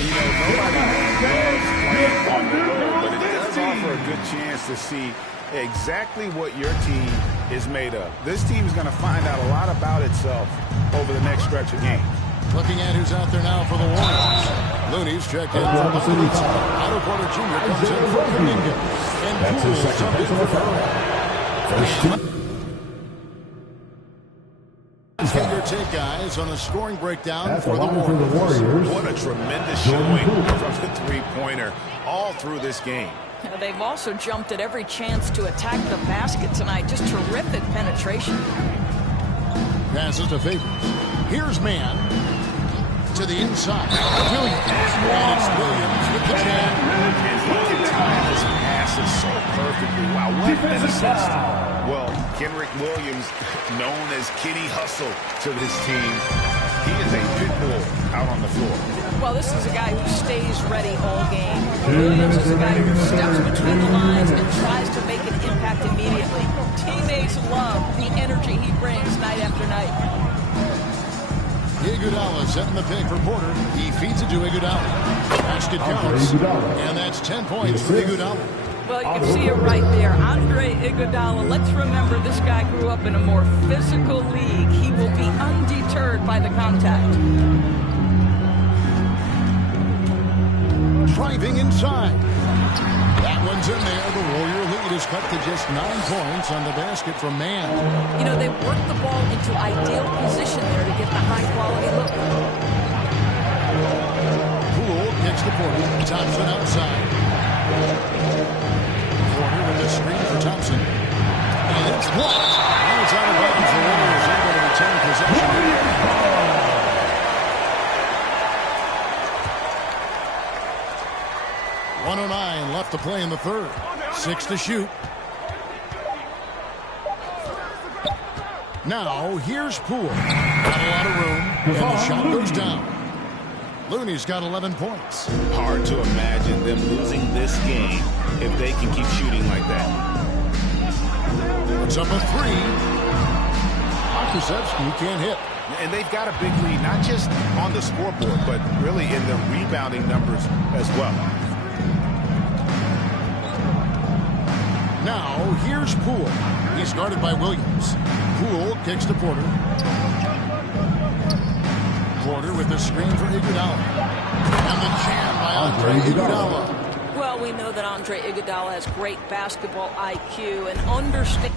You know, nobody loves playing on the road, but it does offer a good chance to see exactly what your team is made of. This team is going to find out a lot about itself over the next stretch of games. Looking at who's out there now for the Warriors. Looney's checked in for Bobby. Otto Porter Jr. comes in for Kuminga. And Poole subbed in for Curry. Your take, guys, on the scoring breakdown for the Warriors. What a tremendous showing from the three-pointer all through this game. They've also jumped at every chance to attack the basket tonight. Just terrific penetration. Passes to Favors. Here's Mann. To the inside. Williams. And it's Williams with the jam. And he can time his passes so perfectly. Wow, what an assist. Well, Kenrich Williams, known as Kenny Hustle to this team. He is a pit bull out on the floor. Well, this is a guy who stays ready all game. Williams is a guy who steps between the lines and tries to make an impact immediately. Teammates love the energy he brings night after night. Iguodala setting the pick for Porter. He feeds it to Iguodala. Basket counts. And that's 10 points for Iguodala. Well, you can see it right there. Andre Iguodala, let's remember this guy grew up in a more physical league. He will be undeterred by the contact. Driving inside. That one's in there. The Warrior lead is cut to just 9 points on the basket from Mann. You know, they worked the ball into ideal position there to get the high-quality look. Poole kicks to Porter. Thompson outside. and left to play in the third. 6 to shoot. Now, here's Poole. Not a lot of room, and the shot goes down. Looney's got 11 points. Hard to imagine them losing this game if they can keep shooting like that. It's up a 3. Pokusevski can't hit. And they've got a big lead, not just on the scoreboard, but really in the rebounding numbers as well. Now, here's Poole. He's guarded by Williams. Poole kicks to Porter. Porter with the screen for Iguodala. And the jam by Andre Iguodala. Well, we know that Andre Iguodala has great basketball IQ and understands.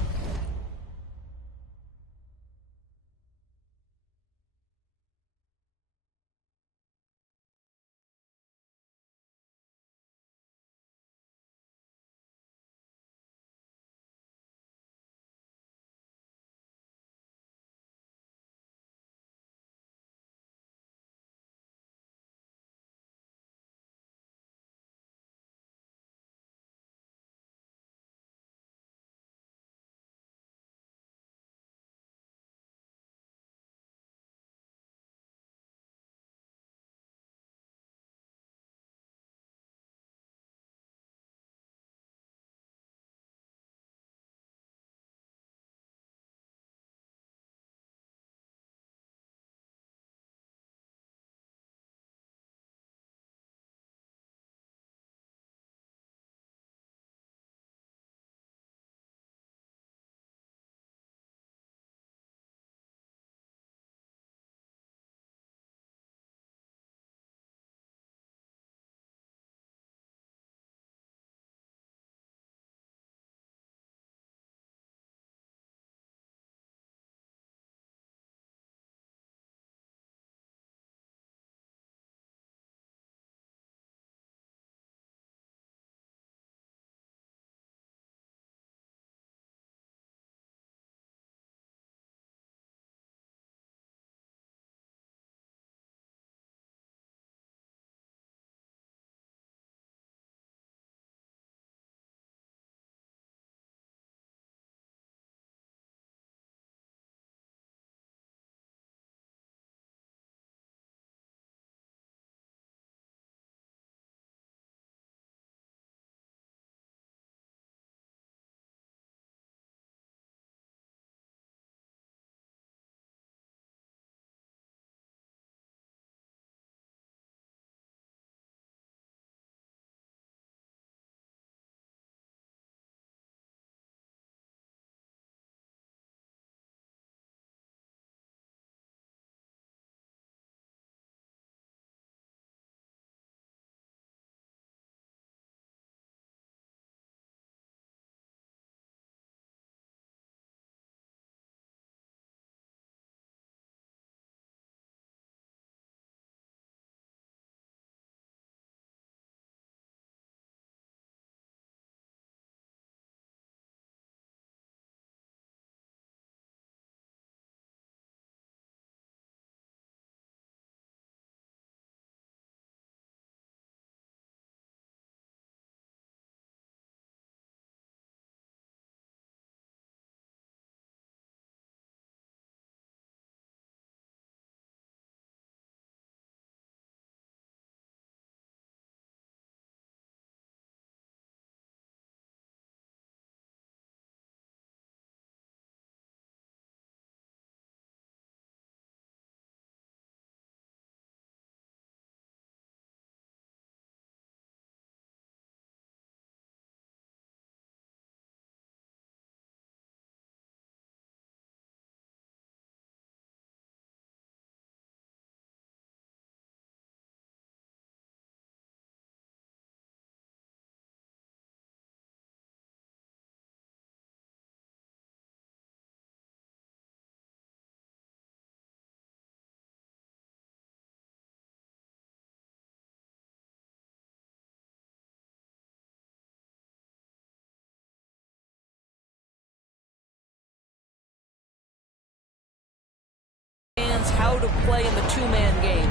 How to play in the two-man game.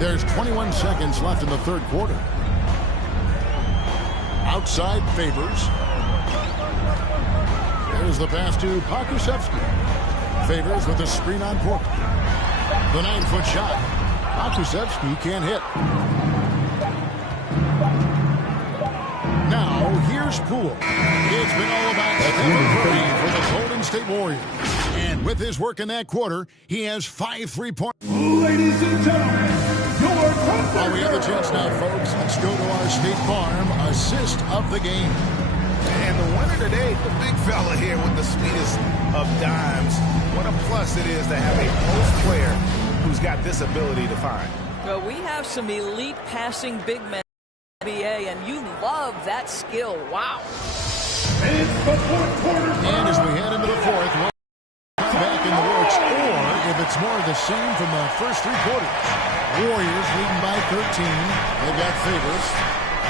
There's 21 seconds left in the third quarter. Outside Favors. There's the pass to Pokusevski. Favors with a screen on Porter. The 9-foot shot. Pokusevski can't hit. Now, here's Poole. It's been all about Stephen Curry for the Golden State Warriors. And with his work in that quarter, he has 5 3-points. Ladies and gentlemen, your While we have a chance now, folks, let's go to our State Farm assist of the game. And the winner today, the big fella here with the sweetest of dimes. What a plus it is to have a post player who's got this ability to find. Well, we have some elite passing big men in the NBA, and you love that skill. Wow. And as we head into the fourth, we'll come back in the works, or if it's more of the same from the first 3 quarters. Warriors leading by 13. They got Favors.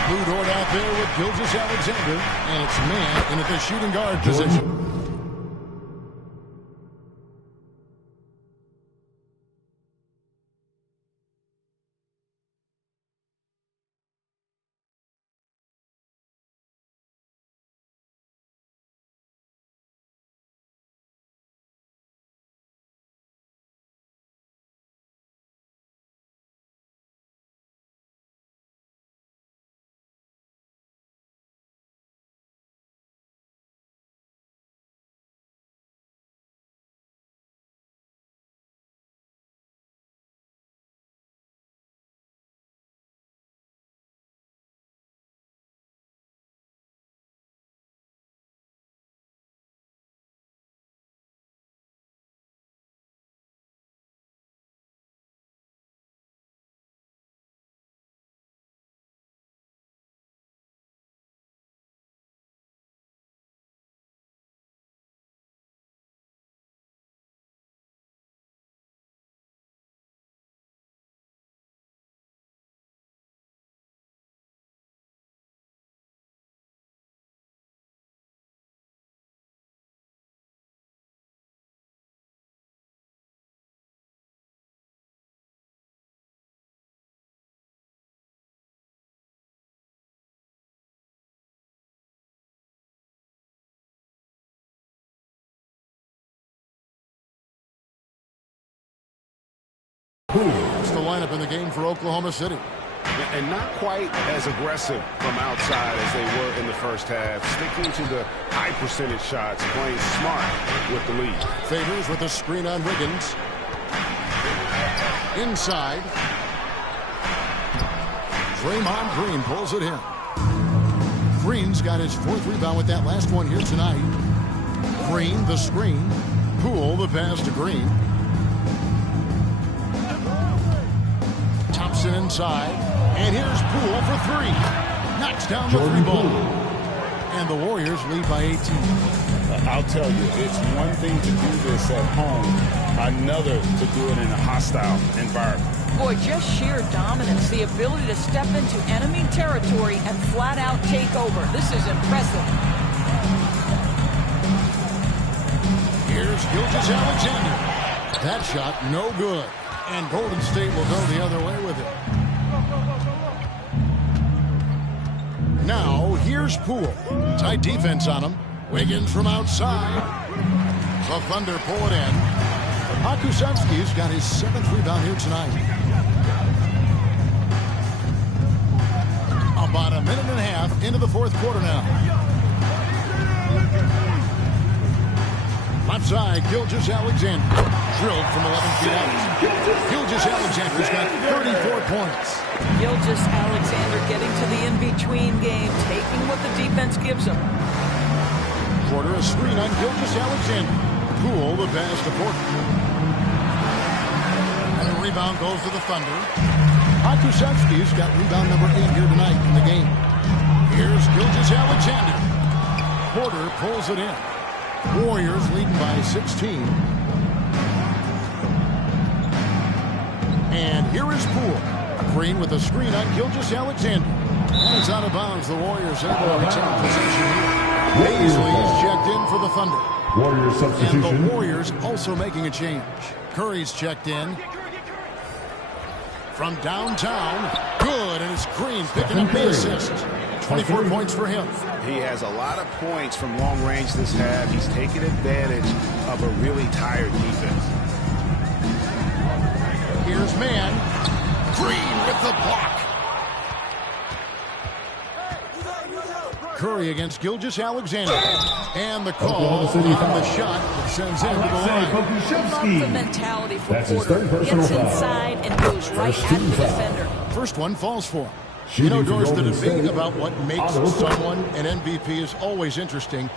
Blue Dort out there with Gilgeous-Alexander, and it's man in at the shooting guard position. That's the lineup in the game for Oklahoma City. And not quite as aggressive from outside as they were in the first half. Sticking to the high percentage shots, playing smart with the lead. Favors with a screen on Wiggins. Inside. Draymond Green pulls it in. Green's got his 4th rebound with that last one here tonight. Green, the screen. Poole, the pass to Green. Thompson inside. And here's Poole for 3. Knocks down the 3-ball. And the Warriors lead by 18. I'll tell you, it's one thing to do this at home, another to do it in a hostile environment. Boy, just sheer dominance, the ability to step into enemy territory and flat out take over. This is impressive. Here's Gilgeous-Alexander. That shot no good. And Golden State will go the other way with it. Now, here's Poole. Tight defense on him. Wiggins from outside. The Thunder pull it in. Pokusevski's got his 7th rebound here tonight. About a minute and a half into the 4th quarter now. Left side, Gilgeous-Alexander. Drilled from 11 feet out. Gilgeous-Alexander's got 34 points. Gilgeous-Alexander getting to the in-between game, taking what the defense gives him. Porter, a screen on Gilgeous-Alexander. Poole, the pass to Porter. And the rebound goes to the Thunder. Pokusevski's got rebound number 8 here tonight in the game. Here's Gilgeous-Alexander. Porter pulls it in. Warriors leading by 16. And here is Poole. Green with a screen on Gilgeous-Alexander. And it's out of bounds. The Warriors able to retain possession here. Paisley is checked in for the Thunder. Warriors substitution. And the Warriors also making a change. Curry's checked in. from downtown. Good, and it's Green picking up the assist. 24 points for him. He has a lot of points from long range this half. He's taking advantage of a really tired defense. Here's Mann. Green with the block. Curry against Gilgeous-Alexander. And the call on the shot that sends him to the line. Love the mentality for Porter. Gets inside and goes right at the defender. First one falls for him. You know, Doris, the debate about what makes someone an MVP is always interesting.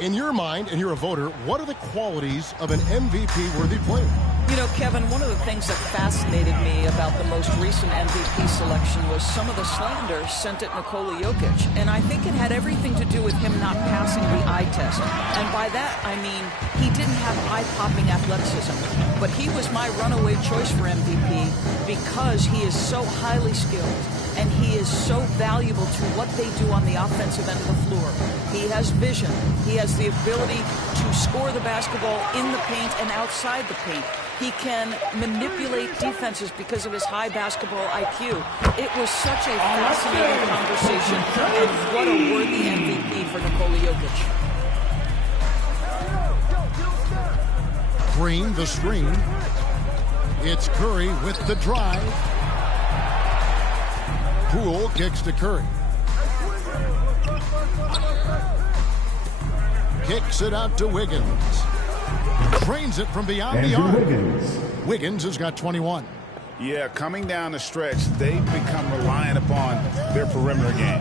In your mind, and you're a voter, what are the qualities of an MVP-worthy player? You know, Kevin, one of the things that fascinated me about the most recent MVP selection was some of the slander sent at Nikola Jokic. And I think it had everything to do with him not passing the eye test. And by that, I mean, he didn't have eye-popping athleticism. But he was my runaway choice for MVP because he is so highly skilled. And he is so valuable to what they do on the offensive end of the floor. He has vision. He has the ability to score the basketball in the paint and outside the paint. He can manipulate defenses because of his high basketball IQ. It was such a fascinating conversation, and what a worthy MVP for Nikola Jokic. Green, the screen. It's Curry with the drive. Poole kicks to Curry. Kicks it out to Wiggins. Drains it from beyond the arc. Wiggins has got 21. Yeah, coming down the stretch, they've become reliant upon their perimeter game.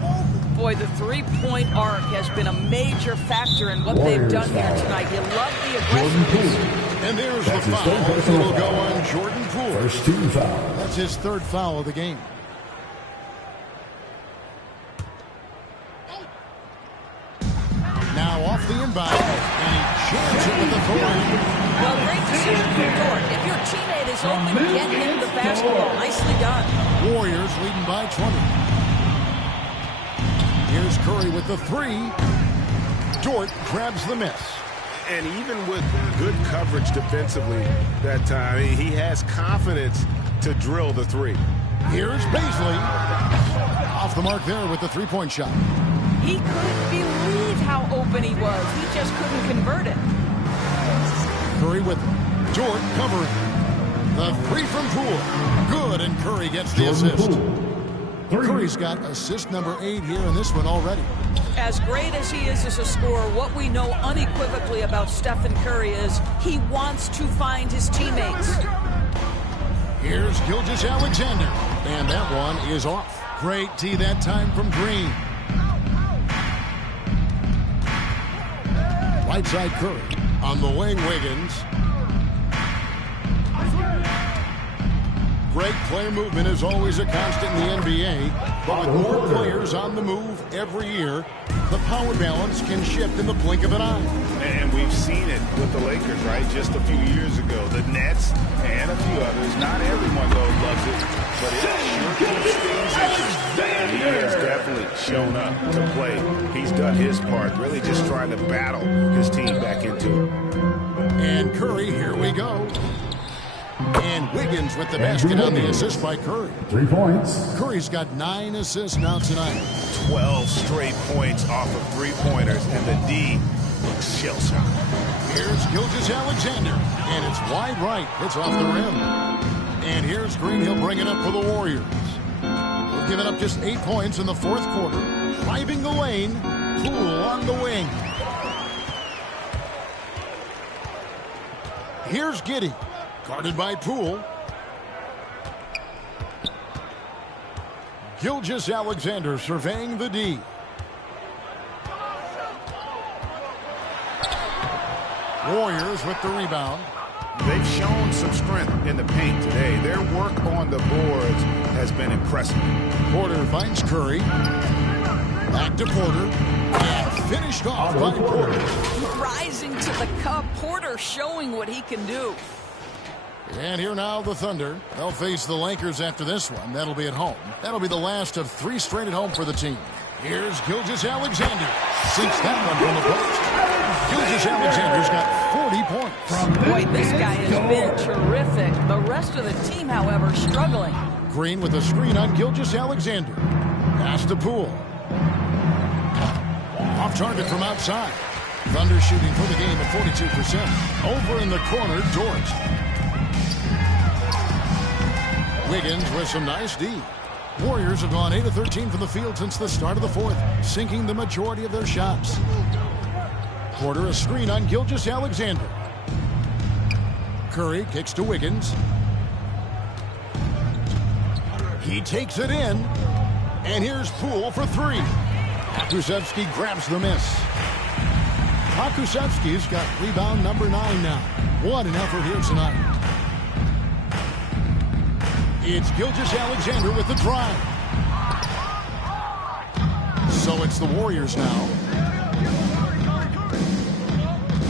Boy, the three-point arc has been a major factor in what they've done here tonight. You love the aggressiveness. And there's the foul. It'll go on Jordan Poole. First team foul. That's his third foul of the game. Now off the inbound, and he jams it with authority. Well, great decision from Dort. If your teammate is open, get him the basketball. Nicely done. Warriors leading by 20. Here's Curry with the three. Dort grabs the miss. And even with good coverage defensively that time, he has confidence to drill the three. Here's Paisley. Off the mark there with the three-point shot. He couldn't believe how open he was. He just couldn't convert it. Curry with it. Dort covering. The three from Poole. Good, and Curry gets the assist. Curry's got assist number 8 here in this one already. As great as he is as a scorer, what we know unequivocally about Stephen Curry is he wants to find his teammates. Here's Gilgeous-Alexander, and that one is off. Great D that time from Green. Right side Curry. On the wing, Wiggins. Great player movement is always a constant in the NBA, but with more players on the move every year, the power balance can shift in the blink of an eye. And we've seen it with the Lakers, right? Just a few years ago. The Nets and a few others. Not everyone, though, loves it, but it sure keeps things interesting. He has definitely shown up to play. He's done his part, really just trying to battle his team back into it. And Curry, here we go. And Wiggins with the basket on the assist by Curry. 3 points. Curry's got 9 assists now tonight. 12 straight points off of three-pointers, and the D looks shell-shocked. Here's Gilgeous-Alexander, and it's wide right. It's off the rim. And here's Green. He'll bring it up for the Warriors. They've given up just 8 points in the fourth quarter. Driving the lane, Poole on the wing. Here's Giddey. Guarded by Poole. Gilgeous-Alexander surveying the D. Warriors with the rebound. They've shown some strength in the paint today. Their work on the boards has been impressive. Porter finds Curry. Back to Porter. And finished off by Porter. Rising to the cup. Porter showing what he can do. And here now the Thunder. They'll face the Lakers after this one. That'll be at home. That'll be the last of 3 straight at home for the team. Here's Gilgeous-Alexander. Sinks that one from the post. Gilgeous-Alexander's got 40 points. Boy, this guy has been terrific. The rest of the team, however, struggling. Green with a screen on Gilgeous-Alexander. Pass to Poole. Off target from outside. Thunder shooting for the game at 42%. Over in the corner, Dort. Wiggins with some nice D. Warriors have gone 8 of 13 from the field since the start of the fourth, sinking the majority of their shots. Porter a screen on Gilgeous-Alexander. Curry kicks to Wiggins. He takes it in. And here's Poole for three. Pokusevski grabs the miss. Pokusevski's got rebound number 9 now. What an effort here tonight. It's Gilgeous-Alexander with the drive. So it's the Warriors now.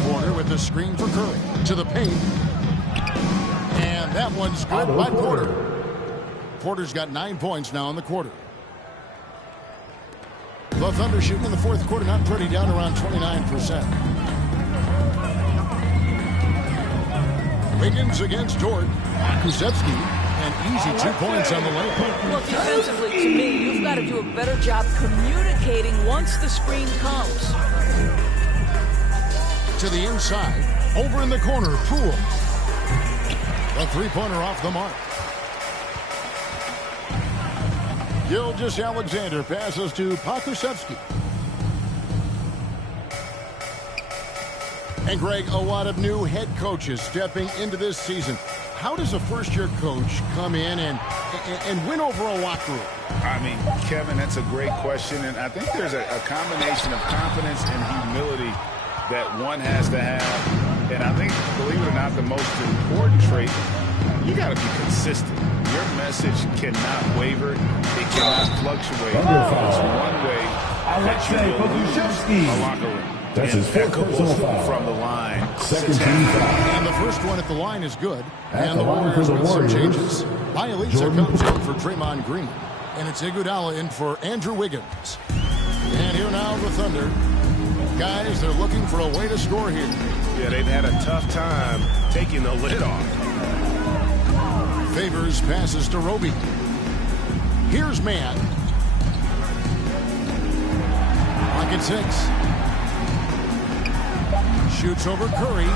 Porter with the screen for Curry. To the paint. And that one's good by Porter. Porter's got 9 points now in the quarter. The Thunder shooting in the fourth quarter, not pretty, down around 29%. Wiggins against Dort. Pokusevski, an easy 2 points on the layup. Well, defensively, to me, you've got to do a better job communicating once the screen comes. To the inside, over in the corner, Poole. A three-pointer off the mark. Gilgeous-Alexander passes to Pokusevski. And Greg, a lot of new head coaches stepping into this season. How does a first-year coach come in and win over a locker room? I mean, Kevin, that's a great question. And I think there's a combination of confidence and humility that one has to have. And I think, believe it or not, the most important trait, you got to be consistent. Your message cannot waver. It cannot fluctuate. It's one way that you will lose a locker room. That's his first personal foul. From the line. Second team foul. And the first one at the line is good. At and the line for the Warriors, changes. Bielitsa comes in for Draymond Green. And it's Iguodala in for Andrew Wiggins. And here now the Thunder. Guys, they're looking for a way to score here. Yeah, they've had a tough time taking the lid off. Favors passes to Roby. Here's Mann. Pocket 6. Shoots over Curry.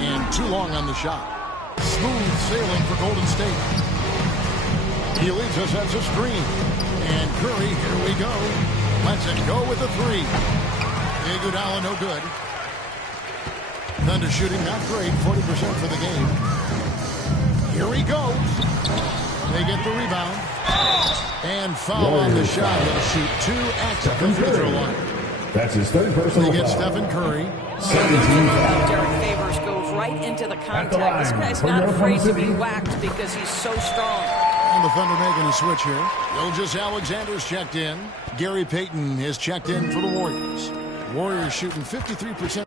And too long on the shot. Smooth sailing for Golden State. He leaves us as a screen. And Curry, here we go. Lets it go with a three. Iguodala no good. Thunder shooting not great, 40% for the game. Here he goes. They get the rebound. And foul on the shot. He'll shoot 2 at the free throw line. That's his third personal They get foul. Stephen Curry. 17 foul. Derek Favors goes right into the contact. This guy's not afraid to be whacked because he's so strong. And the Thunder making a switch here. Gilgeous-Alexander's checked in. Gary Payton has checked in for the Warriors. Warriors shooting 53%.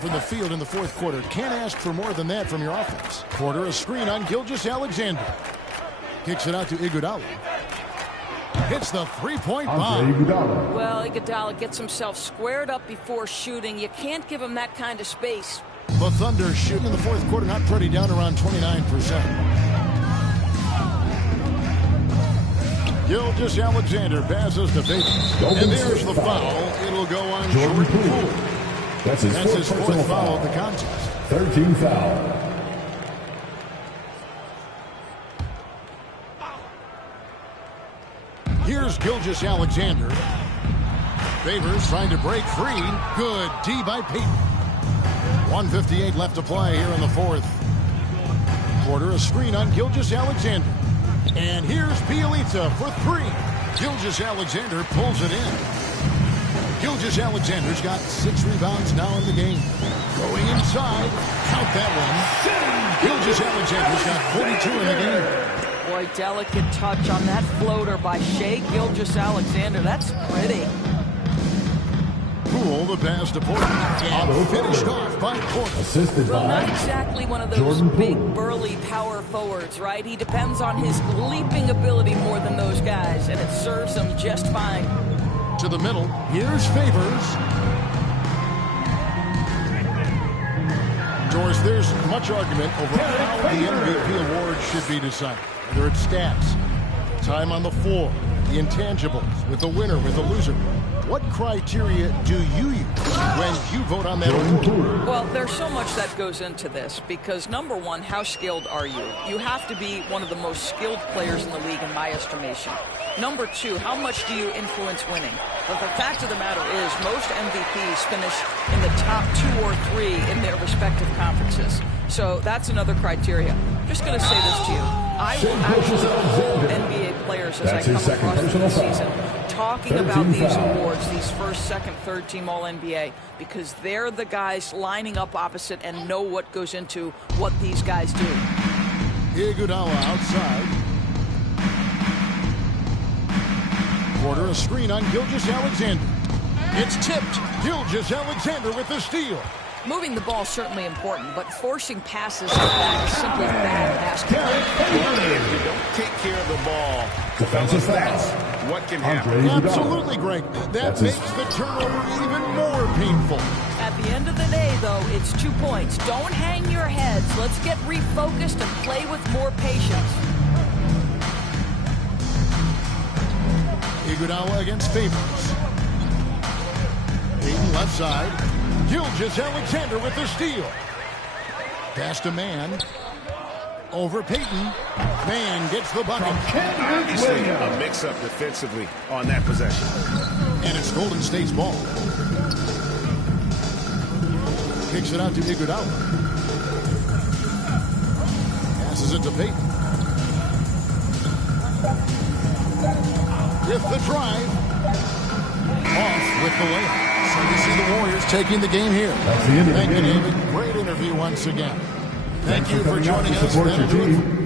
From the field in the fourth quarter. Can't ask for more than that from your offense. Porter, a screen on Gilgeous-Alexander. Kicks it out to Iguodala. Hits the three-point bomb. Well, Iguodala gets himself squared up before shooting. You can't give him that kind of space. The Thunder shooting in the fourth quarter, not pretty, down around 29%. Gilgeous-Alexander passes to Favors. And there's the foul. It'll go on Jordan Poole. That's his fourth foul of the contest. 13 foul. Here's Gilgeous-Alexander. Favors trying to break free. Good D by Payton. 1:58 left to play here in the fourth. Porter, a screen on Gilgeous-Alexander. And here's Bjelica for three. Gilgeous-Alexander pulls it in. Gilgeous-Alexander's got 6 rebounds now in the game. Going inside. Count that one. Gilgeous-Alexander's got 42 in the game. Boy, delicate touch on that floater by Shai Gilgeous-Alexander. That's pretty. Poole, the pass to Porter. And finished off by Porter. Assisted Well, by not exactly one of those big, burly power forwards, right? He depends on his leaping ability more than those guys, and it serves him just fine. To the middle. Here's Favors. Doris, there's much argument over how the MVP award should be decided. Whether it's stats, time on the floor, the intangibles, with the winner, with the loser. What criteria do you use when you vote on that award? Well, there's so much that goes into this because, number one, how skilled are you? You have to be one of the most skilled players in the league, in my estimation. Number two, how much do you influence winning? But the fact of the matter is most MVPs finish in the top 2 or 3 in their respective conferences. So that's another criteria. I'm just going to say this to you. I will actually hold NBA players as I come across through the season talking about these awards, these first, second, third team All-NBA, because they're the guys lining up opposite and know what goes into what these guys do. Iguodala outside. Porter, a screen on Gilgeous-Alexander. It's tipped. Gilgeous-Alexander with the steal. Moving the ball is certainly important, but forcing passes like that is simply bad basketball. If you don't take care of the ball, defensive fouls. What can happen? Absolutely, Greg. That makes the turnover even more painful. At the end of the day, though, it's 2 points. Don't hang your heads. Let's get refocused and play with more patience. Iguodala against Favors. Payton left side. Gilgeous-Alexander with the steal. Pass to Mann. Over Payton. Mann gets the bucket. Obviously, a mix-up defensively on that possession. And it's Golden State's ball. Kicks it out to Iguodala. Passes it to Payton. With the drive. Off with the layup. So you see the Warriors taking the game here. That's the end of the Thank you, game. David. Great interview once again. Thank you for coming out joining to us. support your That'll do it. team.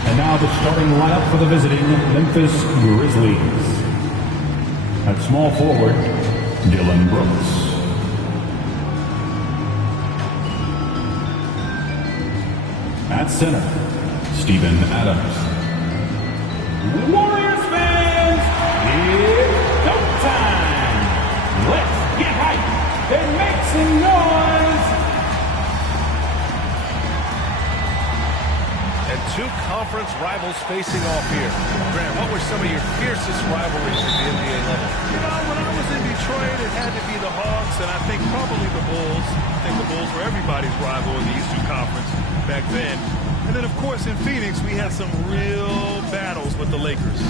And now the starting lineup for the visiting Memphis Grizzlies. At small forward, Dylan Brooks. At center, Steven Adams. Warriors fans, it's go time. Let's get hyped and make some noise. And two conference rivals facing off here. Grant, what were some of your fiercest rivalries at the NBA level? You know, when I was in Detroit, it had to be the Hawks, and I think probably the Bulls. I think the Bulls were everybody's rival in the Eastern Conference back then. And then, of course, in Phoenix, we had some real battles with the Lakers.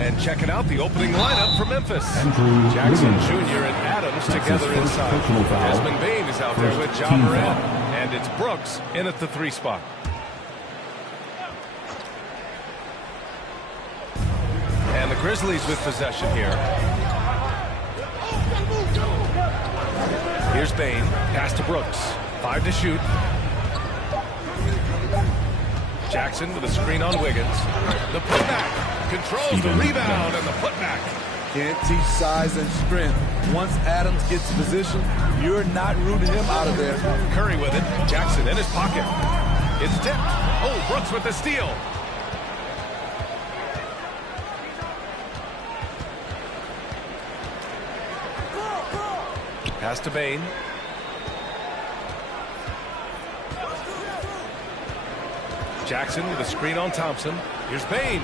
And checking out the opening lineup for Memphis. Andrew Jackson Wiggins. Jr. and Adams That's together his first inside. personal foul. Desmond Bane is out there First with Ja team Morant. foul. And it's Brooks in at the 3 spot. And the Grizzlies with possession here. Here's Bane. Pass to Brooks. 5 to shoot. Jackson with a screen on Wiggins. The putback. Controls the rebound and the putback. Can't teach size and strength. Once Adams gets position, you're not rooting him out of there. Curry with it. Jackson in his pocket. It's tipped. Oh, Brooks with the steal. Pass to Bane. Jackson with a screen on Thompson. Here's Bane.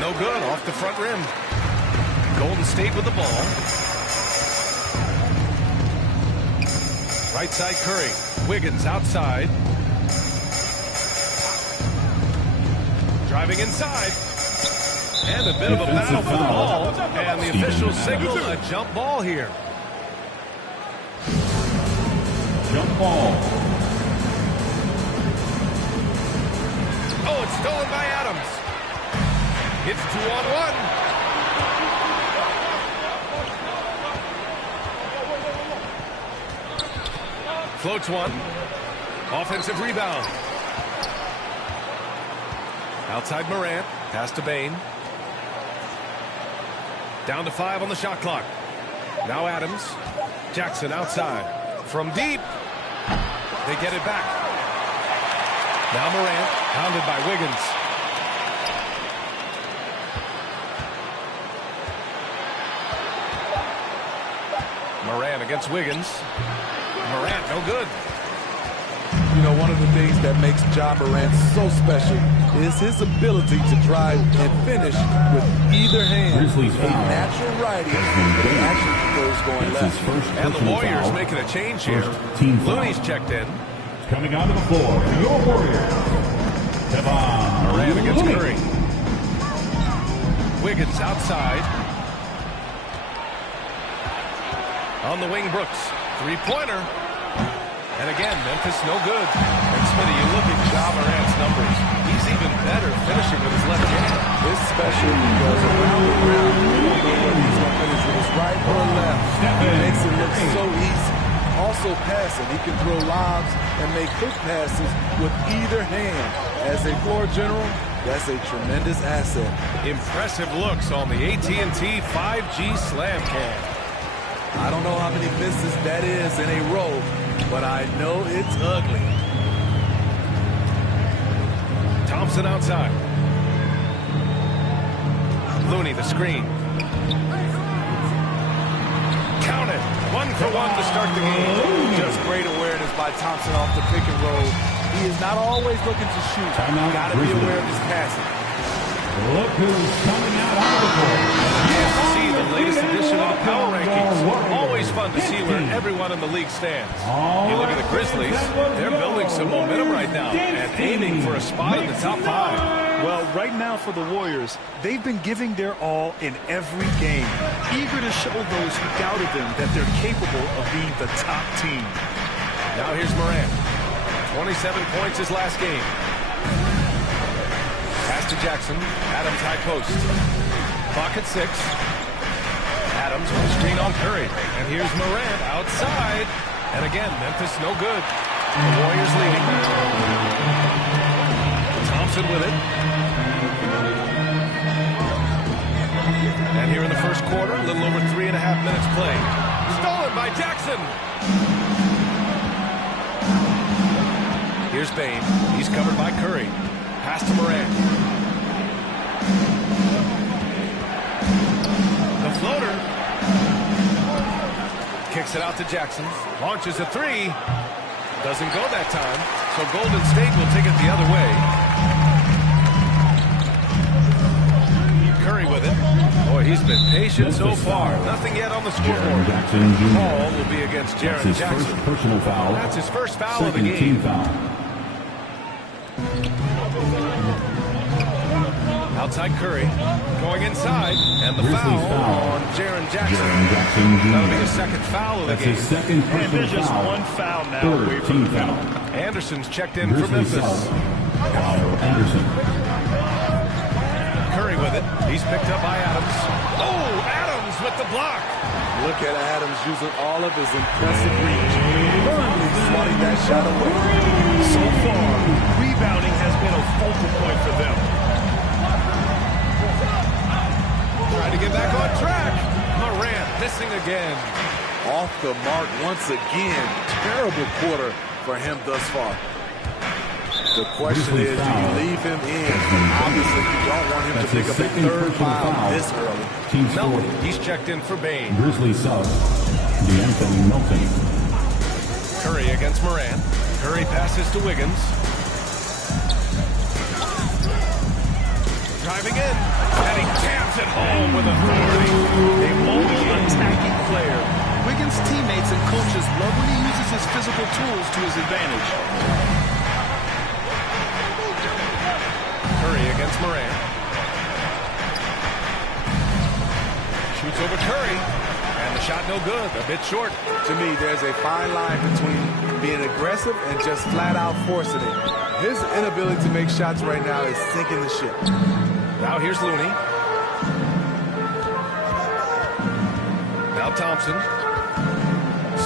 No good. Off the front rim. Golden State with the ball. Right side Curry. Wiggins outside. Driving inside. And a bit of a battle for the ball. And the officials signal a jump ball here. Jump ball. Oh, it's stolen by Adams. It's 2-on-1. Floats one. Offensive rebound. Outside Morant. Pass to Bane. Down to 5 on the shot clock. Now Adams. Jackson outside. From deep. They get it back. Now Morant, pounded by Wiggins. Morant against Wiggins. Morant, no good. You know, one of the things that makes Ja Morant so special is his ability to drive and finish with either hand. Grizzlies a foul. natural righty, but he actually prefers going That's his left. first And the personal Warriors foul. making a change here. First team foul. Looney's checked in. Coming onto the floor for your Warriors, Kevon Morant against Looney. Curry. Wiggins outside. On the wing, Brooks. Three-pointer. And again, Memphis no good. And Smitty, you look at Ja Morant's numbers. He's even better finishing with his left hand. It's special because around the rim, you don't know whether he's going to finish with his right or left. It makes it look so easy. Also passing, he can throw lobs and make quick passes with either hand. As a floor general, that's a tremendous asset. Impressive looks on the AT&T 5G Slam Cam. I don't know how many misses that is in a row, but I know it's ugly. Thompson outside. Looney the screen. Count it. 1 for 1 to start the game. Just great awareness by Thompson off the pick and roll. He is not always looking to shoot. Got to be aware of his passing. Look who's coming out on the court. Chance to see the latest edition of the Power Rankings. Always fun to see where everyone in the league stands. You look at the Grizzlies, they're building some momentum right now and aiming for a spot in the top 5. Well, right now for the Warriors, they've been giving their all in every game, eager to show those who doubted them that they're capable of being the top team. Now here's Morant. 27 points his last game. Pass to Jackson. Adams high post. Clock at 6. Adams with a screen on Curry. And here's Morant outside. And again, Memphis no good. The Warriors leading. Thompson with it. And here in the first quarter, a little over 3.5 minutes played. Stolen by Jackson. Here's Bane. He's covered by Curry. Pass to Morant. Kicks it out to Jackson. Launches a three. Doesn't go that time. So Golden State will take it the other way. Curry with it. Boy, he's been patient so far. Nothing yet on the scoreboard. Ball will be against Jaren Jackson. First personal foul. That's his first foul of the game. Team foul. Outside Curry. Going inside. And the foul on Jaren Jackson. That'll be his second foul of the game. His second and there's just one foul now. Third team foul. Anderson's checked in for Memphis. Kyle Anderson. Curry with it. He's picked up by Adams. Oh, Adams with the block. Look at Adams using all of his impressive reach. Firmly swatting that shot away. So far, rebounding has been a focal point for them. Trying to get back on track. Morant missing again. Off the mark once again. Terrible quarter for him thus far. The question is, do you leave him in? Obviously, you don't want him to pick up a third foul this early. Melton, he's checked in for Bane. Grizzlies sub, DeAnthony Melton. Curry against Morant. Curry passes to Wiggins. Driving in, and he jams it home with authority. A mobile attacking player. Wiggins' teammates and coaches love when he uses his physical tools to his advantage. Curry against Morant. Shoots over Curry, and the shot no good, a bit short. To me, there's a fine line between being aggressive and just flat out forcing it. His inability to make shots right now is sinking the ship. Now here's Looney. Now Thompson.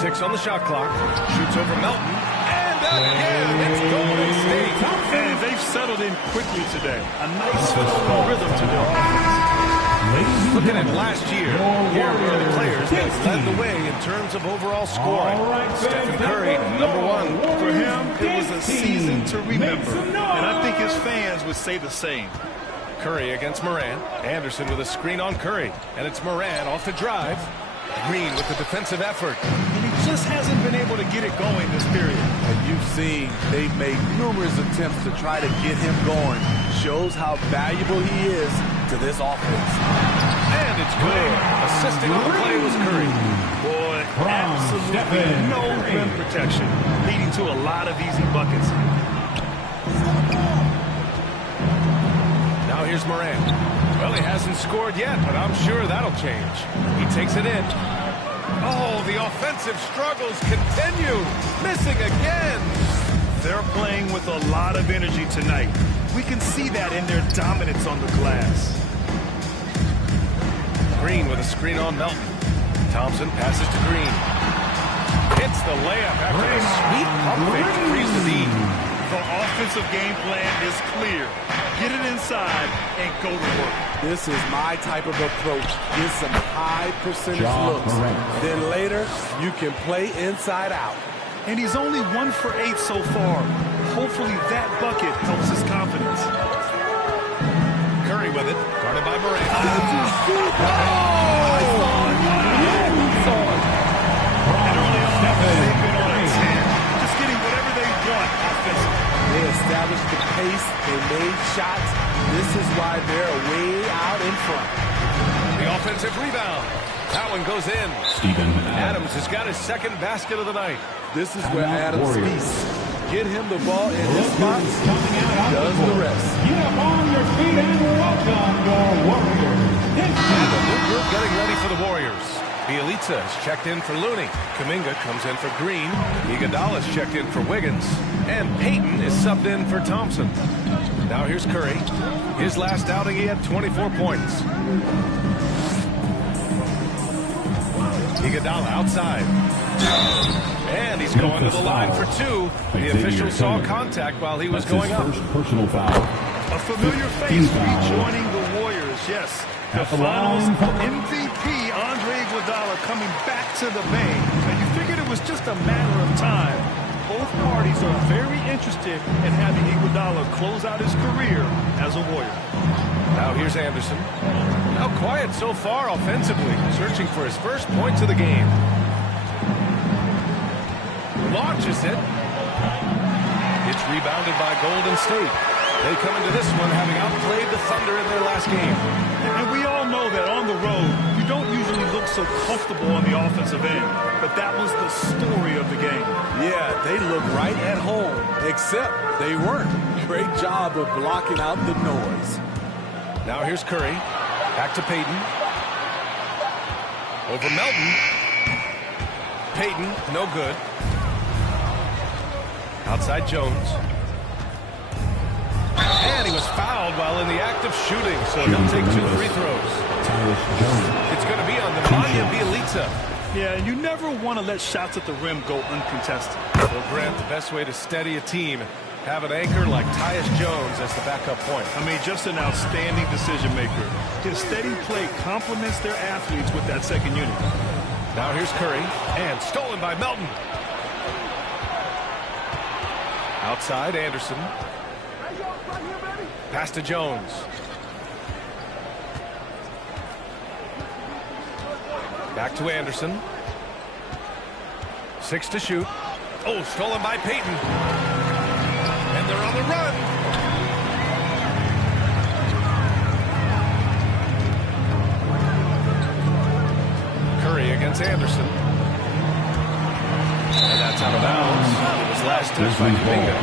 6 on the shot clock. Shoots over Melton. And again, it's Golden State. And they've settled in quickly today. A nice rhythm to their offense. Looking at last year, here are the players that led the way in terms of overall scoring. Stephen Curry, number 1. For him, it was a season to remember. And I think his fans would say the same. Curry against Morant. Anderson with a screen on Curry. And it's Morant off to drive. Green with the defensive effort. And he just hasn't been able to get it going this period. And you've seen they've made numerous attempts to try to get him going. Shows how valuable he is to this offense. And it's good. Assisting on the play was Curry. Boy, absolutely no rim protection, leading to a lot of easy buckets. Now here's Morant. Well, he hasn't scored yet, but I'm sure that'll change. He takes it in. Oh, the offensive struggles continue. Missing again. They're playing with a lot of energy tonight. We can see that in their dominance on the glass. Green with a screen on Melton. Thompson passes to Green. Hits the layup after a sweet pump fake to freeze the lead. The offensive game plan is clear. Get it inside and go to work. This is my type of approach. Get some high percentage looks. Then later, you can play inside out. And he's only 1 for 8 so far. Hopefully that bucket helps his confidence. Curry with it. Guarded by Morant. They've been on a 10. Just getting whatever they want offensively. They established the pace. They made shots. This is why they're way out in front. The offensive rebound. That one goes in. Steven Adams has got his second basket of the night. This is where Adams speaks. Get him the ball in his spot. He does the rest. Get up on your feet and welcome your Warriors. And the new group getting ready for the Warriors. Bielitsa is checked in for Looney. Kuminga comes in for Green. Iguodala is checked in for Wiggins. And Payton is subbed in for Thompson. Now here's Curry. His last outing, he had 24 points. Iguodala outside. And he's going to the line for 2. The official saw contact while he was going up. First personal foul. A familiar face rejoining the Warriors, yes. The Finals MVP, Andre Iguodala, coming back to the Bay. And you figured it was just a matter of time. Both parties are very interested in having Iguodala close out his career as a Warrior. Now here's Anderson. Now quiet so far offensively, searching for his first points of the game. launches it. It's rebounded by Golden State. They come into this one having outplayed the Thunder in their last game. And we all know that on the road, you don't usually look so comfortable on the offensive end. But that was the story of the game. Yeah, they look right at home, except they weren't. Great job of blocking out the noise. Now here's Curry. Back to Payton. Over Melton. Payton, no good. Outside Jones. And he was fouled while in the act of shooting, so he'll take 2 free throws. It's going to be on Nemanja Bjelica. Yeah, and you never want to let shots at the rim go uncontested. Well, Grant, the best way to steady a team, have an anchor like Tyus Jones as the backup point. I mean, just an outstanding decision maker. His steady play complements their athletes with that second unit. Now here's Curry, and stolen by Melton. Outside, Anderson. Pass to Jones. Back to Anderson. 6 to shoot. Oh, stolen by Payton. And they're on the run. Curry against Anderson. And that's out of bounds. It was last touched by Kuminga.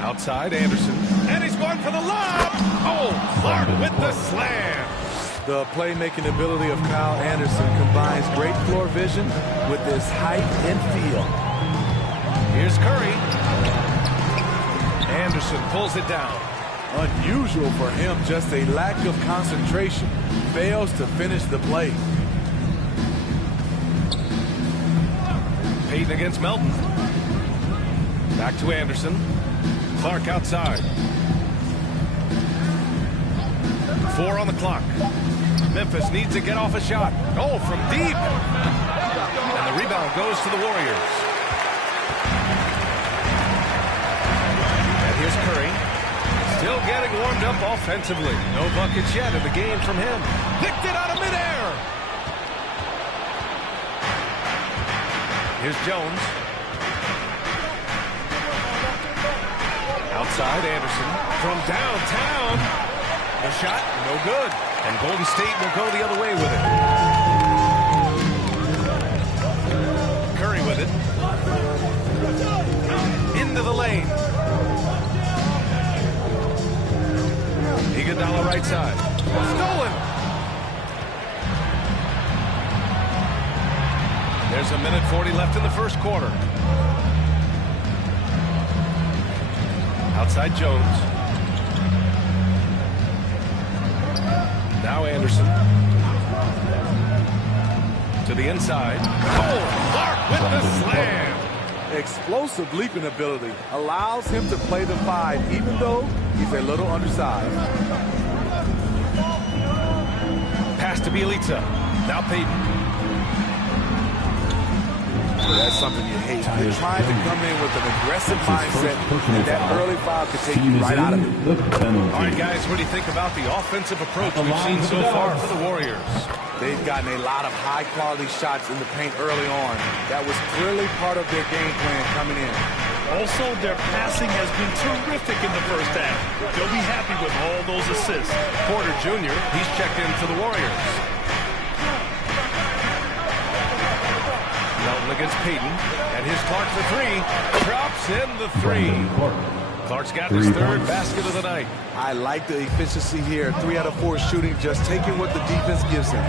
Outside, Anderson. And he's going for the lob. Oh, Clark with the slam. The playmaking ability of Kyle Anderson combines great floor vision with his height and feel. Here's Curry. Anderson pulls it down. Unusual for him, just a lack of concentration. Fails to finish the play. Payton against Melton. Back to Anderson. Clark outside. 4 on the clock. Memphis needs to get off a shot. Oh, from deep. And the rebound goes to the Warriors. And here's Curry. Still getting warmed up offensively. No buckets yet in the game from him. Picked it out of midair. Here's Jones. Outside, Anderson from downtown. The shot, no good. And Golden State will go the other way with it. Curry with it. Into the lane. Iguodala right side. Stolen. There's a minute 40 left in the first quarter. Outside Jones. Now Anderson. To the inside. Oh, Clark with the slam. Explosive leaping ability allows him to play the 5 even though he's a little undersized. Pass to Bjelica. Now Payton. That's something you hate. You're trying to come in with an aggressive mindset, and that early foul could take you right out of it. All right, guys, what do you think about the offensive approach we've seen so far for the Warriors? They've gotten a lot of high-quality shots in the paint early on. That was clearly part of their game plan coming in. Also, their passing has been terrific in the first half. They'll be happy with all those assists. Porter Jr., he's checked in for the Warriors. Melton against Payton, and here's Clark for 3. Drops in the 3. Clark's got his 3rd basket of the night. I like the efficiency here. 3 out of 4 shooting, just taking what the defense gives him.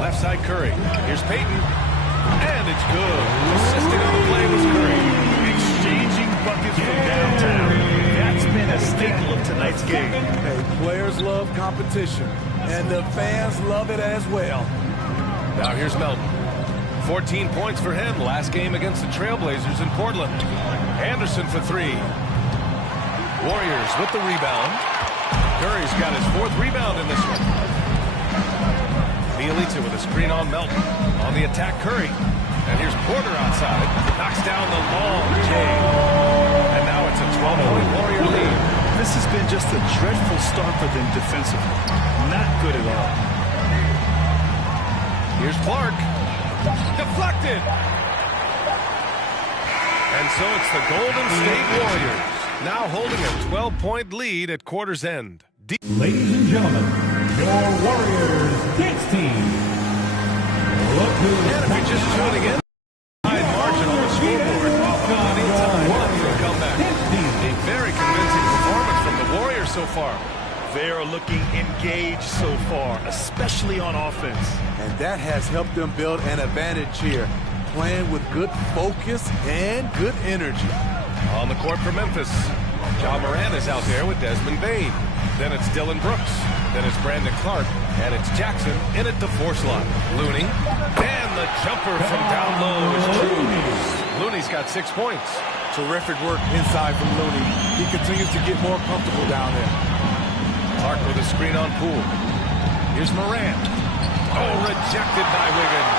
Left side Curry. Here's Payton, and it's good. Assisting on the play was Curry. Exchanging buckets from downtown. That's been a staple of tonight's game. Hey, players love competition, and the fans love it as well. Now here's Melton. 14 points for him last game against the Trailblazers in Portland. Anderson for 3. Warriors with the rebound. Curry's got his 4th rebound in this one. Bjelica with a screen on Melton. On the attack, Curry. And here's Porter outside. Knocks down the long J. And now it's a 12-point just a dreadful start for them defensively. Not good at all. Here's Clark. Deflected. And so it's the Golden State Warriors now holding a 12-point lead at quarter's end. Ladies and gentlemen, your Warriors dance team. Look who's and if you're just tuning in, high margin on the scoreboard. A very convincing performance from the Warriors so far. They are looking engaged so far, especially on offense. And that has helped them build an advantage here, playing with good focus and good energy. On the court for Memphis, Ja Morant is out there with Desmond Bane. Then it's Dylan Brooks. Then it's Brandon Clark. And it's Jackson in at the 4 slot. Looney. And the jumper from down low is true. Looney's got 6 points. Terrific work inside from Looney. He continues to get more comfortable down there. Clark with a screen on Poole. Here's Morant. Oh, rejected by Wiggins.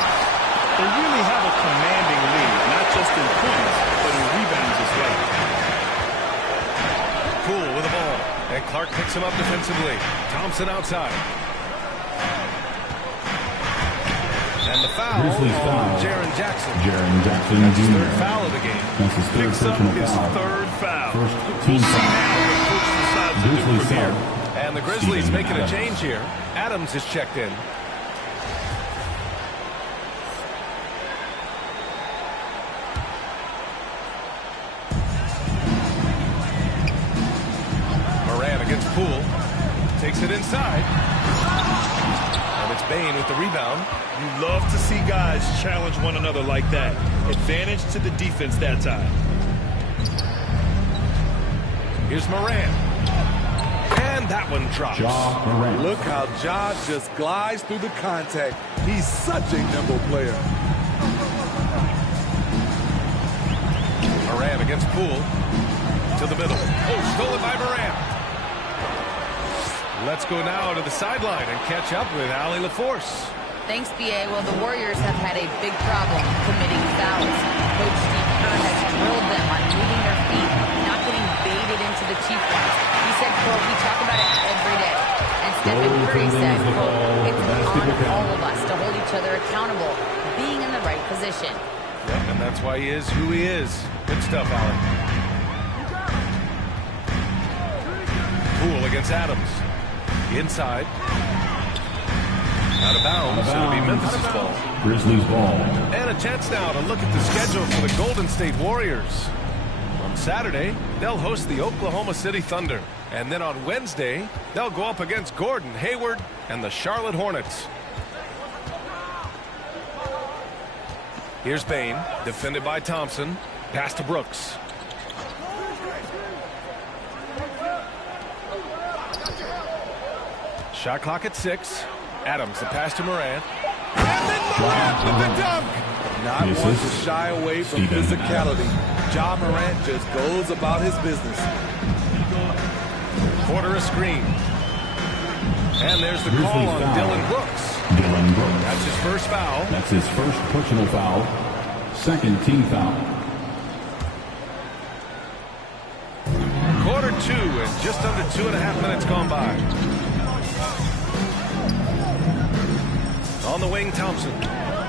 They really have a commanding lead, not just in points, but in rebounds as well. Poole with the ball. And Clark picks him up defensively. Thompson outside. And the foul on Jaren Jackson. That's his third foul of the game. That's his third third foul. First team foul. And the Grizzlies making a change here. Adams is checked in. Morant against Poole. Takes it inside. And it's Bane with the rebound. You love to see guys challenge one another like that. Advantage to the defense that time. Here's Morant. And that one drops. Look how Ja just glides through the contact. He's such a nimble player. Morant against Poole. To the middle. Oh, stolen by Morant. Let's go now to the sideline and catch up with Allie LaForce. Thanks, B.A. Well, the Warriors have had a big problem committing fouls. Coach Steve Kerr has drilled them on moving their feet, not getting baited into the cheap ones. He said, quote, we talk about it every day. And Stephen Curry said, quote, it's on all of us to hold each other accountable, being in the right position. Yep, and that's why he is who he is. Good stuff, Allie. Poole against Adams. Inside. Out of bounds. It'll be Memphis' ball. Grizzlies ball. And a chance now to look at the schedule for the Golden State Warriors. On Saturday, they'll host the Oklahoma City Thunder. And then on Wednesday, they'll go up against Gordon Hayward and the Charlotte Hornets. Here's Bane, defended by Thompson. Pass to Brooks. Shot clock at 6. Adams, the pass to Morant. And then Morant with the dunk. Not one to shy away from physicality. Ja Morant just goes about his business. Quarter a screen. And there's the call on Dylan Brooks. That's his first foul. That's his first personal foul. Second team foul. Quarter 2 and just under 2.5 minutes gone by. On the wing, Thompson.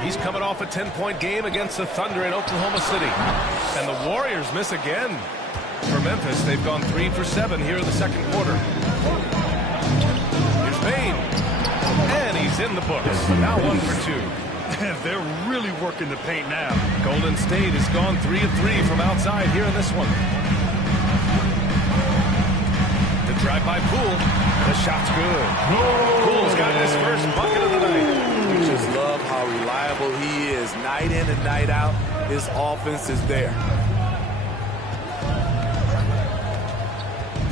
He's coming off a 10-point game against the Thunder in Oklahoma City. And the Warriors miss again. For Memphis, they've gone 3 for 7 here in the second quarter. Here's Bane. And he's in the books. Now 1 for 2. They're really working the paint now. Golden State has gone 3 of 3 from outside here in this one. The drive by Poole. The shot's good. Poole's got his first bucket of the night. You just love how reliable he is. Night in and night out, his offense is there.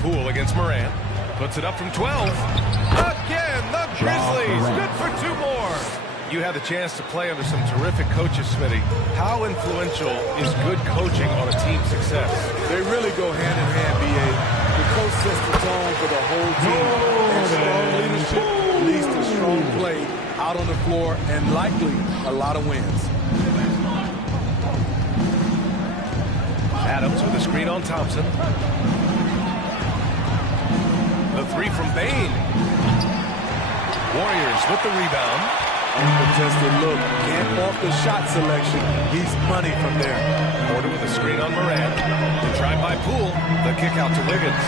Poole against Morant. Puts it up from 12. Again, the Grizzlies. Good for 2 more. You had the chance to play under some terrific coaches, Smitty. How influential is good coaching on a team's success? They really go hand in hand, B.A. The coach sets the tone for the whole team. And strong leadership leads to strong play out on the floor and likely a lot of wins. Adams with a screen on Thompson. The three from Bane. Warriors with the rebound. Uncontested look. Can't fault the shot selection. He's money from there. Porter with a screen on Morant. The drive by Poole. The kick out to Wiggins.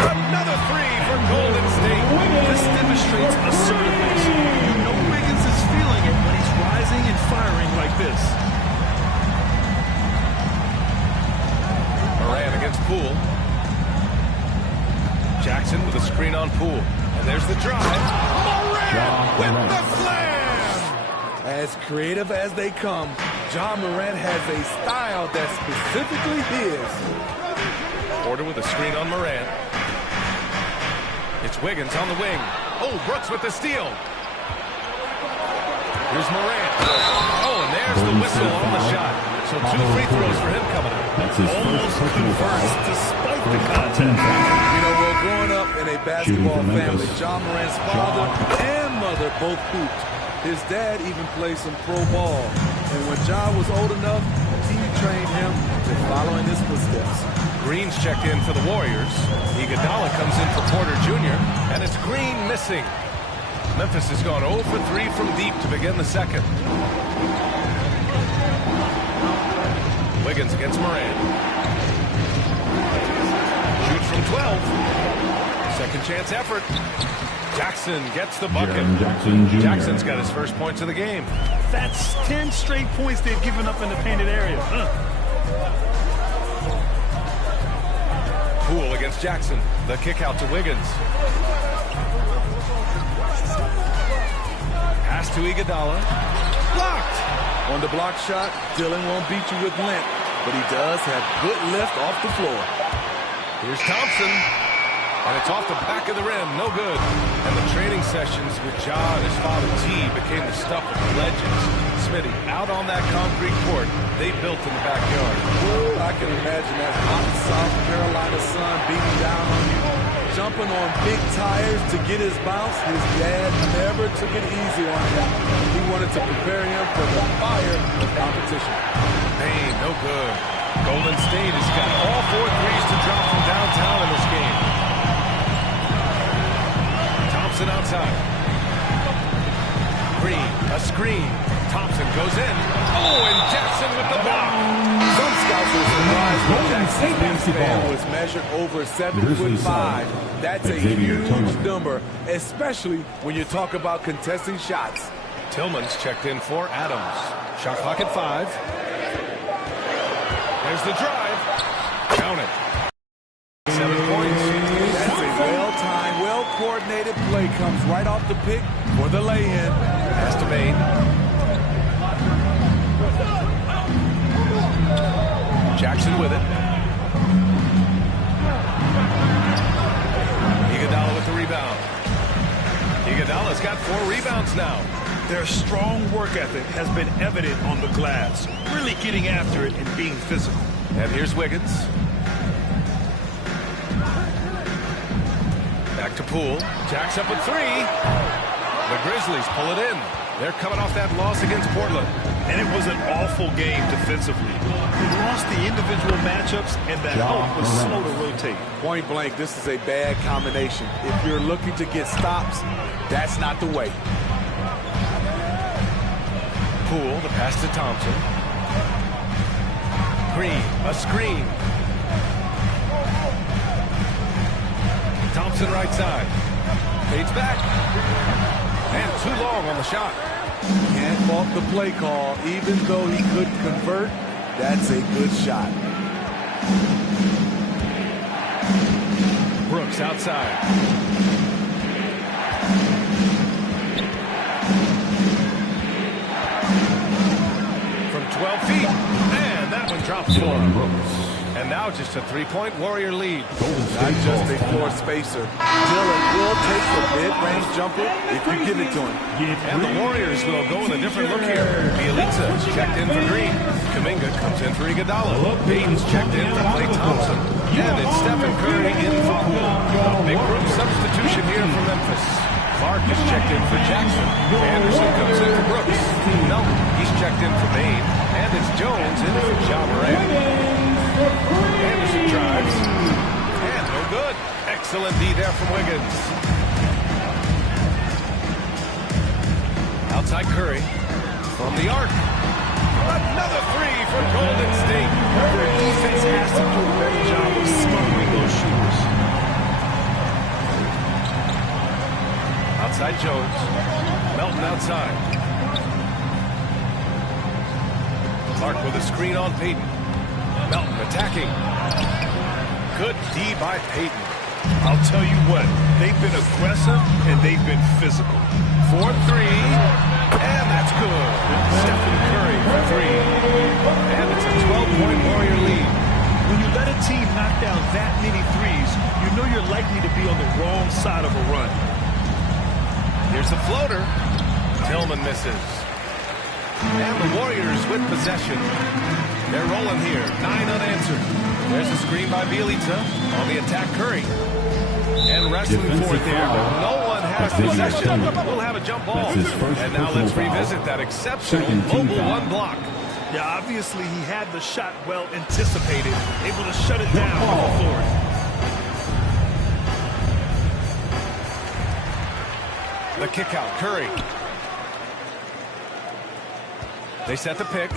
Another three for Golden State. This demonstrates assertiveness. You know Wiggins is feeling it when he's rising and firing like this. Morant against Poole. Jackson with a screen on Poole. And there's the drive. Morant with the slam! As creative as they come, Ja Morant has a style that's specifically his. Porter with a screen on Morant. It's Wiggins on the wing. Oh, Brooks with the steal. Here's Morant. Oh, and there's the whistle on the shot. So 2 free throws for him coming up. Almost converts despite the contact. You know, well, growing up in a basketball family, Ja Morant's father and mother both hooped. His dad even played some pro ball. And when Ja was old enough, he trained him to follow in his footsteps. Green's checked in for the Warriors. Iguodala comes in for Porter Jr. And it's Green missing. Memphis has gone 0 for 3 from deep to begin the second. Wiggins against Morant. Shoots from 12. Second chance effort. Jackson gets the bucket. Jackson's got his first points of the game. That's 10 straight points they've given up in the painted area. Poole against Jackson. The kick out to Wiggins. Pass to Iguodala. Blocked! On the block shot, Dillon won't beat you with length, but he does have good lift off the floor. Here's Thompson. And it's off the back of the rim. No good. And the training sessions with Ja and his father T became the stuff of the legends. Smitty, out on that concrete court they built in the backyard. Ooh, I can imagine that hot South Carolina sun beating down on you. Jumping on big tires to get his bounce. His dad never took it easy on him. He wanted to prepare him for the fire of competition. Bane, no good. Golden State has got all 4 threes to drop from downtown in this game. Thompson outside. Green, a screen. Thompson goes in. Oh, and Jackson with the block. Some scouts were surprised when Jackson's wingspan was measured over 7'5". That's a huge number, especially when you talk about contesting shots. Tillman's checked in for Adams. Shot clock at 5. There's the drive. Count it. 7 points. That's a well-timed, well-coordinated play. Comes right off the pick for the lay-in. Pass to Bane. Jackson with it. Iguodala with the rebound. Iguodala's got 4 rebounds now. Their strong work ethic has been evident on the glass, really getting after it and being physical. And here's Wiggins. Back to Poole. Jacks up at 3. The Grizzlies pull it in. They're coming off that loss against Portland. And it was an awful game defensively. They lost the individual matchups, and the help was slow to rotate. Point blank, this is a bad combination. If you're looking to get stops, that's not the way. Poole, the pass to Thompson. Green, a screen. Thompson right side. Fades back. And too long on the shot. Can't fault the play call. Even though he couldn't convert, that's a good shot. Brooks outside. From 12 feet. And that one drops for him. And now just a 3-point Warrior lead. Not just a floor spacer. Dillon will take the mid-range jumper if you give it to him. And the Warriors will go with a different look here. Bielitsa is checked in for Green. Kuminga comes in for Iguodala. Payton's checked in for Klay Thompson. And it's Stephen Curry in for Poole. A big group substitution here for Memphis. Clark is checked in for Jackson. Anderson comes in for Brooks. Melton, he's checked in for Bane. And it's Jones in for Ja Morant. Anderson drives. And no good. Excellent D there from Wiggins. Outside Curry. From the arc. Another three from Golden State. Their defense has to do a better job of smothering those shooters. Outside Jones. Melton outside. Clark with a screen on Payton. Melton attacking. Good D by Payton. I'll tell you what, they've been aggressive and they've been physical. 4-3, and that's good. Stephen Curry for three. And it's a 12-point Warrior lead. When you let a team knock down that many threes, you know you're likely to be on the wrong side of a run. Here's the floater. Tillman misses. And the Warriors with possession. They're rolling here. 9 unanswered. There's a screen by Bjelica. On the attack, Curry. And wrestling for it there. No one has possession. We'll have a jump ball. And now let's revisit that exceptional mobile one block. Yeah, obviously he had the shot well anticipated. Able to shut it down on the floor. The kick out, Curry. They set the pick.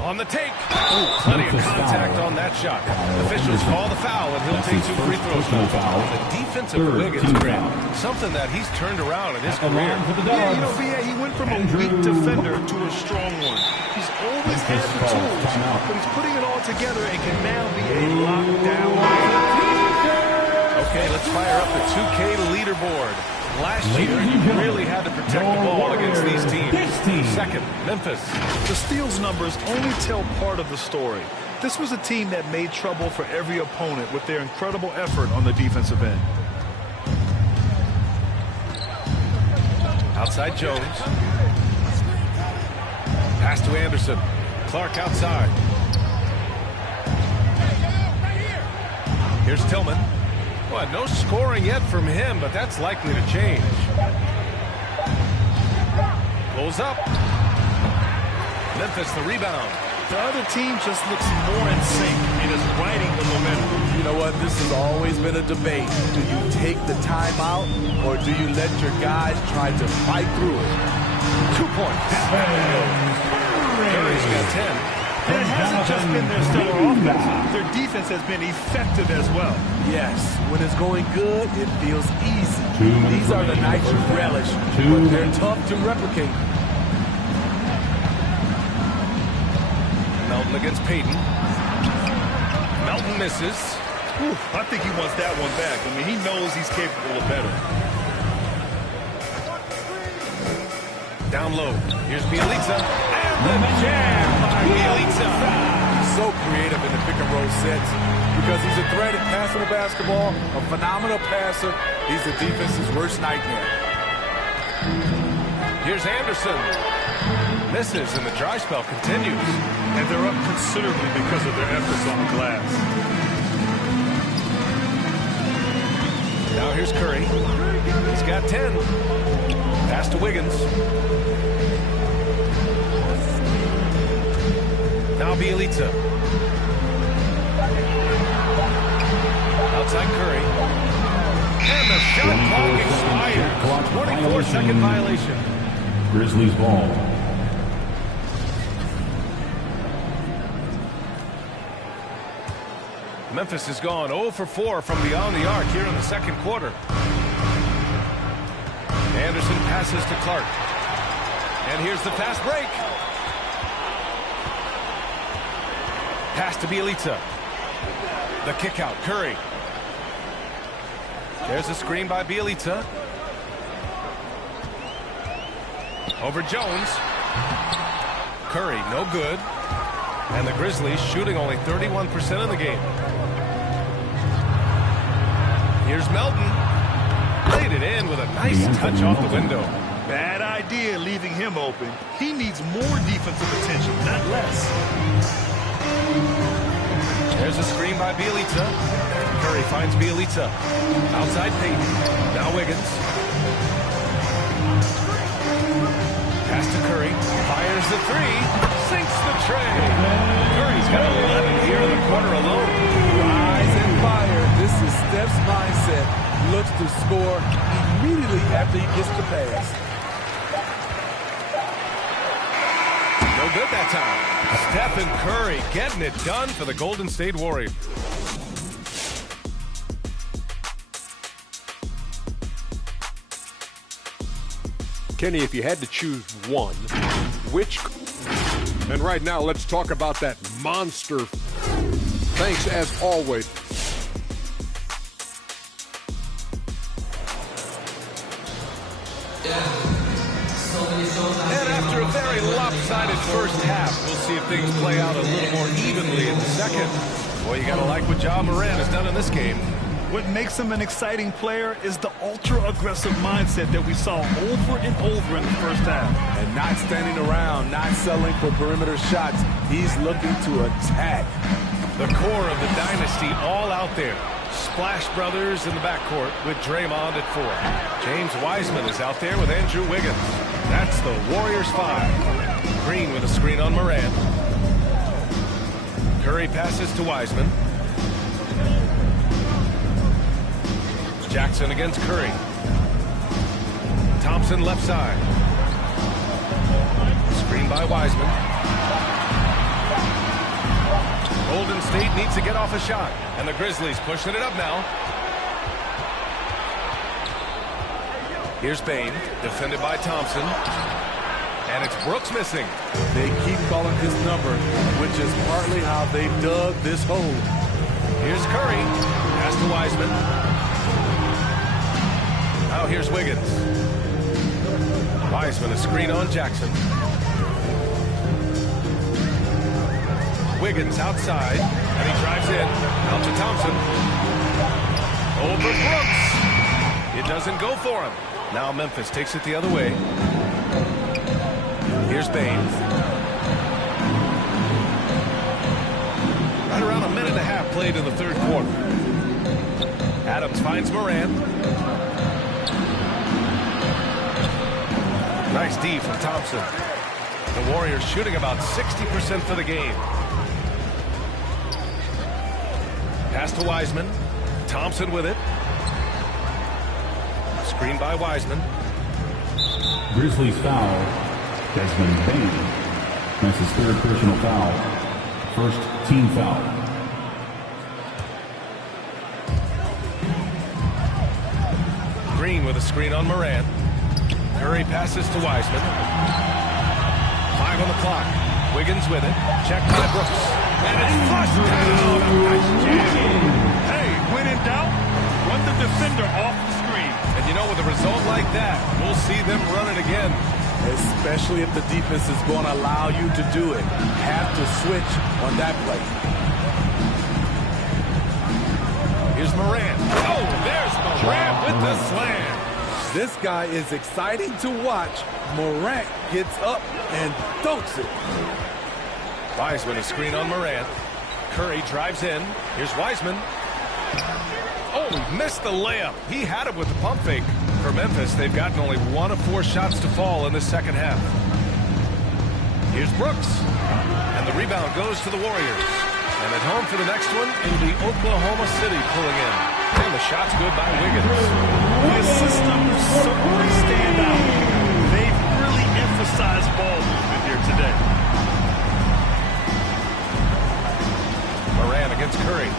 On the take. Oh, plenty of contact on that shot. Officials call the foul, and he'll take 2 free throws now. The defensive Wiggins, Grant, something that he's turned around in his career. Yeah, you know, B.A., he went from a weak defender to a strong one. He's always had the tools, but he's putting it all together and can now be a lockdown. Okay, let's fire up the 2K leaderboard. Last year, he really had to protect the ball against these teams. Second, Memphis. The steals numbers only tell part of the story. This was a team that made trouble for every opponent with their incredible effort on the defensive end. Outside Jones. Pass to Anderson. Clark outside. Here's Tillman. Well, no scoring yet from him, but that's likely to change. Pulls up. Memphis the rebound. The other team just looks more in sync and is riding the momentum. You know what? This has always been a debate. Do you take the timeout or do you let your guys try to fight through it? 2 points. Curry's got 10. And it hasn't just been their stellar offense. Their defense has been effective as well. Yes, when it's going good, it feels easy. These are the nights you relish, but they're tough to replicate. Melton against Payton. Melton misses. Ooh, I think he wants that one back. I mean, he knows he's capable of better. Down low. Here's Bjelica. And the jam by Bjelica. He's so creative in the pick and roll sets because he's a threat at passing the basketball, a phenomenal passer. He's the defense's worst nightmare. Here's Anderson. Misses, and the dry spell continues. And they're up considerably because of their efforts on the glass. Now here's Curry. He's got 10. Pass to Wiggins. Now Bjelica. Outside Curry. And the shot clock expires. 24-second violation. Grizzlies ball. Memphis has gone 0 for 4 from beyond the arc here in the second quarter. Anderson passes to Clark. And here's the fast break. Pass to Bjelica. The kick out, Curry. There's a screen by Bjelica. Over Jones. Curry, no good. And the Grizzlies shooting only 31% of the game. Here's Melton. Laid it in with a nice touch off the window. Bad idea leaving him open. He needs more defensive attention, not less. There's a screen by Bjelica. Curry finds Bjelica. Outside Payton. Now Wiggins. Pass to Curry. Fires the three. Sinks the tray. Curry's got 11 here in the quarter alone. Rise and fire. This is Steph's mindset. to score immediately after he gets the pass. No good that time. Stephen Curry getting it done for the Golden State Warriors. Kenny, if you had to choose one, which... And right now, let's talk about that monster. Thanks, as always. And after a very lopsided first half, we'll see if things play out a little more evenly in the second. Boy, you got to like what Ja Morant has done in this game. What makes him an exciting player is the ultra-aggressive mindset that we saw over and over in the first half. And not standing around, not settling for perimeter shots. He's looking to attack. The core of the dynasty all out there. Splash Brothers in the backcourt with Draymond at 4. James Wiseman is out there with Andrew Wiggins. That's the Warriors 5. Green with a screen on Morant. Curry passes to Wiseman. Jackson against Curry. Thompson left side. Screen by Wiseman. Golden State needs to get off a shot. And the Grizzlies pushing it up now. Here's Bane, defended by Thompson. And it's Brooks missing. They keep calling his number, which is partly how they dug this hole. Here's Curry. Pass to Wiseman. Now here's Wiggins. Wiseman, a screen on Jackson. Wiggins outside, and he drives in. Out to Thompson. Over Brooks. It doesn't go for him. Now Memphis takes it the other way. Here's Bane. Right around a minute and a half played in the third quarter. Adams finds Morant. Nice D from Thompson. The Warriors shooting about 60% for the game. Pass to Wiseman. Thompson with it. Screen by Wiseman. Grizzlies foul. Desmond Bane. That's his third personal foul. First team foul. Green with a screen on Morant. Curry passes to Wiseman. 5 on the clock. Wiggins with it. Checked by Brooks. And it's flushed down. Nice jam. Hey, when in doubt, run the defender off the screen. And you know, with a result like that, we'll see them run it again. Especially if the defense is going to allow you to do it. Have to switch on that play. Here's Morant. Oh, there's Morant with the slam. This guy is exciting to watch. Morant gets up and dunks it. Wiseman, a screen on Morant. Curry drives in. Here's Wiseman. Oh, he missed the layup. He had it with the pump fake. For Memphis, they've gotten only 1 of 4 shots to fall in the second half. Here's Brooks. And the rebound goes to the Warriors. And at home for the next one, it'll be Oklahoma City pulling in. And the shot's good by Wiggins. The systems certainly stand out. They've really emphasized ball movement here today. Morant against Curry.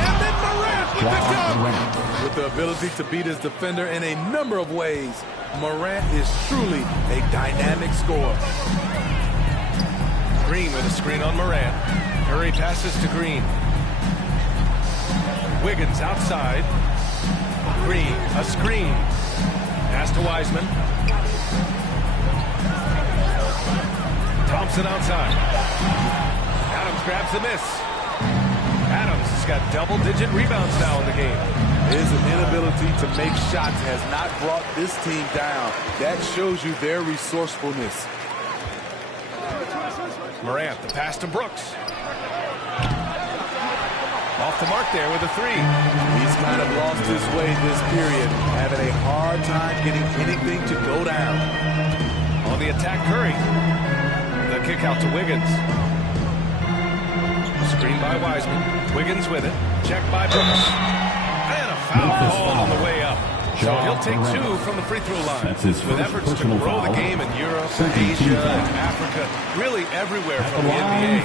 And then Morant with the dunk. With the ability to beat his defender in a number of ways, Morant is truly a dynamic scorer. Green with a screen on Morant. Curry passes to Green. Wiggins outside. Green, a screen. Pass to Wiseman. Thompson outside. Adams grabs the miss. Adams has got double-digit rebounds now in the game. His inability to make shots has not brought this team down. That shows you their resourcefulness. Morant, the pass to Brooks. Off the mark there with a 3. He's kind of lost his way this period, having a hard time getting anything to go down. On the attack, Curry. The kick out to Wiggins. Screen by Wiseman. Wiggins with it. Checked by Brooks. And a Foul called on the way up. So he'll take 2 from the free throw line. With efforts to grow the game in Europe, Asia, and Africa, really everywhere from the NBA.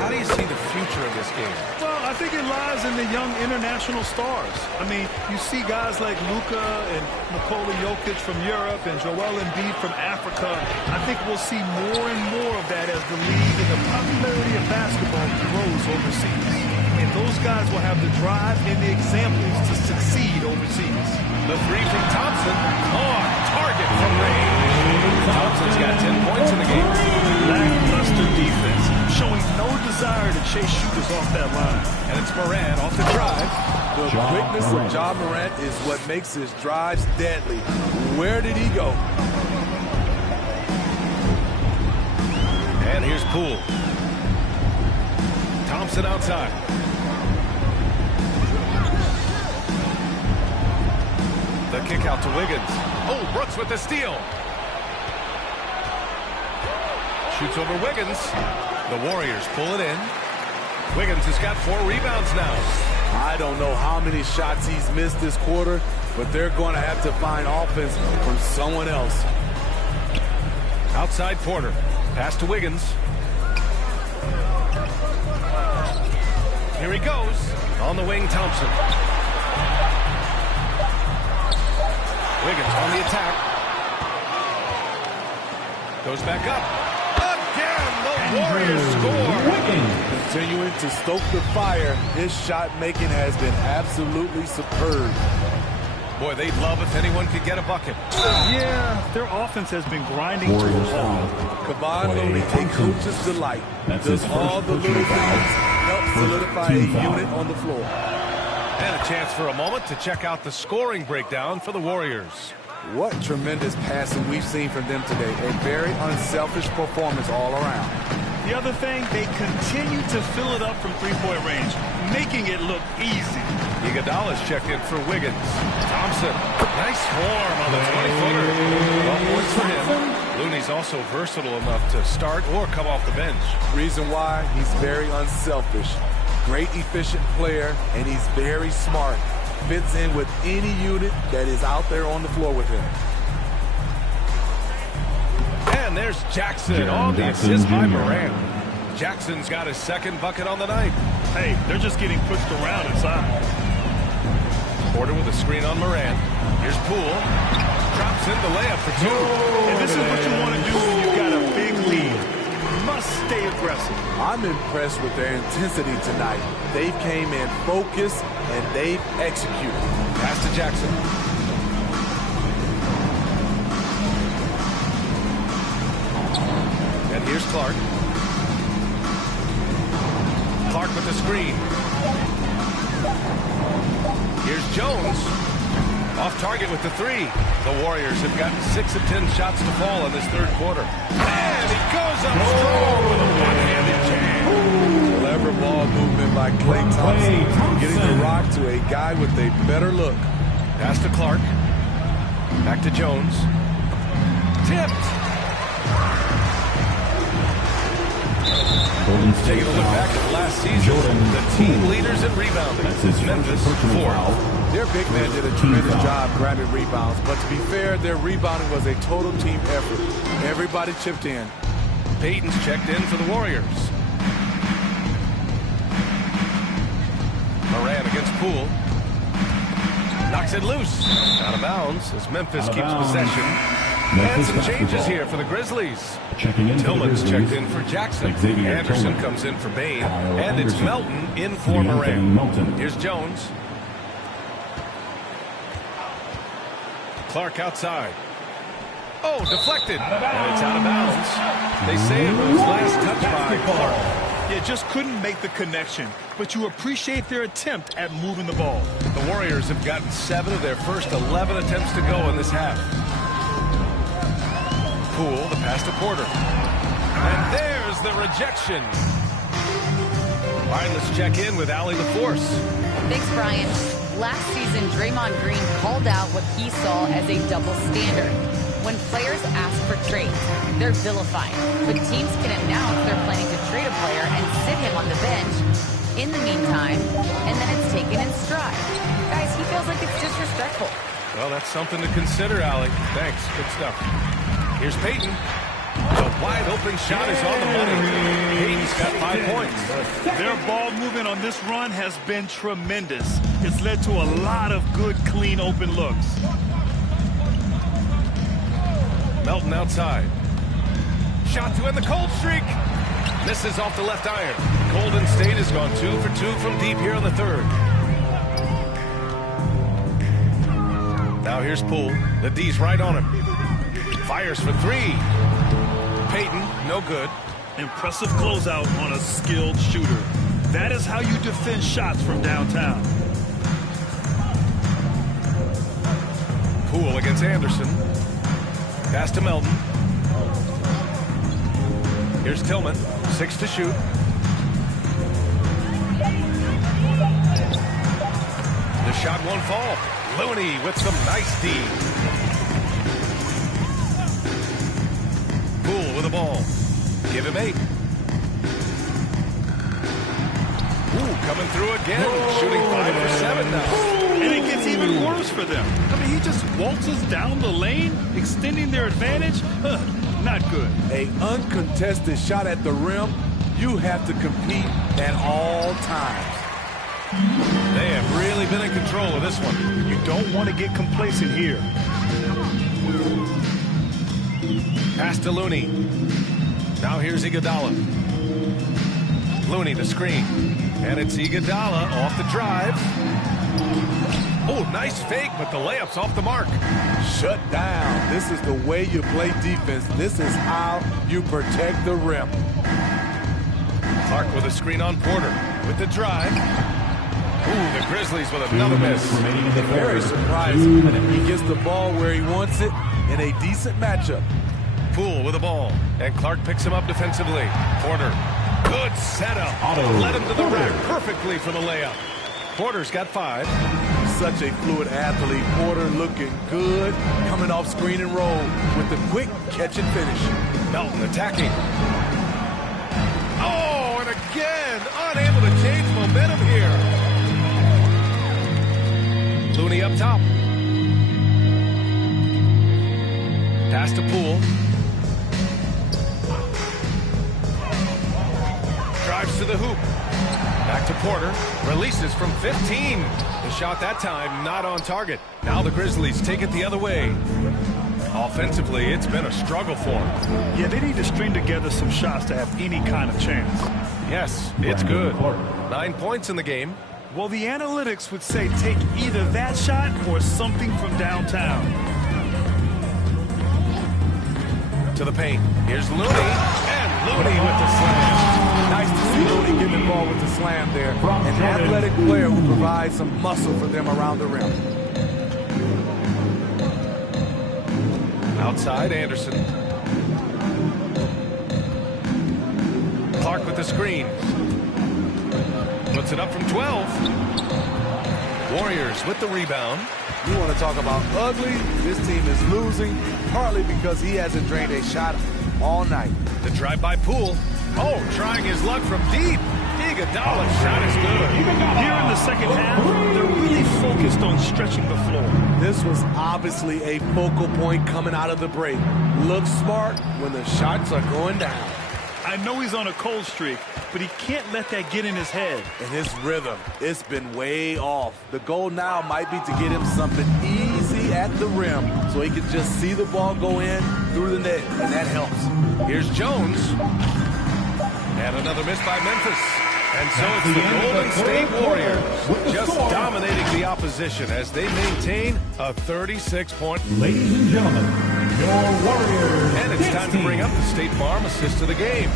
How do you see the future of this game? Well, I think it lies in the young international stars. I mean, you see guys like Luka and Nikola Jokic from Europe and Joel Embiid from Africa. I think we'll see more and more of that as the league and the popularity of basketball grows overseas. And those guys will have the drive and the examples to succeed overseas. The 3 from Thompson. On target from range. Thompson's got 10 points in the game. Lackluster defense, showing no desire to chase shooters off that line. And it's Morant off the drive. The quickness of Ja Morant is what makes his drives deadly. Where did he go? And here's Poole. Thompson outside. The kick out to Wiggins. Oh, Brooks with the steal. Shoots over Wiggins. The Warriors pull it in. Wiggins has got 4 rebounds now. I don't know how many shots he's missed this quarter, but they're going to have to find offense from someone else. Outside Porter. Pass to Wiggins. Here he goes. On the wing, Thompson. Wiggins on the attack. Goes back up. Again, the Warriors score. Wiggins continuing to stoke the fire. His shot making has been absolutely superb. Boy, they'd love if anyone could get a bucket. Yeah, their offense has been grinding to a halt. Kevon Looney, a coach's delight, does all the little things, help solidify a unit on the floor. And a chance for a moment to check out the scoring breakdown for the Warriors. What tremendous passing we've seen from them today. A very unselfish performance all around. The other thing, they continue to fill it up from three-point range, making it look easy. Iguodala's checked in for Wiggins. Thompson, nice form on the 20-footer. Well, points for him. Looney's also versatile enough to start or come off the bench. Reason why, he's very unselfish. Great efficient player, and he's very smart. Fits in with any unit that is out there on the floor with him. And there's Jackson on the assist by Morant. Jackson's got his second bucket on the night. Hey, they're just getting pushed around inside. Porter with a screen on Morant. Here's Poole. Drops in the layup for 2. And this is what you want to do when you've got a big lead. Must stay aggressive. I'm impressed with their intensity tonight. They came in focused and they've executed. Pass to Jackson. And here's Clark. Clark with the screen. Here's Jones. Off target with the 3. The Warriors have gotten 6 of 10 shots to fall in this third quarter. And he goes up strong with a one-handed jam. Clever ball movement by Klay Thompson. Getting the rock to a guy with a better look. Pass to Clark. Back to Jones. Tipped. Taking a look back at last season, the team leaders in rebounding. Memphis, 4th. Their big man did a tremendous job grabbing rebounds, but to be fair, their rebounding was a total team effort. Everybody chipped in. Payton's checked in for the Warriors. Morant against Poole. Knocks it loose. Out of bounds as Memphis keeps possession. And some changes here for the Grizzlies. Tillman's checked in for Jackson. Anderson comes in for Bane. And it's Melton in for Morant. Here's Jones. Clark outside. Oh, deflected. And it's out of bounds. They say it was last touch by Clark. Yeah, just couldn't make the connection. But you appreciate their attempt at moving the ball. The Warriors have gotten 7 of their first 11 attempts to go in this half. Poole, the pass to Porter. And there's the rejection. All right, let's check in with Allie LaForce. Thanks, Brian. Last season, Draymond Green called out what he saw as a double standard. When players ask for trades, they're vilified. But teams can announce they're planning to trade a player and sit him on the bench in the meantime, and then it's taken in stride. Guys, he feels like disrespectful. Well, that's something to consider, Allie. Thanks. Good stuff. Here's Payton. The wide open shot is on the money. Payton's got 5 points. Their ball movement on this run has been tremendous. It's led to a lot of good, clean, open looks. Melton outside. Shot to end the cold streak. Misses off the left iron. Golden State has gone 2 for 2 from deep here in the third. Now here's Poole. The D's right on him. Fires for 3. Payton, no good. Impressive closeout on a skilled shooter. That is how you defend shots from downtown. Poole against Anderson. Pass to Melton. Here's Tillman. 6 to shoot. The shot won't fall. Looney with some nice D. Poole with the ball. Give him 8. Ooh, coming through again. Shooting 5 for 7 now. And it gets even worse for them. I mean, he just waltzes down the lane, extending their advantage. Not good. An uncontested shot at the rim, you have to compete at all times. They have really been in control of this one. You don't want to get complacent here. Pass to Looney. Now here's Iguodala. Looney the screen. And it's Iguodala off the drive. Oh, nice fake, but the layup's off the mark. Shut down. This is the way you play defense. This is how you protect the rim. Clark with a screen on Porter. With the drive. Ooh, the Grizzlies with another miss. Very surprising. He gets the ball where he wants it in a decent matchup. Poole with the ball. And Clark picks him up defensively. Porter. Good setup. Led him to the rack perfectly for the layup. Porter's got 5. Such a fluid athlete. Porter looking good, coming off screen and roll with the quick catch and finish. Melton attacking. Oh, and again, unable to change momentum here. Looney up top. Pass to Poole. Drives to the hoop. Back to Porter. Releases from 15. The shot that time not on target. Now the Grizzlies take it the other way. Offensively, it's been a struggle for them. Yeah, they need to string together some shots to have any kind of chance. Yes, it's good. 9 points in the game. Well, the analytics would say take either that shot or something from downtown. To the paint. Here's Looney. And Looney with the slam. Nice to see Looney get involved with the slam there. An athletic player who provides some muscle for them around the rim. Outside, Anderson. Clark with the screen. Puts it up from 12. Warriors with the rebound. You want to talk about ugly? This team is losing, partly because he hasn't drained a shot all night. The drive by Poole. Oh, trying his luck from deep. Iguodala's shot is good. Here in the second half, they're really focused on stretching the floor. This was obviously a focal point coming out of the break. Looks smart when the shots are going down. I know he's on a cold streak, but he can't let that get in his head. And his rhythm, it's been way off. The goal now might be to get him something easy at the rim so he can just see the ball go in through the net, and that helps. Here's Jones. And another miss by Memphis. And so it's the Golden State Warriors just dominating the opposition as they maintain a 36-point. Ladies and gentlemen, your Warriors. And it's time to bring up the State Farm assist of the game.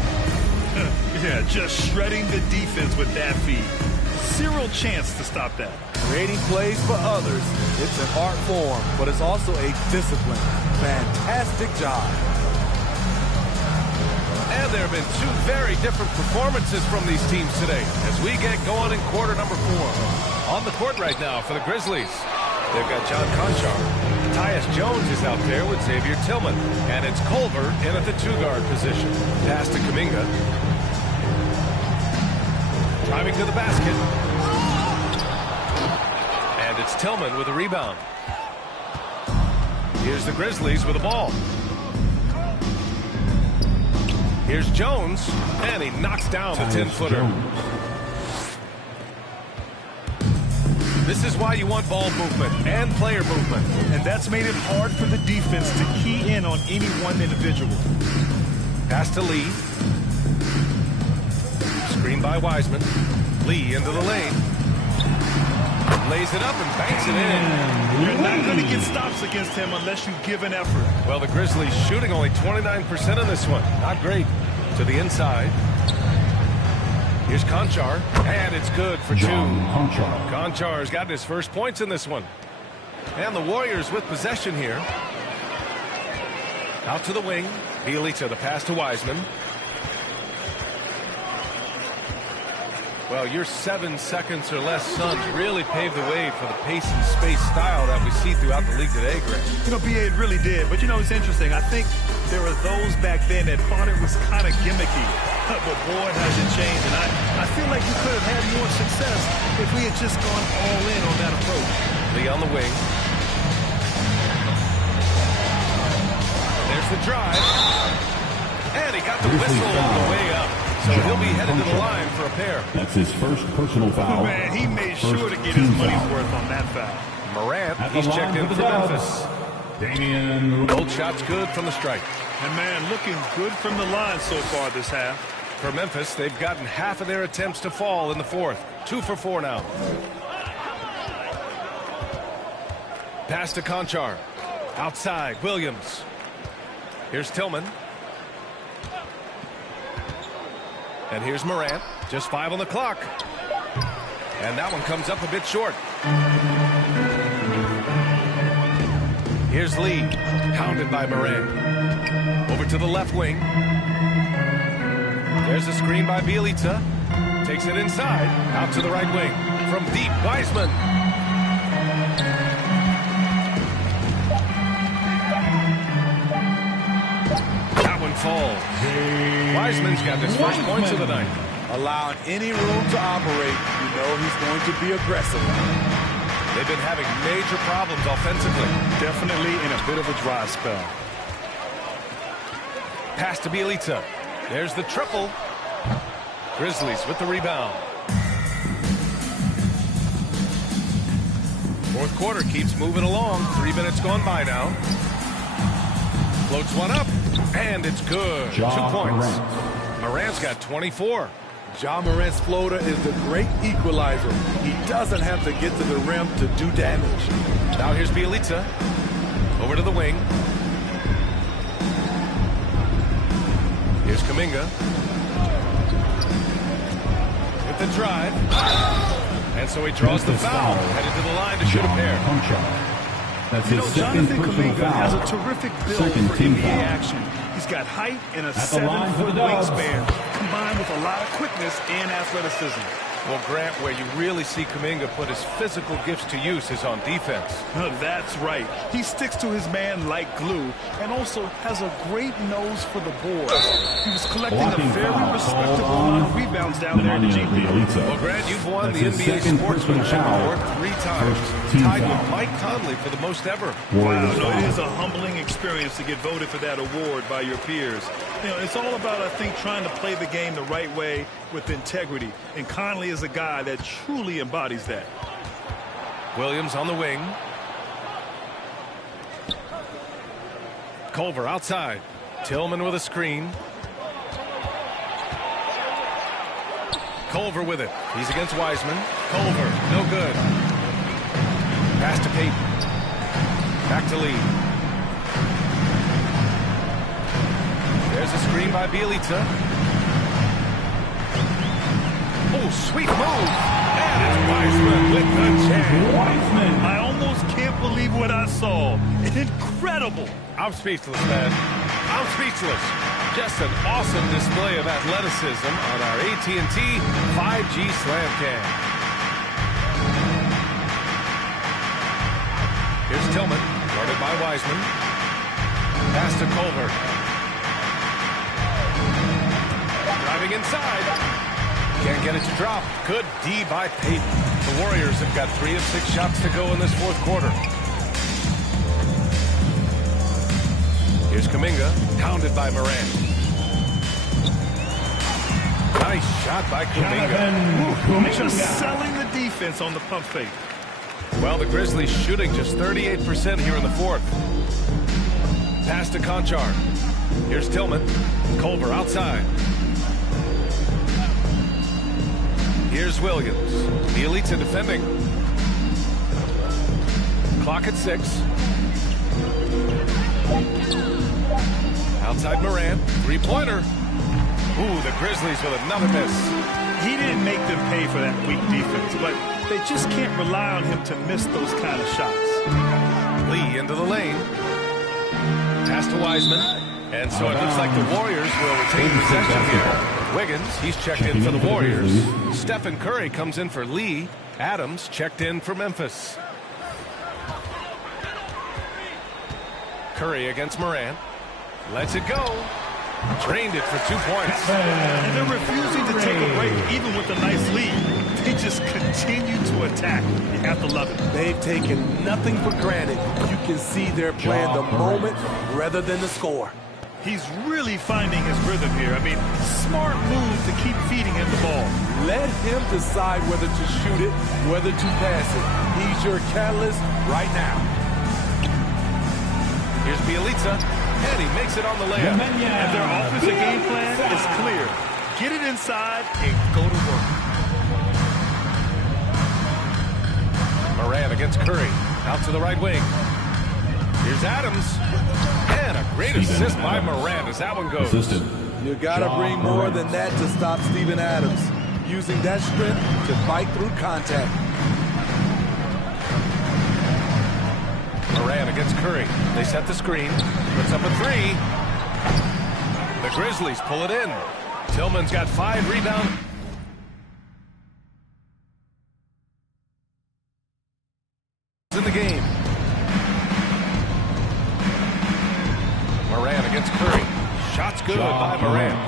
Yeah, just shredding the defense with that feed. Zero chance to stop that. Creating plays for others, it's an art form, but it's also a discipline. Fantastic job. And there have been 2 very different performances from these teams today as we get going in quarter number 4. On the court right now for the Grizzlies, they've got John Conchar. Tyus Jones is out there with Xavier Tillman. And it's Culver in at the 2-guard position. Pass to Kuminga. Driving to the basket. And it's Tillman with a rebound. Here's the Grizzlies with the ball. Here's Jones, and he knocks down the 10-footer. This is why you want ball movement and player movement. And that's made it hard for the defense to key in on any one individual. Pass to Lee. Screen by Wiseman. Lee into the lane. Lays it up and banks it in. You're not going to get stops against him unless you give an effort. Well, the Grizzlies shooting only 29% in this one. Not great. To the inside. Here's Konchar, and it's good for two. Konchar's got his first points in this one. And the Warriors with possession here. Out to the wing. Bjelica, the pass to Wiseman. Well, your 7 seconds or less Suns really paved the way for the pace and space style that we see throughout the league today, Greg. You know, B.A., it really did. But, you know, it's interesting. I think there were those back then that thought it was kind of gimmicky. But, boy, has it changed. And I feel like we could have had more success if we had just gone all in on that approach. Lee on the wing. There's the drive. And he got the whistle on the way up. So he'll be headed to the line for a pair. That's his first personal foul. Man, he made sure to get his money's worth on that foul. Morant, he's checked in for Memphis. Both shots good from the strike. And, man, looking good from the line so far this half. For Memphis, they've gotten half of their attempts to fall in the fourth. 2 for 4 now. Pass to Konchar. Outside, Williams. Here's Tillman. And here's Morant. Just 5 on the clock. And that one comes up a bit short. Here's Lee. Pounded by Morant. Over to the left wing. There's a screen by Bjelica. Takes it inside. Out to the right wing. From deep, Wiseman. That one falls. Wiseman's got his first points of the night. Allowing any room to operate, you know he's going to be aggressive. They've been having major problems offensively. Definitely in a bit of a dry spell. Pass to Bjelica. There's the triple. Grizzlies with the rebound. Fourth quarter keeps moving along. 3 minutes gone by now. Floats one up, and it's good. 2 points. Morant's got 24. Ja Morant's floater is the great equalizer. He doesn't have to get to the rim to do damage. Now here's Bjelica. Over to the wing. Here's Kuminga. With the drive. And so he draws the foul. Headed to the line to shoot a pair. That's you his know, second Jonathan personal Kuminga foul. has a terrific build for NBA action. He's got height and a 7-foot wingspan, combined with a lot of quickness and athleticism. Well, Grant, where you really see Kuminga put his physical gifts to use is on defense. That's right. He sticks to his man like glue and also has a great nose for the boards. He was collecting a very respectable amount of rebounds down there in the G League. Well, Grant, you've won the NBA Sportsmanship Award 3 times. Tied with Mike Conley for the most ever. Wow, no, it is a humbling experience to get voted for that award by your peers. You know, it's all about, I think, trying to play the game the right way with integrity. And Conley is a guy that truly embodies that. Williams on the wing. Culver outside. Tillman with a screen. Culver with it. He's against Wiseman. Culver, no good. Pass to Payton. Back to Lee. There's a screen by Bjelica. Oh, sweet move. And it's Wiseman with the jam. Wiseman. I almost can't believe what I saw. Incredible. I'm speechless, man. I'm speechless. Just an awesome display of athleticism on our AT&T 5G Slam Cam. Here's Tillman, guarded by Wiseman. Pass to Culver. Driving inside. Can't get it to drop. Good D by Payton. The Warriors have got 3 of 6 shots to go in this fourth quarter. Here's Kuminga, pounded by Morant. Nice shot by Kuminga. Just selling the defense on the pump fake. Well, the Grizzlies shooting just 38% here in the fourth. Pass to Conchar. Here's Tillman. Culver outside. Here's Williams. Bjelica defending. Clock at 6. Outside Morant. Three-pointer. Ooh, the Grizzlies with another miss. He didn't make them pay for that weak defense, but they just can't rely on him to miss those kind of shots. Lee into the lane. Pass to Wiseman. And so it looks like the Warriors will retain possession here. Wiggins, he's checked in for the Warriors. Stephen Curry comes in for Lee. Adams checked in for Memphis. Curry against Morant. Lets it go. Drained it for 2 points. And they're refusing to take a break, even with a nice lead. They just continue to attack. You have to love it. They've taken nothing for granted. You can see they're playing the moment rather than the score. He's really finding his rhythm here. I mean, smart move to keep feeding him the ball. Let him decide whether to shoot it, whether to pass it. He's your catalyst right now. Here's Bjelica, and he makes it on the layup. And their offensive game plan is clear. Get it inside and go to work. Morant against Curry. Out to the right wing. Here's Adams. And a great assist by Morant as that one goes. You got to bring more than that to stop Steven Adams. Using that strength to fight through contact. Morant against Curry. They set the screen. Puts up a three. The Grizzlies pull it in. Tillman's got 5 rebounds. In the game. Morant against Curry. Shots good by Morant.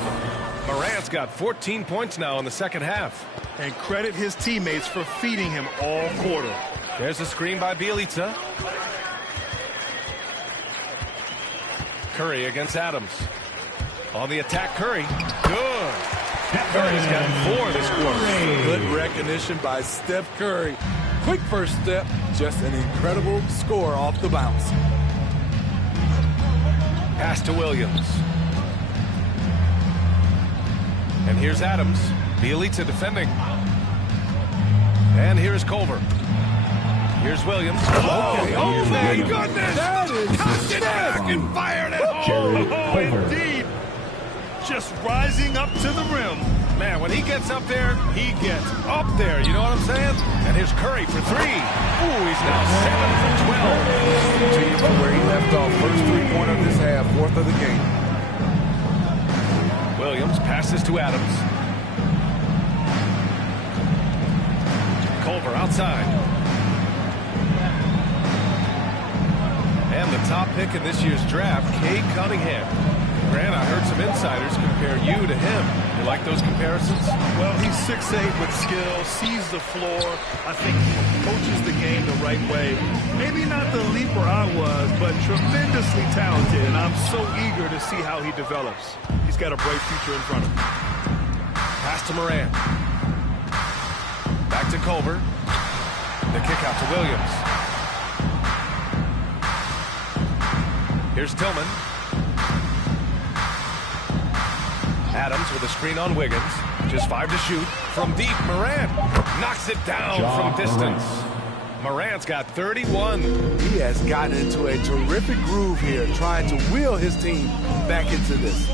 Morant's got 14 points now in the second half. And credit his teammates for feeding him all quarter. There's a screen by Bjelica. Curry against Adams. On the attack, Curry. Good. Curry's got 4 this quarter. Good recognition by Steph Curry. Quick first step, just an incredible score off the bounce. Pass to Williams. And here's Adams. Bjelica defending. And here's Culver. Here's Williams. Oh my goodness! That is Knocked it back and fired it home. Oh, indeed. Just rising up to the rim. Man, when he gets up there, he gets up there. You know what I'm saying? And here's Curry for 3. Ooh, he's now 7 for 12. Continue from where he left off. First 3-pointer of this half, 4th of the game. Williams passes to Adams. Culver outside. And the top pick in this year's draft, Cade Cunningham. Grant, I heard some insiders compare you to him. You like those comparisons? Well, he's 6'8" with skill, sees the floor. I think coaches the game the right way. Maybe not the leaper I was, but tremendously talented, and I'm so eager to see how he develops. He's got a bright future in front of him. Pass to Morant. Back to Culver. The kick out to Williams. Here's Tillman. Adams with a screen on Wiggins. Just 5 to shoot. From deep, Morant knocks it down from distance. Morant's got 31. He has gotten into a terrific groove here, trying to wheel his team back into this.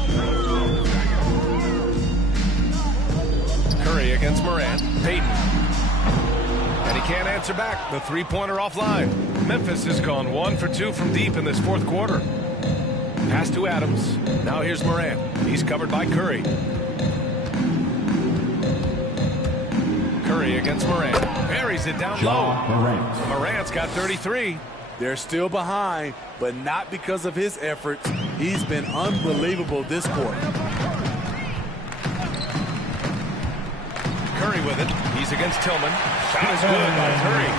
Curry against Morant. Payton. And he can't answer back. The three-pointer offline. Memphis has gone 1 for 2 from deep in this fourth quarter. Pass to Adams. Now here's Morant. He's covered by Curry. Curry against Morant. Buries it down low. Morant's got 33. They're still behind, but not because of his efforts. He's been unbelievable this quarter. Curry with it. He's against Tillman. Shot is good by Curry.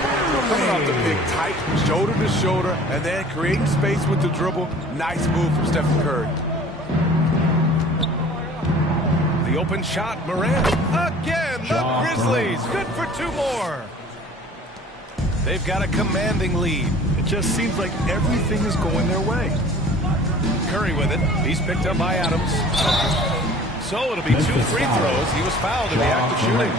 Coming off the pick tight, shoulder to shoulder, and then creating space with the dribble. Nice move from Stephen Curry. The open shot, Morant. Again, the Grizzlies. Good for 2 more. They've got a commanding lead. It just seems like everything is going their way. Curry with it. He's picked up by Adams. So it'll be 2 free throws. He was fouled in the act of shooting.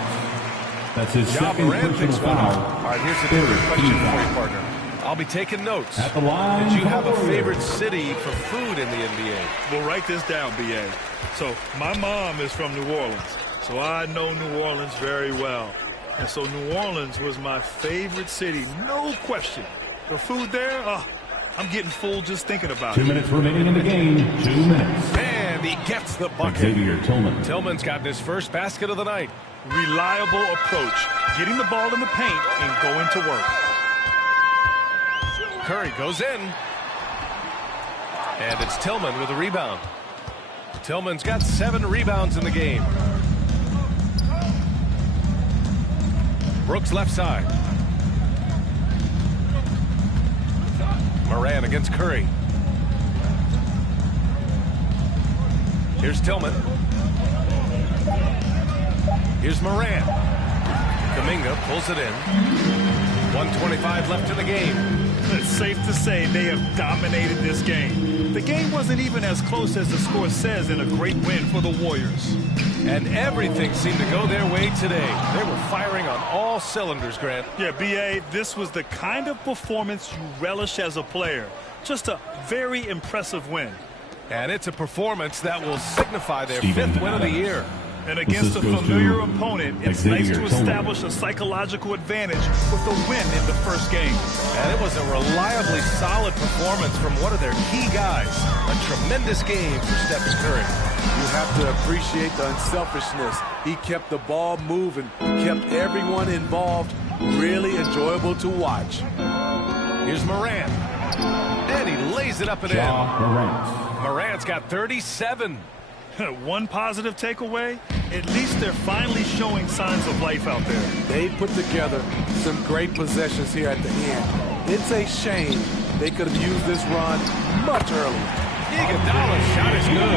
That's his second Morant personal picks one foul. up. All right, here's a different question for you, partner. I'll be taking notes. At the line, Did you have a favorite city for food in the NBA? Well, write this down, B.A. So my mom is from New Orleans, so I know New Orleans very well. And so New Orleans was my favorite city, no question. The food there, I'm getting full just thinking about it. 2 minutes remaining in the game. 2 minutes. And he gets the bucket. Xavier Tillman. Tillman's gotten his first basket of the night. Reliable approach, getting the ball in the paint and going to work. Curry goes in. And it's Tillman with a rebound. Tillman's got 7 rebounds in the game. Brooks left side. Morant against Curry. Here's Tillman. Here's Morant. Kuminga pulls it in. 1:25 left in the game. It's safe to say they have dominated this game. The game wasn't even as close as the score says in a great win for the Warriors. And everything seemed to go their way today. They were firing on all cylinders, Grant. Yeah, B.A., this was the kind of performance you relish as a player. Just a very impressive win. And it's a performance that will signify their 5th win of the year. And against a familiar opponent, it's nice to establish a psychological advantage with a win in the first game. And it was a reliably solid performance from one of their key guys. A tremendous game for Stephen Curry. You have to appreciate the unselfishness. He kept the ball moving, kept everyone involved. Really enjoyable to watch. Here's Morant. And he lays it up and in. Morant's got 37. One positive takeaway, at least they're finally showing signs of life out there. They put together some great possessions here at the end. It's a shame they could have used this run much earlier. Iguodala's shot is good.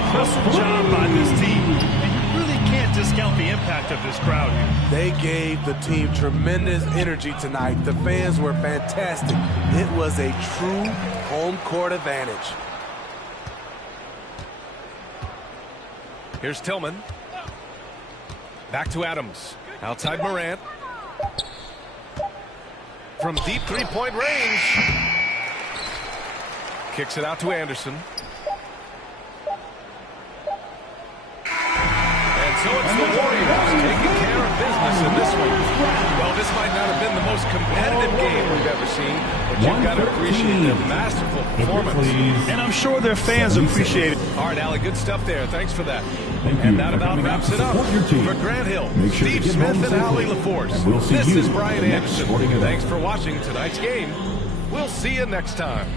Impressive job by this team. And you really can't discount the impact of this crowd here. They gave the team tremendous energy tonight. The fans were fantastic. It was a true home court advantage. Here's Tillman. Back to Adams. Outside Morant. From deep 3-point range. Kicks it out to Anderson. And so it's the Warriors taking care of business in this one. Well, this might not have been the most competitive game we've ever seen, but you've got to appreciate their masterful performance. And I'm sure their fans appreciate it. All right, Allie, good stuff there. Thanks for that. And that about wraps it up. For Grant Hill, Steve Smith, and Allie LaForce, this is Brian Anderson. Thanks for watching tonight's game. We'll see you next time.